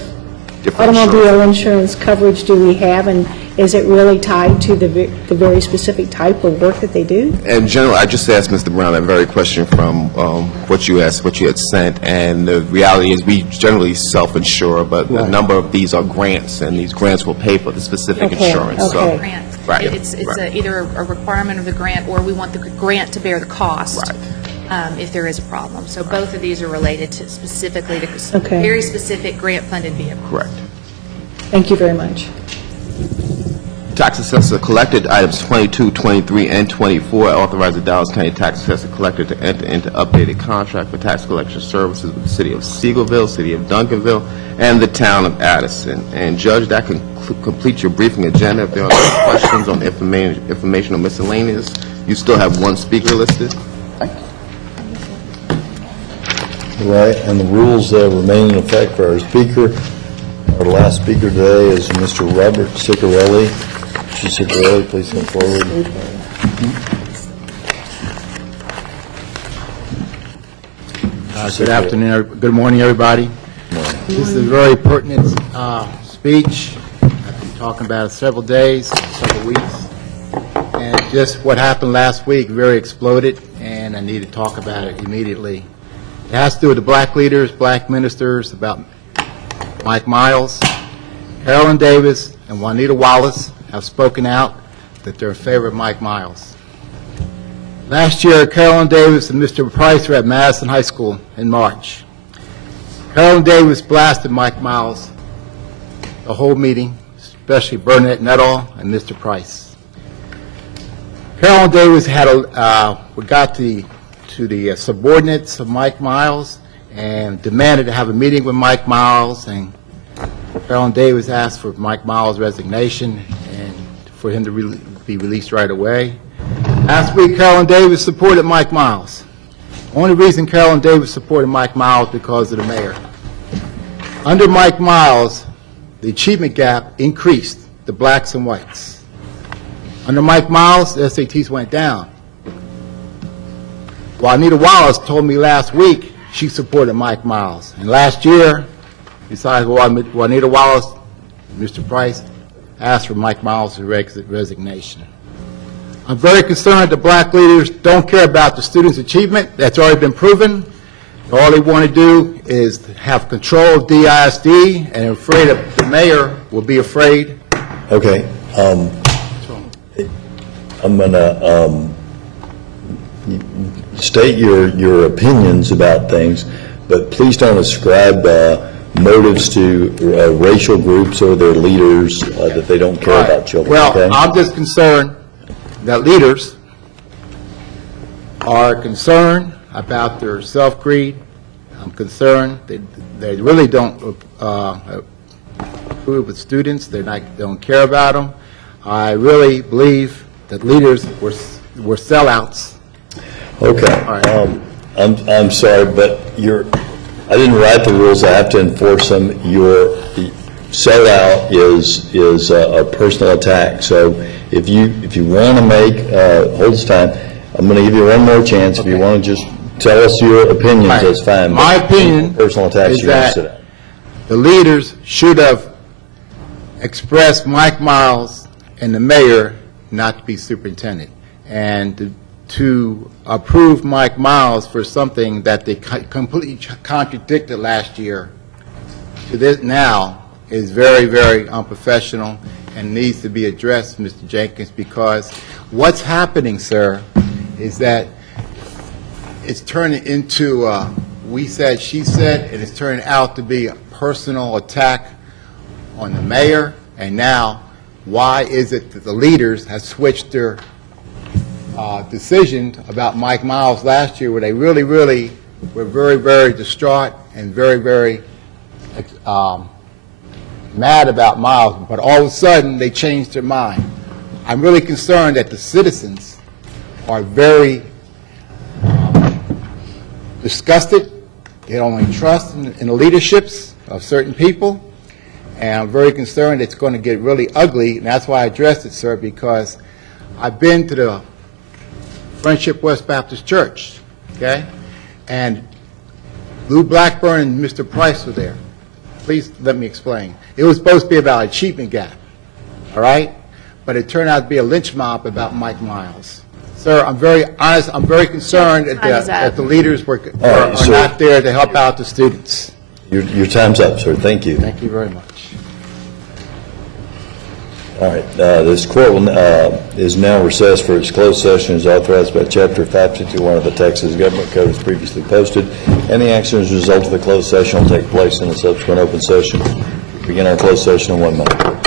Different automobile insurance coverage do we have, and is it really tied to the very specific type of work that they do? In general, I just asked Mr. Brown that very question from what you asked, what you had sent, and the reality is we generally self-insure, but a number of these are grants, and these grants will pay for the specific insurance. So, Grant. right, It's right. either a requirement of the grant, or we want the grant to bear the cost if there is a problem. So both of these are related to specifically to very specific grant-funded vehicles. Correct. Thank you very much. Tax assessor collected items 22, 23, and 24 authorize the Dallas County Tax Assessor Collector to enter into updated contract for tax collection services with the City of Seagoville, City of Duncanville, and the Town of Addison. And Judge, that completes your briefing agenda. If there are no questions on information or miscellaneous, you still have one speaker listed. All right, and the rules remain in effect for our speaker. Our last speaker today is Mr. Robert Ciccarelli. Mr. Ciccarelli, please come forward. Good afternoon, good morning, everybody. This is a very pertinent speech. I've been talking about it several days, several weeks, and just what happened last week very exploded, and I need to talk about it immediately. It has to do with the black leaders, black ministers, about Mike Miles. Carolyn Davis and Juanita Wallace have spoken out that they're in favor of Mike Miles. Last year, Carolyn Davis and Mr. Price were at Madison High School in March. Carolyn Davis blasted Mike Miles the whole meeting, especially Burnett Nuttall and Mr. Price. Carolyn Davis got to the subordinates of Mike Miles and demanded to have a meeting with Mike Miles, and Carolyn Davis asked for Mike Miles' resignation and for him to be released right away. Last week, Carolyn Davis supported Mike Miles. Only reason Carolyn Davis supported Mike Miles because of the mayor. Under Mike Miles, the achievement gap increased, the blacks and whites. Under Mike Miles, the SATs went down. Juanita Wallace told me last week she supported Mike Miles. And last year, besides Juanita Wallace, Mr. Price asked for Mike Miles' resignation. I'm very concerned that black leaders don't care about the students' achievement. That's already been proven. All they want to do is have control of DISD, and I'm afraid that the mayor will be afraid. Okay. I'm going to state your opinions about things, but please don't ascribe motives to racial groups or their leaders that they don't care about children. Well, okay? I'm just concerned that leaders are concerned about their self-greed. I'm concerned that they really don't approve with students. They don't care about them. I really believe that leaders were sellouts. Okay. I'm sorry, but I didn't write the rules. I have to enforce them. Your sellout is a personal attack. So if you want to hold this time, I'm going to give you one more chance. If you want to just tell us your opinions, that's fine. My opinion personal attacks is that the leaders should have expressed Mike Miles and the mayor not to be superintendent, and to approve Mike Miles for something that they completely contradicted last year to this now is very, very unprofessional and needs to be addressed, Mr. Jenkins, because what's happening, sir, is that it's turning into we said, she said, and it's turning out to be a personal attack on the mayor. And now, why is it that the leaders have switched their decision about Mike Miles last year, where they really, really were very, very distraught and very, very mad about Miles, but all of a sudden they changed their mind. I'm really concerned that the citizens are very disgusted. They don't trust in the leaderships of certain people, and I'm very concerned it's going to get really ugly, and that's why I addressed it, sir, because I've been to the Friendship West Baptist Church, okay? And Lou Blackburn and Mr. Price were there. Please let me explain. It was supposed to be about achievement gap, all right? but it turned out to be a lynch mob about Mike Miles. Sir, I'm very honest, I'm very concerned Time is up. that the leaders right, are sir. not there to help out the students. Your time's up, sir. Thank you. Thank you very much. All right, this court is now recessed for its closed session as authorized by Chapter 551 of the Texas Government Code as previously posted. Any action as a result of the closed session will take place in a subsequent open session. Begin our closed session in 1 minute.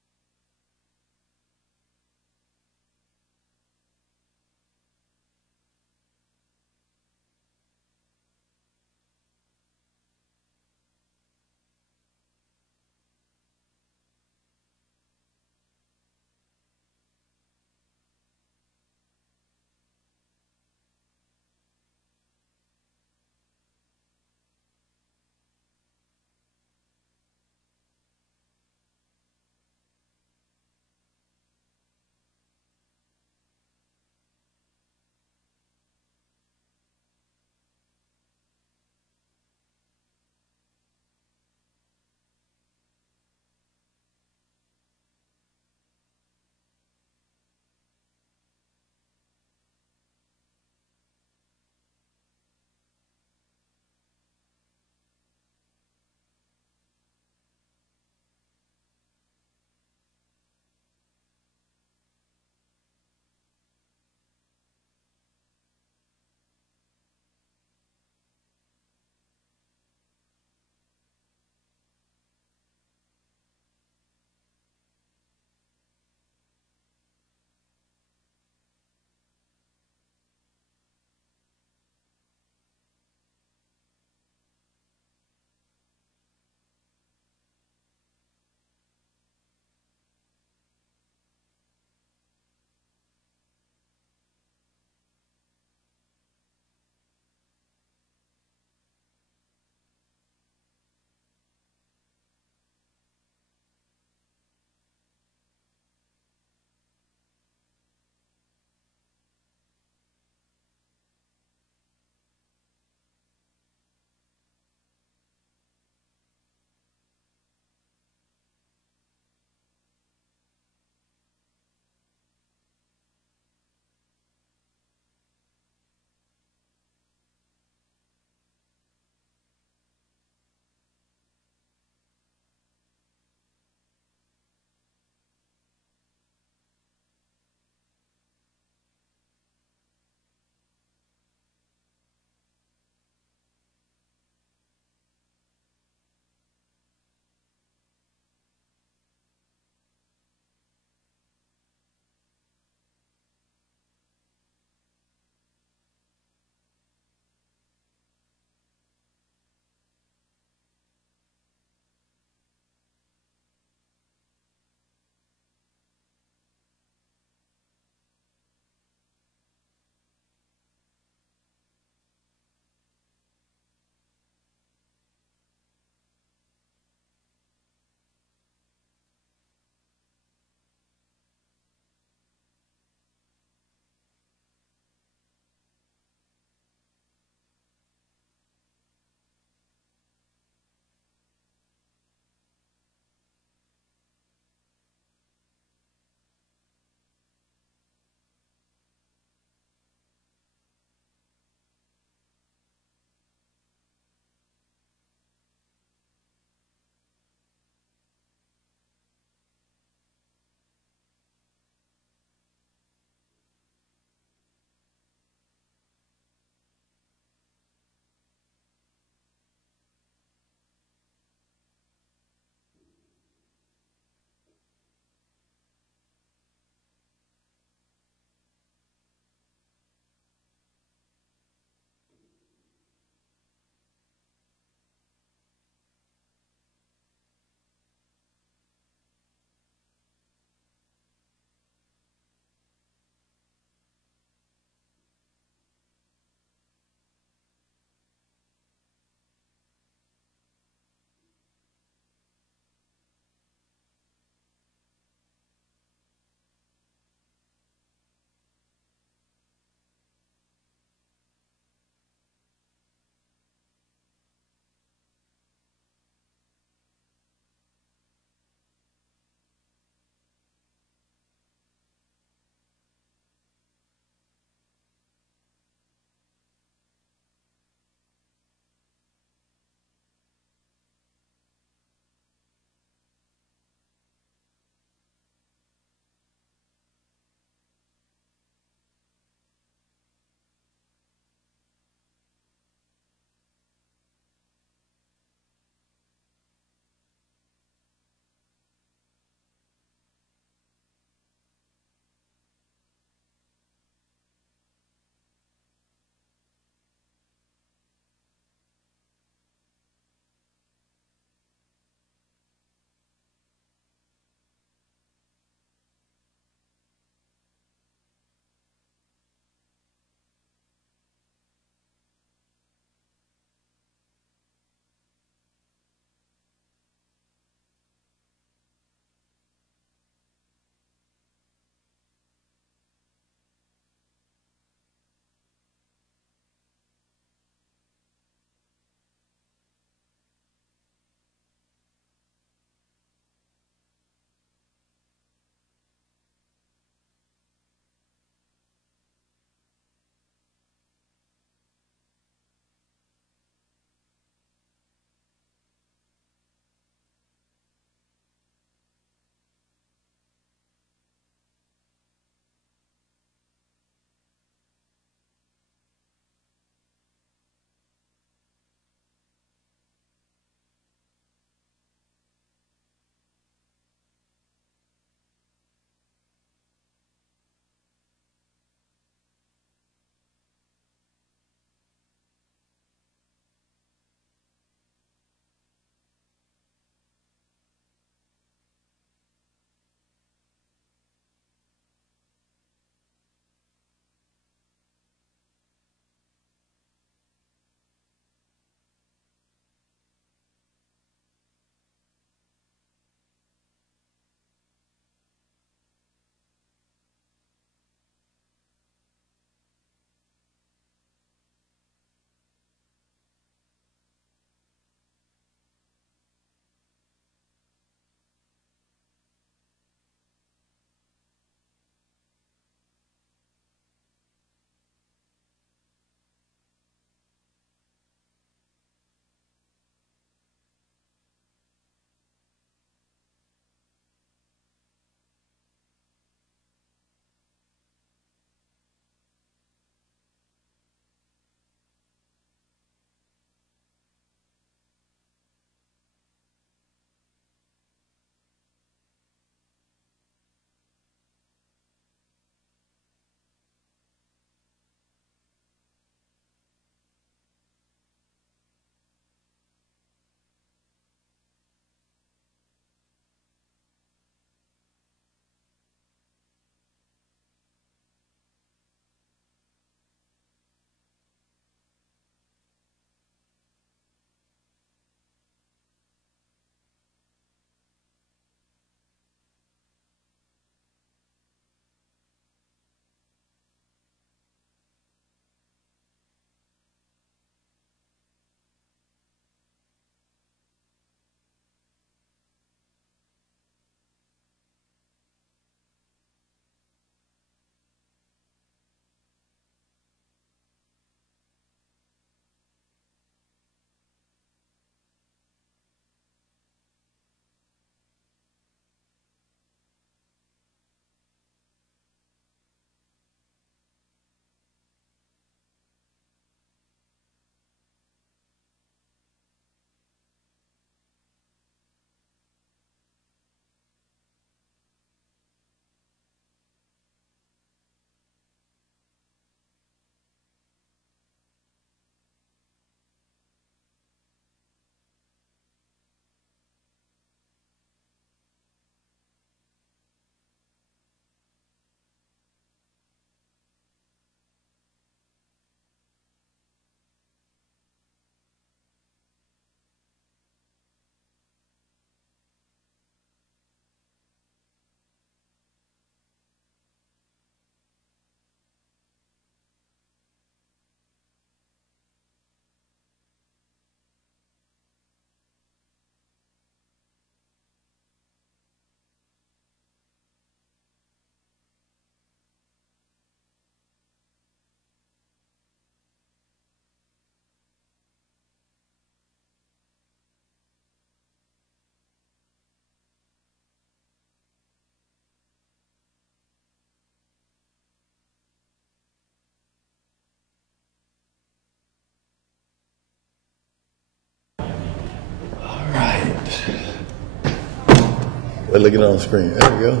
Well, look at it on the screen. There we go.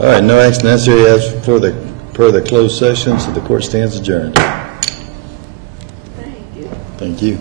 All right, no action necessary as per the closed session, so the court stands adjourned. Thank you. Thank you.